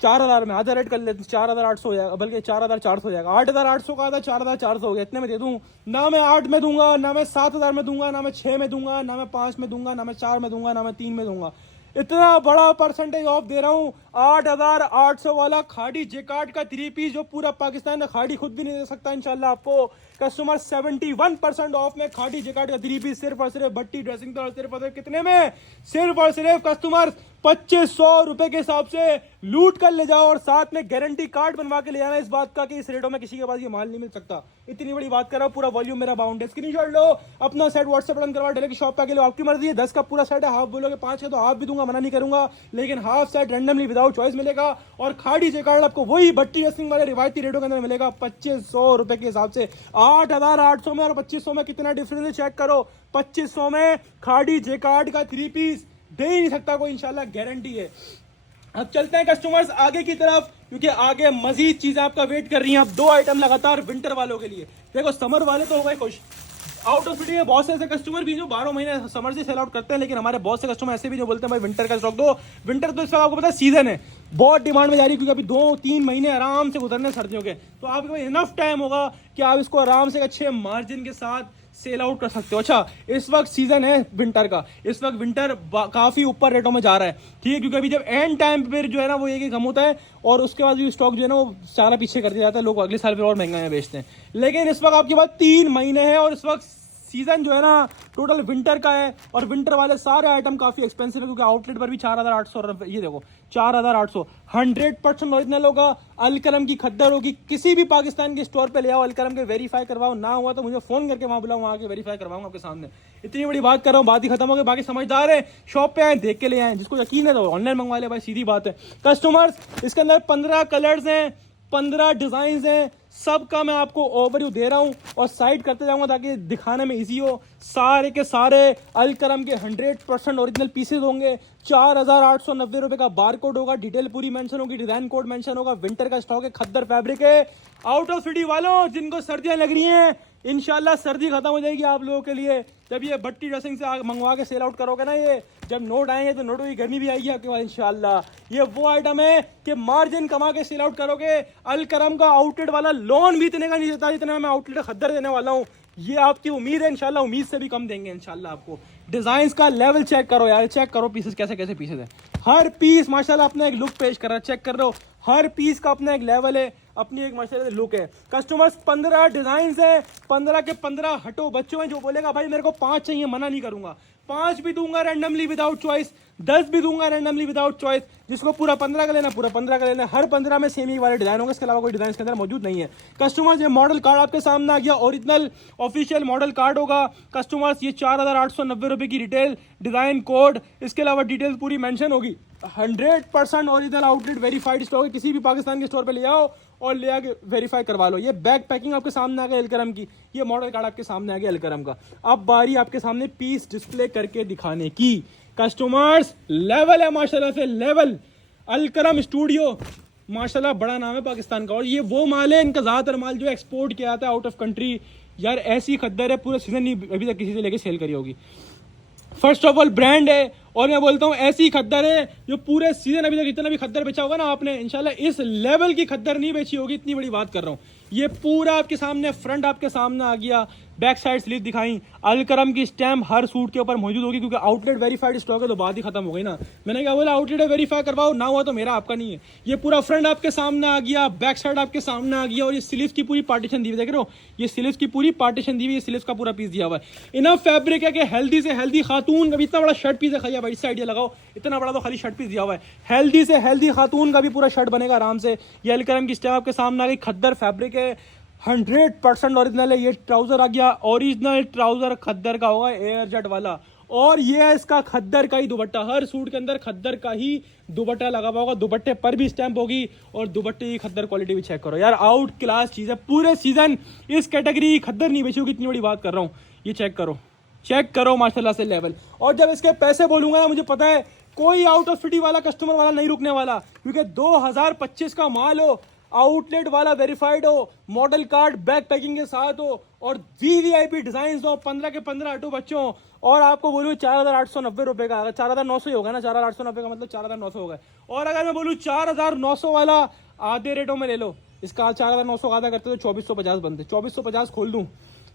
4,000 में, आधा रेट कर लेते 4,800 हो जाएगा, बल्कि 4,400 हो जाएगा। 8,800 का आधा 4,400 हो गया, इतने में दे दूं ना। मैं 8 में दूंगा, ना मैं 7,000 में दूंगा, ना मैं 6 में दूंगा, ना मैं 5 में दूंगा, ना मैं 4 में दूंगा, ना मैं 3 में दूंगा। इतना बड़ा परसेंटेज ऑफ दे रहा हूं। 8,800 वाला खाड़ी जेकार्ड का 3 पीस जो पूरा पाकिस्तान का खाड़ी खुद भी नहीं दे सकता इंशाल्लाह आपको। कस्टमर 71% ऑफ में खाड़ी जेकार्ड का 3 पीस सिर्फ और सिर्फ भट्टी ड्रेसिंग तो सिर्फ और सिर्फ कितने में, सिर्फ और सिर्फ कस्टमर 2500 रुपए के हिसाब से लूट कर ले जाओ। और साथ में गारंटी कार्ड बनवा के ले आना इस बात का कि इस रेटों में किसी के पास ये माल नहीं मिल सकता। इतनी बड़ी बात कर रहा हूं, पूरा वॉल्यूम मेरा बाउंड है। स्क्रीनशॉट लो, अपना सेट व्हाट्सएप रन करवा, डायरेक्ट शॉप पे आके लो, आपकी मर्जी है। 10 का पूरा सेट है, हाफ बोलोगे 5 का तो हाफ भी दूंगा, मना नहीं करूंगा, लेकिन half set randomly without choice मिलेगा। और खाड़ी जेकार्ड आपको वही भट्टी ड्रेसिंग वाले रिवायती रेटों के अंदर मिलेगा 2500 रुपए के हिसाब से। 8,800 में और 2500 में कितना डिफरेंस है चेक करो। 2500 में खाड़ी जेकार्ड का 3 पीस दे ही नहीं सकता कोई, इंशाल्लाह गारंटी है। अब चलते हैं कस्टमर्स आगे की तरफ, क्योंकि आगे मजीद चीजें आपका वेट कर रही हैं। अब 2 आइटम लगातार विंटर वालों के लिए। देखो समर वाले तो हो गए खुश, आउट ऑफ फिटिंग है। बहुत से ऐसे कस्टमर भी जो 12 महीने समर से सेल आउट करते हैं, लेकिन हमारे बहुत से कस्टमर ऐसे भी जो बोलते हैं भाई विंटर का स्टॉक दो। विंटर तो इस वक्त आपको पता है सीजन है, बहुत डिमांड में जा रही है, क्योंकि अभी 2-3 महीने आराम से गुजरने सर्दियों के, तो आपके पास इनफ टाइम होगा कि आप इसको आराम से अच्छे मार्जिन के साथ सेल आउट कर सकते हो। अच्छा इस वक्त सीजन है विंटर का, इस वक्त विंटर काफी ऊपर रेटों में जा रहा है, ठीक है, क्योंकि अभी जब एंड टाइम पे जो है ना वो ये कि कम होता है और उसके बाद भी स्टॉक जो है ना वो सारा पीछे कर दिया जाता है, लोग अगले साल फिर और महंगा में बेचते हैं। लेकिन इस वक्त आपके पास 3 महीने हैं और इस वक्त सीजन जो है ना टोटल विंटर का है, और विंटर वाले सारे आइटम काफी एक्सपेंसिव है, क्योंकि आउटलेट पर भी 4,800 रुपए, ये देखो 4,800 100% ओरिजिनल होगा। अलकरम की खद्दर होगी, किसी भी पाकिस्तान के स्टोर पे ले आओ, अलकरम के वेरीफाई करवाओ, ना हुआ तो मुझे फोन करके वहां बुलाओ, वहां के वेरीफाई करवाऊंगा आपके सामने। इतनी बड़ी बात कर रहा हूँ, बात ही खत्म हो गई। बाकी समझदार है, शॉप पे आए देख के ले आए, जिसको यकीन है तो ऑनलाइन मंगवा ले भाई, सीधी बात है। कस्टमर्स इसके अंदर 15 कलर्स हैं, 15 डिजाइन हैं, सबका मैं आपको ओवरव्यू दे रहा हूं और साइड करते जाऊंगा ताकि दिखाने में इजी हो। सारे के सारे अलकरम के 100% ओरिजिनल पीसेस होंगे। 4,890 रुपए का बारकोड होगा, डिटेल पूरी मेंशन होगी, डिजाइन कोड मेंशन होगा, विंटर का स्टॉक है, खद्दर फैब्रिक है। आउट ऑफ सिटी वालों जिनको सर्दियां लग रही हैं, इंशाल्लाह सर्दी खत्म हो जाएगी आप लोगों के लिए जब ये भट्टी ड्रेसिंग से मंगवा के सेल आउट करोगे ना। ये जब नोट आएंगे तो नोटों की गर्मी भी आएगी आपके पास इंशाल्लाह। ये वो आइटम है कि मार्जिन कमा के सेल आउट करोगे। अलकरम का आउटलेट वाला लोन भी इतने का नहीं देता जितना मैं आउटलेट खद्दर देने वाला हूँ। ये आपकी उम्मीद है, इंशाल्लाह उम्मीद से भी कम देंगे इंशाल्लाह आपको। डिजाइन का लेवल चेक करो यार, चेक करो पीसेस कैसे कैसे पीसेस है। हर पीस माशाल्लाह अपना एक लुक पेश कर रहा है, चेक कर रहे हो, हर पीस का अपना एक लेवल है, अपनी एक माशाल्लाह लुक है। कस्टमर्स 15 डिजाइन है, 15 के 15 हटो बच्चों हैं। जो बोलेगा भाई मेरे को 5 चाहिए, मना नहीं करूंगा, 5 भी दूंगा रैंडमली विदाउट चॉइस, 10 भी दूंगा रैंडमली विदाउट चॉइस। जिसको पूरा 15 का लेना पूरा 15 का लेना। हर 15 में सेम ही वाले डिजाइन होंगे, इसके अलावा कोई डिजाइन इसके अंदर मौजूद नहीं है। कस्टमर्स ये मॉडल कार्ड आपके सामने आ गया, ओरिजिनल ऑफिशियल मॉडल कार्ड होगा। कस्टमर्स ये 4,890 रुपए की रिटेल, डिजाइन कोड, इसके अलावा डिटेल्स पूरी मेंशन होगी। 100% ओरिजिनल आउटलेट वेरीफाइड स्टॉक है, किसी भी पाकिस्तान के स्टोर पे ले आओ और ले आके वेरीफाई करवा लो। ये बैग पैकिंग आपके सामने आ गया अलकरम की, ये मॉडल कार्ड आपके सामने आ गया अलकरम का। अब बारी आपके सामने पीस डिस्प्ले करके दिखाने की। कस्टमर्स लेवल है माशाल्लाह से, लेवल। अलकरम स्टूडियो माशाल्लाह बड़ा नाम है पाकिस्तान का, और ये वो माल है, इनका ज्यादातर माल जो एक्सपोर्ट किया जाता है आउट ऑफ कंट्री। यार ऐसी खद्दर है, पूरा सीजन नहीं अभी तक किसी से लेके सेल करी होगी। फर्स्ट ऑफ ऑल ब्रांड है और मैं बोलता हूँ ऐसी खद्दर है जो पूरे सीजन अभी तक जितना भी खद्दर बेचा होगा ना आपने, इंशाल्लाह इस लेवल की खद्दर नहीं बेची होगी, इतनी बड़ी बात कर रहा हूँ। ये पूरा आपके सामने, फ्रंट आपके सामने आ गया, बैक साइड स्लीव दिखाई, अलकरम की स्टैम्प हर सूट के ऊपर मौजूद होगी, क्योंकि आउटलेट वेरीफाइड स्टॉक है तो बात ही खत्म हो गई ना। मैंने क्या बोला, आउटलेट वेरीफाई करवाओ, ना हुआ तो मेरा आपका नहीं है। ये पूरा फ्रंट आपके सामने आ गया, बैक साइड आपके सामने आ गया, और ये स्लीव्स की पूरी पार्टीशन दी हुई, देख रहे हो, ये स्लीव्स की पूरी पार्टीशन दी हुई, ये स्लीव्स का पूरा पीस दिया हुआ है। इनफ फैब्रिक है कि हेल्दी से हेल्दी खातून का भी, इतना बड़ा शर्ट पीस है, खाली भाई इससे आइडिया लगाओ, इतना बड़ा तो खाली शर्ट पीस दिया हुआ है, हेल्दी से हेल्दी खातून का भी पूरा शर्ट बनेगा आराम से। ये अलकरम की स्टैम्प आपके सामने आ गई, खद्दर फैब्रिक है, 100% ओरिजिनल है। ये ट्राउजर आ गया, ओरिजिनल ट्राउजर खद्दर का होगा, एयर जेट वाला, और ये है इसका खद्दर का ही दुपट्टा। हर सूट के अंदर खद्दर का ही दुपट्टा लगा हुआ होगा, दुपट्टे पर भी स्टैंप होगी, और दुपट्टे की खद्दर क्वालिटी भी चेक करो यार, आउट क्लास चीज है। पूरे सीजन इस कैटेगरी खद्दर नहीं बेची होगी, इतनी बड़ी बात कर रहा हूँ। ये चेक करो, चेक करो माशाल्लाह से लेवल। और जब इसके पैसे बोलूंगा ना, मुझे पता है कोई आउट ऑफ सिटी वाला कस्टमर वाला नहीं रुकने वाला, क्योंकि 2025 का माल हो, आउटलेट वाला वेरीफाइड हो, मॉडल कार्ड बैक पैकिंग के साथ हो, और वीवीआईपी डिजाइन हो, 15 के 15 ऑटो बच्चों, और आपको बोलूँ 4,890 रुपए का, 4,900 ही होगा ना, 4,890 का मतलब 4,900 होगा। और अगर मैं बोलूँ 4,900 वाला आधे रेटों में ले लो, इसका 4,900 आधा करते तो 2,450 बनते, 2,450 खोल दूं।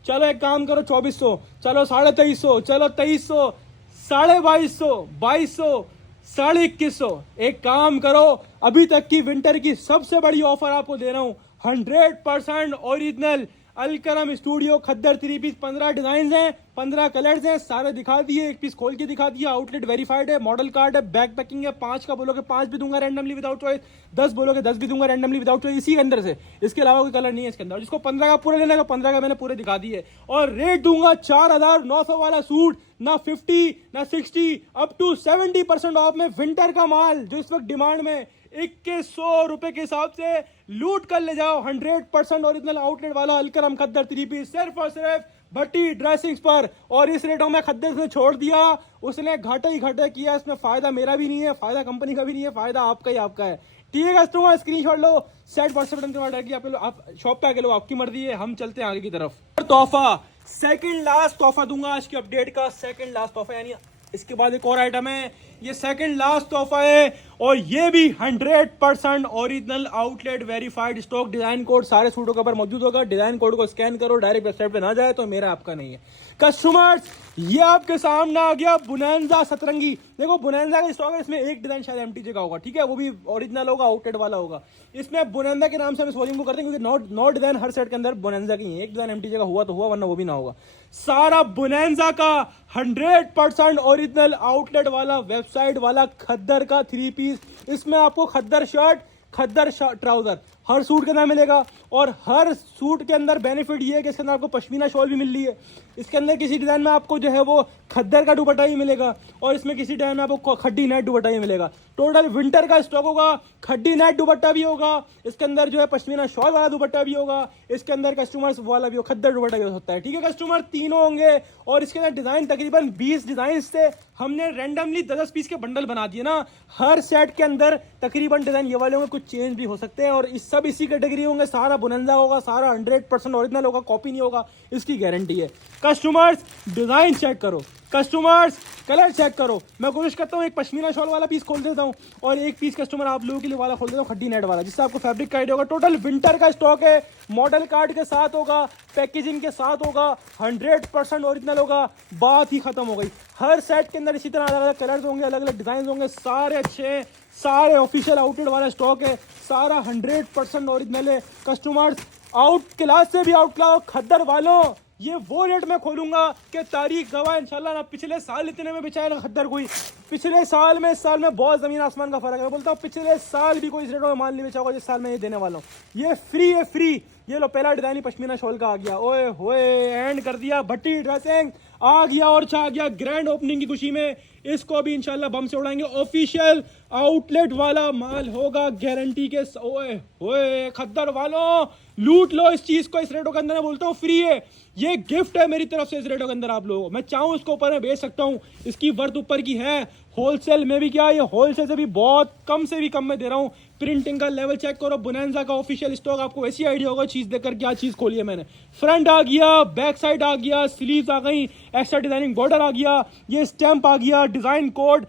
चलो एक काम करो, 2,400, चलो 2,350, चलो 2,300, 2,250, 2,200, 2,2100। एक काम करो, अभी तक की विंटर की सबसे बड़ी ऑफर आपको दे रहा हूं, 100% ओरिजिनल अलकरम स्टूडियो खद्दर 3 पीस, 15 डिजाइन हैं, 15 कलर्स हैं, सारे दिखा दिए, एक पीस खोल के दिखा दिया, आउटलेट वेरीफाइड है, मॉडल कार्ड है, बैक पैकिंग है, 5 का बोलोगे 5 भी दूंगा रैंडमली विदाउट चॉइस, 10 बोलोगे 10 भी दूंगा रैंडमली विदाउट चॉइस, इसी के अंदर से, इसके अलावा कोई कलर नहीं है इसके अंदर। जिसको 15 का पूरा लेने का, 15 का मैंने पूरे दिखा दिए, और रेट दूंगा 4,900 वाला सूट, ना 50 ना 60, अप टू 70% ऑफ में, विंटर का माल जो इस वक्त डिमांड में, 2,100 रुपए के हिसाब से लूट कर ले जाओ। 100% ओरिजिनल आउटलेट वाला अलकरम खद्दर 3 पीस, सिर्फ और सिर्फ भट्टी ड्रेसिंग्स पर। और इस रेटों में खद्दर से छोड़ दिया, उसने घाटा ही घाटा किया, इसमें फायदा मेरा भी नहीं है, फायदा कंपनी का भी नहीं है, फायदा आपका ही आपका है। ठीक है कस्टमर, स्क्रीनशॉट लो, सेट व्हाट्सएप बटन आप शॉप पे आके लो, आपकी मर्जी है। हम चलते हैं आगे की तरफ। तोहफा, सेकंड लास्ट तोहफा दूंगा आज की अपडेट का, सेकंड लास्ट तोहफा, यानी इसके बाद एक और आइटम है, ये सेकंड लास्ट तोहफा है, और ये भी 100% original outlet verified stock, design code सारे सूटों के ऊपर मौजूद होगा। डिजाइन कोड को स्कैन करो, डायरेक्ट वेबसाइट पे ना जाए तो मेरा आपका नहीं है। कस्टमर्स, ये आपके सामने आ गया बुनैंजा सतरंगी। देखो बुनैंजा का स्टॉक है, इसमें एक डिजाइन शायद एमटीजे का होगा, ठीक है, वो भी ओरिजिनल होगा, आउटलेट वाला होगा। इसमें बुनैंजा के नाम से हम इस वॉल्यूम को करते हैं, क्योंकि नौ डिजाइन हर सेट के अंदर बुनैंजा की है, एक डिजाइन एमटीजे का हुआ तो हुआ, वरना वो भी ना होगा। सारा बुनैंजा का 100% ओरिजिनल आउटलेट वाला, वेबसाइट वाला खद्दर का 3 पीस। इसमें आपको खद्दर शर्ट, खद्दर ट्राउजर हर सूट के अंदर मिलेगा, और हर सूट के अंदर बेनिफिट ये है कि इसके अंदर आपको पश्मीना शॉल भी मिल रही है। इसके अंदर किसी डिजाइन में आपको जो है वो खद्दर का दुपट्टा ही मिलेगा, और इसमें किसी डिजाइन में आपको खड्डी नेट दुपट्टा ही मिलेगा। टोटल विंटर का स्टॉक होगा, खड्डी नेट दुपट्टा भी होगा, इसके अंदर जो है पश्मीना शॉल वाला दुपट्टा भी होगा, इसके अंदर कस्टमर्स वाला भी हो, खद्दर दुपट्टा भी हो सकता है, ठीक है कस्टमर, तीनों होंगे। और इसके अंदर डिजाइन तकरीबन 20 डिजाइन थे, हमने रैंडमली 10 पीस के बंडल बना दिए ना, हर सेट के अंदर तकरीबन डिजाइन ये वाले होंगे, कुछ चेंज भी हो सकते हैं, और इस सब इसी कैटेगरी होंगे। सारा बुनंजा होगा, सारा 100% ओरिजिनल होगा, कॉपी नहीं होगा, इसकी गारंटी है। कस्टमर्स डिजाइन चेक करो, कस्टमर्स कलर चेक करो। मैं कोशिश करता हूँ एक पश्मीना शॉल वाला पीस खोल देता हूँ, और एक पीस कस्टमर आप लोगों के लिए वाला खोल देता हूँ खड्डी नेट वाला, जिससे आपको फैब्रिक का आइडिया होगा। टोटल विंटर का स्टॉक है, मॉडल कार्ड के साथ होगा, पैकेजिंग के साथ होगा, 100% ओरिजिनल होगा, बात ही खत्म हो गई। हर सेट के अंदर इसी तरह अलग अलग कलर्स होंगे, अलग अलग डिजाइन होंगे, सारे अच्छे, सारे ऑफिशियल आउटलेट वाला स्टॉक है, सारा 100% ओरिजिनल है। कस्टमर्स आउट क्लास से भी आउट क्लास खद्दर वालों, ये वो रेट में खोलूंगा कि तारीख गवाह इंशाल्लाह ना पिछले साल इतने में बेचा है ना खद्दर कोई, पिछले साल में इस साल में बहुत जमीन आसमान का फर्क है। मैं बोलता हूँ पिछले साल भी कोई इस रेट में माल नहीं बेचा होगा जिस साल में ये देने वाला हूँ। ये फ्री है, फ्री। ये लो पहला डिजाइन ही पश्मीना शॉल का आ गया, ओए होए एंड कर दिया, भट्टी ड्रेसिंग आ गया और छा गया ग्रैंड ओपनिंग की खुशी में। इसको भी इंशाल्लाह बम से उड़ाएंगे, ऑफिशियल आउटलेट वाला माल होगा गारंटी के। ओए होए खद्दर वालों लूट लो इस चीज को, इस रेटों के अंदर मैं बोलता हूँ फ्री है, ये गिफ्ट है मेरी तरफ से इस रेटों के अंदर आप लोगों को। मैं चाहूँ इसको ऊपर में बेच सकता हूँ, इसकी वर्थ ऊपर की है, होलसेल में भी क्या, ये होलसेल से भी बहुत कम से भी कम में दे रहा हूँ। प्रिंटिंग का लेवल चेक करो, बोनांजा का ऑफिशियल स्टॉक, आपको ऐसी आइडिया होगा चीज देखकर क्या चीज खोली है मैंने। फ्रंट आ गया, बैक साइड आ गया, स्लीव्स आ गई, एक्स्ट्रा डिजाइनिंग बॉर्डर आ गया, ये स्टैंप आ गया, डिजाइन कोड।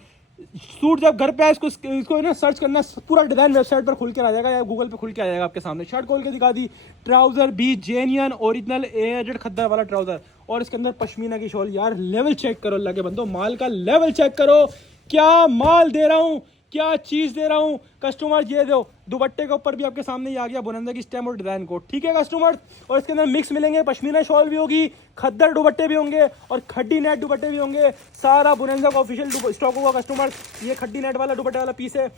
सूट जब घर पे आए इसको ना सर्च करना, पूरा डिजाइन वेबसाइट पर खुल के आ जाएगा या गूगल पे खुल के आ जाएगा आपके सामने। शर्ट खोल के दिखा दी, ट्राउजर भी जेन्युइन ओरिजिनल एजेड खद्दर वाला ट्राउजर, और इसके अंदर पश्मीना की शॉल। यार लेवल चेक करो अल्लाह के बंदो, माल का लेवल चेक करो, क्या माल दे रहा हूँ, क्या चीज दे रहा हूँ कस्टमर। ये दो दुपट्टे के ऊपर भी आपके सामने ही आ गया बोनंजा की स्टैम्प और डिजाइन कोड, ठीक है कस्टमर। और इसके अंदर मिक्स मिलेंगे, पश्मीना शॉल भी होगी, खद्दर दुपट्टे भी होंगे और खड्डी नेट दुपट्टे भी होंगे। सारा बोनंजा का ऑफिशियल स्टॉक होगा कस्टमर। ये खड्डी नेट वाला दुपट्टे वाला पीस है,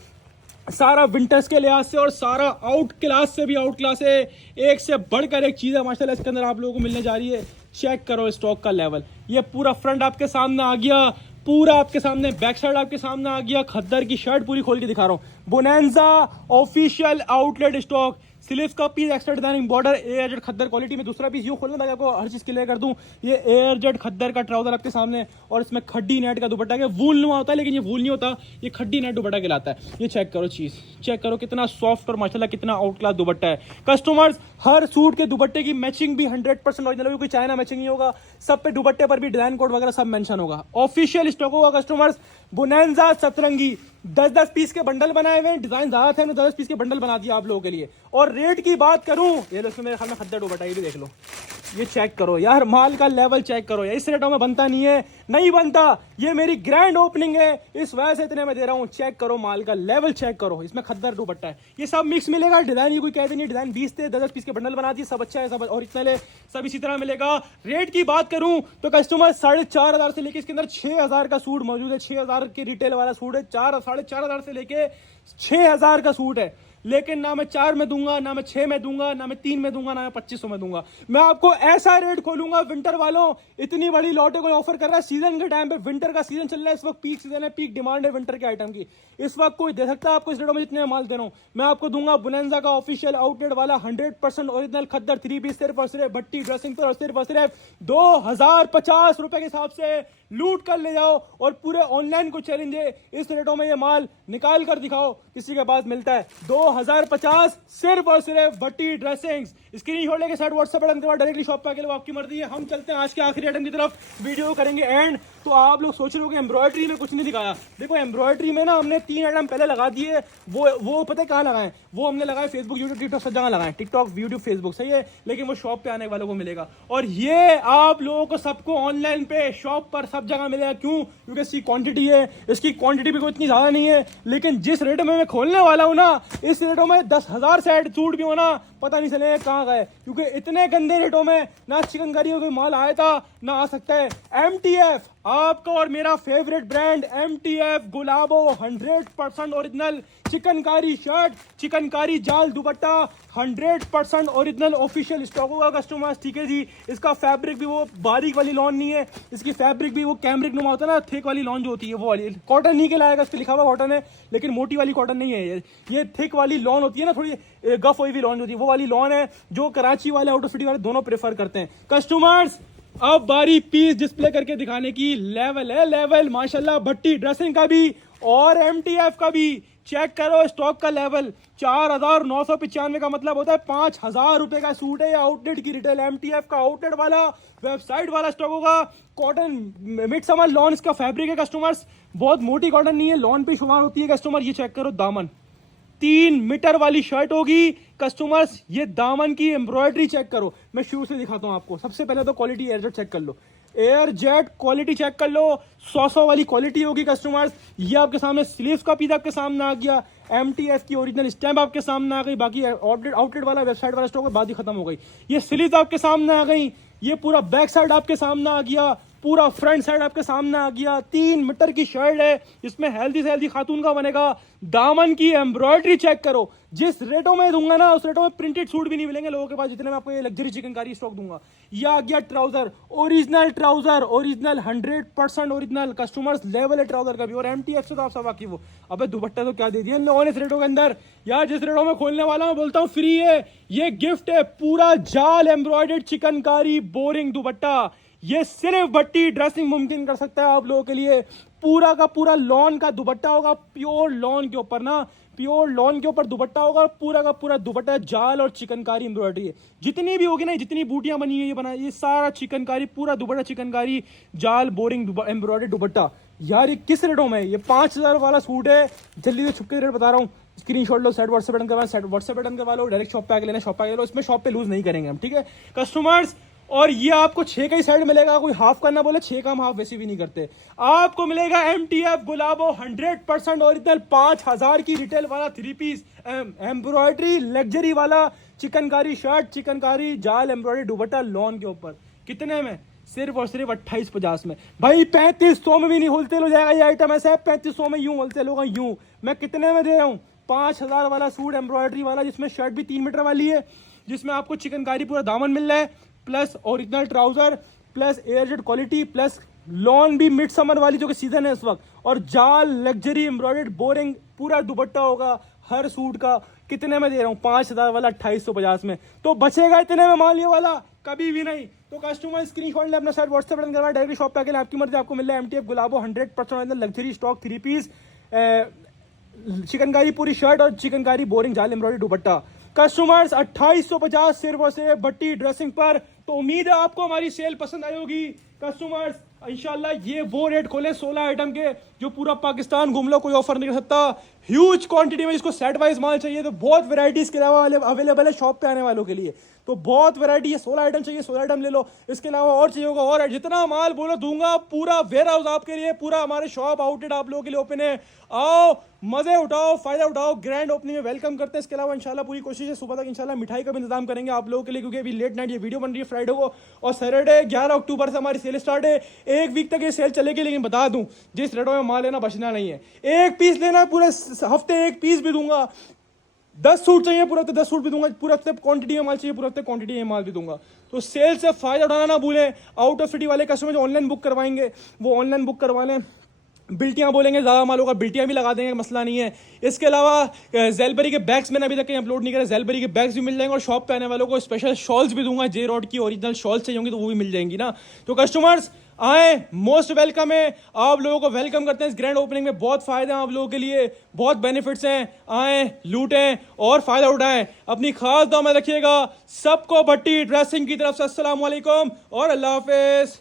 सारा विंटर्स के लिहाज से और सारा आउट क्लास से भी आउट क्लास है। एक से बढ़कर एक चीज़ है माशाल्लाह इसके अंदर आप लोगों को मिलने जा रही है। चेक करो स्टॉक का लेवल, ये पूरा फ्रंट आपके सामने आ गया, पूरा आपके सामने बैक साइड आपके सामने आ गया। खद्दर की शर्ट पूरी खोल के दिखा रहा हूँ, Bonanza official outlet stock, sleeves का piece, extra designing border, air jet khaddar quality में। दूसरा पीस यूँ खोलना था आपको हर चीज क्लियर कर दूं, ये एयरजेट खद्दर का ट्राउजर आपके सामने और इसमें खड्डी नेट का दुपट्टा है। वूल नुमा होता है लेकिन ये वूल नहीं होता, ये खड्डी नेट दुपट्टा कहलाता है। ये चेक करो चीज, चेक करो कितना सॉफ्ट और माशाल्लाह कितना आउट क्लास दुपट्टा है कस्टमर्स। हर सूट के दुपट्टे की मैचिंग भी 100% ओरिजिनल होगी, कोई चाइना मैचिंग नहीं होगा। सब पे दुपट्टे पर भी डिजाइन कोड वगैरह सब मेंशन होगा, ऑफिशियल स्टॉक होगा कस्टमर्स। बोनांजा सतरंगी 10-10 पीस के बंडल बनाए हुए हैं, डिजाइन ज्यादा थे, 10 पीस के बंडल बना दिया आप लोगों के लिए। और रेट की बात करूं, ये देखो मेरे ख्याल में खद्दर दुपट्टा, ये भी देख लो, ये चेक करो यार, माल का लेवल चेक करो यार। इस रेटों में बनता नहीं है, नहीं बनता। ये मेरी ग्रैंड ओपनिंग है, इस वजह से इतने में दे रहा हूँ। चेक करो माल का लेवल चेक करो, इसमें खद्दर दुपट्टा है, ये सब मिक्स मिलेगा। डिजाइन ये कोई कहते नहीं, डिजाइन 20 थे, 10 पीस के बंडल बना दिए, सब अच्छा है, सब ओरिजिनल है, सब इसी तरह मिलेगा। रेट की बात करूं तो कस्टमर 4,500 से लेके इसके अंदर 6,000 का सूट मौजूद है। 6,000 के रिटेल वाला सूट है, 4,500 से लेके 6,000 का सूट है। लेकिन ना मैं 4 में दूंगा, ना मैं 6 में दूंगा, ना मैं 3 में दूंगा, ना मैं 2500 में दूंगा। मैं आपको ऐसा रेट खोलूंगा विंटर वालों, इतनी बड़ी लॉटे को ऑफर कर रहा है सीजन के टाइम पे। विंटर का सीजन चल रहा है इस वक्त, पीक सीजन है, पीक डिमांड है विंटर के आइटम की। इस वक्त कोई दे सकता है आपको इस रेटों में जितने माल दे रहा हूं। मैं आपको दूंगा बोनांजा का ऑफिशियल आउटलेट वाला 100% ओरिजिनल खद्दर 3 पीस, सिर्फ और सिर्फ भट्टी ड्रेसिंग पर, और सिर्फ 2050 रुपए के हिसाब से लूट कर ले जाओ। और पूरे ऑनलाइन को चैलेंज है, इस रेटों में ये माल निकाल कर दिखाओ किसी के पास मिलता है। 2050 सिर्फ और सिर्फ भट्टी ड्रेसिंग्स। स्क्रीनशॉट लेके साइड व्हाट्सएप पर डायरेक्टली शॉप पे आके लो, आपकी मर्जी है। हम चलते हैं आज के आखिरी आइटम की तरफ, वीडियो करेंगे एंड। तो आप लोग सोच रहे हो कि एम्ब्रॉयडरी में कुछ नहीं दिखाया, देखो एम्ब्रॉयडरी में ना हमने 3 आइटम पहले लगा दिए। वो पता है कहाँ लगाए, वो हमने लगाए फेसबुक, यूट्यूब, टिकटॉक, सब जगह लगाए। टिकटॉक, यूट्यूब, फेसबुक सही है, लेकिन वो शॉप पे आने वालों को मिलेगा। और ये आप लोगों को सबको ऑनलाइन पे, शॉप पर, सब जगह मिलेगा। क्यों? क्योंकि इसकी क्वांटिटी है, इसकी क्वांटिटी भी कोई इतनी ज्यादा नहीं है। लेकिन जिस रेट में मैं खोलने वाला हूं ना, इस रेटों में 10,000 सेट सूट भी होना पता नहीं चले कहाँ गए, क्योंकि इतने गंदे रेटों में ना चिकनकारी कोई माल आया था ना आ सकता है। MTF आपका और मेरा फेवरेट ब्रांड MTF गुलाबो 100% ओरिजिनल चिकनकारी शर्ट, चिकनकारी जाल दुपट्टा 100% ओरिजिनल ऑफिशियल स्टॉक होगा कस्टमर्स, ठीक है जी। इसका फैब्रिक भी वो बारीक वाली लॉन नहीं है, इसकी फैब्रिक भी वो कैमरिक नुमा होता है ना, थिक वाली लॉन जो होती है वो वाली। कॉटन नहीं कहलाएगा, इस पर लिखा हुआ कॉटन है, लेकिन मोटी वाली कॉटन नहीं है ये थिक वाली लॉन होती है ना, थोड़ी गफ हुई लॉन होती है, वो वाली लॉन है जो कराची वाले, आउट ऑफ सिटी वाले दोनों प्रेफर करते हैं कस्टमर्स। अब बारी पीस डिस्प्ले करके दिखाने की, लेवल है लेवल माशाल्लाह, भट्टी ड्रेसिंग का भी और MTF का भी। चेक करो स्टॉक का लेवल, 4,995 का मतलब होता है 5,000 रुपए का सूट है। आउटलेट की रिटेल, MTF का आउटलेट वाला वेबसाइट वाला स्टॉक होगा। कॉटन मिड समर लॉन इसका फैब्रिक है कस्टमर्स, बहुत मोटी कॉटन नहीं है, लॉन पे शुमार होती है कस्टमर। ये चेक करो दामन, 3 मीटर वाली शर्ट होगी कस्टमर्स। ये दामन की एम्ब्रॉयडरी चेक करो, मैं शुरू से दिखाता हूं आपको। सबसे पहले तो क्वालिटी एयरजेट चेक कर लो, एयरजेट क्वालिटी चेक कर लो, 100 वाली क्वालिटी होगी कस्टमर्स। ये आपके सामने स्लीव्स का पीस आपके सामने आ गया, MTF की ओरिजिनल स्टैम्प आपके सामने आ गई। बाकी आउटलेट वाला वेबसाइट वाला स्टॉक बात ही खत्म हो गई। ये स्लीव्स आपके सामने आ गई, ये पूरा बैक साइड आपके सामने आ गया, पूरा फ्रंट साइड आपके सामने आ गया। 3 मीटर की शर्ट है, इसमें हेल्दी से हेल्दी खातून का बनेगा। दामन की एम्ब्रॉयडरी चेक करो, जिस रेटों में दूंगा ना उस रेटों में प्रिंटेड सूट भी नहीं मिलेंगे लोगों के पास, जितने में आपको ये लग्जरी चिकनकारी स्टॉक दूंगा। ये आ गया trouser, trouser original 100% original customers, level है ट्राउजर का भी। और MTF से तो आप सब वाकिफ हो। अबे दुपट्टा तो क्या दे दिया इन लोगों ने इस रेटों के अंदर यार, जिस रेटों में खोलने वाला मैं बोलता हूँ फ्री है। ये गिफ्ट है, पूरा जाल एम्ब्रॉयडर्ड चिकनकारी बोरिंग दुपट्टा। ये सिर्फ भट्टी ड्रेसिंग मुमकिन कर सकता है आप लोगों के लिए। पूरा का पूरा लॉन का दुपट्टा होगा, प्योर लॉन के ऊपर ना प्योर लॉन के ऊपर दुपट्टा होगा, पूरा का पूरा दुपट्टा जाल और चिकनकारी एम्ब्रॉयडरी है। जितनी भी होगी ना, जितनी बूटियां बनी है ये बना, ये सारा चिकनकारी, पूरा दुपट्टा चिकनकारी जाल बोरिंग एम्ब्रॉयडरी दुपट्टा। यार ये किस रेटों में? ये 5,000 वाला सूट है, जल्दी से छुप के रेट बता रहा हूँ। स्क्रीनशॉट लो, सेट व्हाट्सएप बटन करवा, सेट व्हाट्सएप बटन करवा लो, डायरेक्ट शॉप पे आके लेना, शॉप पे आके लो। इसमें शॉप पे लूज नहीं करेंगे हम, ठीक है कस्टमर्स। और ये आपको 6 का ही साइड मिलेगा, कोई हाफ करना बोले 6 का हम हाफ वैसे भी नहीं करते। आपको मिलेगा MTF गुलाबो 100% ओरिजिनल 5,000 की रिटेल वाला 3 पीस एम्ब्रॉयडरी लग्जरी वाला चिकनकारी शर्ट, चिकनकारी जाल एम्ब्रॉयडरी दुपट्टा लॉन के ऊपर। कितने में? सिर्फ और सिर्फ 2850 में। भाई 3500 में भी नहीं होलसेल हो जाएगा ये आइटम, ऐसा है 3500 में यूं होलसेल होगा यूं। मैं कितने में दे रहा हूँ? 5,000 वाला सूट एम्ब्रॉयडरी वाला, जिसमें शर्ट भी 3 मीटर वाली है, जिसमें आपको चिकनकारी पूरा दामन मिल रहा है, plus original trouser, plus airjet quality, plus lawn भी मिड समर वाली जो कि सीजन है इस वक्त, और जाल लग्जरी एम्ब्रॉयडर्ड बोरिंग पूरा दुपट्टा होगा हर सूट का। कितने में दे रहा हूँ? 5,000 वाला 2850 में। तो बचेगा इतने में माल ये वाला? कभी भी नहीं। तो कस्टमर स्क्रीनशॉट ले अपना साइड व्हाट्सएप बटन करवा, डायरेक्ट शॉप पे आके आपकी मर्जी, आपको मिल रहा है MTF गुलाबो 100% लग्जरी स्टॉक 3 पीस चिकनकारी पूरी शर्ट और चिकनकारी बोरिंग जाल एम्ब्रॉयडरी दुपट्टा। कस्टमर्स 2850 सिर्फ और सिर्फ भट्टी ड्रेसिंग पर। तो उम्मीद है आपको हमारी सेल पसंद आई होगी कस्टमर्स। इंशाल्लाह ये वो रेट खोले 16 आइटम के जो पूरा पाकिस्तान घूम लो, कोई ऑफर नहीं कर सकता। ह्यूज क्वांटिटी में, जिसको सेट वाइज माल चाहिए तो बहुत वैरायटीज के अलावा अवेलेबल है शॉप पे आने वालों के लिए। तो बहुत वैरायटी है, 16 आइटम चाहिए 16 आइटम ले लो, इसके अलावा और चाहिए होगा और जितना माल बोलो दूंगा। पूरा वेयर हाउस आपके लिए, पूरा हमारे शॉप आउटलेट आप लोगों के लिए ओपन है। आओ मजे उठाओ, फायदा उठाओ, ग्रैंड ओपनिंग में वेलकम करते हैं। इसके अलावा इंशाल्लाह पूरी कोशिश है सुबह तक इंशाल्लाह मिठाई का भी इंतजाम करेंगे आप लोगों के लिए, क्योंकि अभी लेट नाइट ये वीडियो बन रही है फ्राइडे को, और सैटरडे 11 अक्टूबर से हमारी सेल स्टार्ट है। 1 वीक तक ये सेल चलेगी, लेकिन बता दूं जिस रेटों में माल लेना बचना नहीं है। 1 पीस लेना, पूरे हफ्ते 1 पीस भी दूंगा। 10 सूट चाहिए पूरे हफ्ते 10 सूट भी दूंगा, पूरे हफ्ते क्वांटिटी में माल चाहिए पूरे हफ्ते क्वांटिटी में माल भी दूंगा। तो सेल से फायदा उठाना ना भूलें। आउट ऑफ सिटी वाले कस्टमर जो ऑनलाइन बुक करवाएंगे वो ऑनलाइन बुक करवा लें। बिल्टियाँ बोलेंगे ज़्यादा माल होगा, बिल्टियाँ भी लगा देंगे, मसला नहीं है। इसके अलावा जेलबरी के बैग्स मैंने अभी तक कहीं अपलोड नहीं करे, जेलबरी के बैग्स भी मिल जाएंगे, और शॉप पे आने वालों को स्पेशल शॉल्स भी दूंगा। जे रॉड की ओरिजिनल शॉल्स चाहिए होंगी तो वो भी मिल जाएंगी ना। तो कस्टमर्स आए, मोस्ट वेलकम है। आप लोगों को वेलकम करते हैं इस ग्रैंड ओपनिंग में। बहुत फायदे हैं आप लोगों के लिए, बहुत बेनिफिट्स हैं। आए, लूटें और फायदा उठाएं। अपनी खास दुआ में रखिएगा। सबको भट्टी ड्रेसिंग की तरफ से अस्सलाम वालेकुम और अल्लाह हाफिज।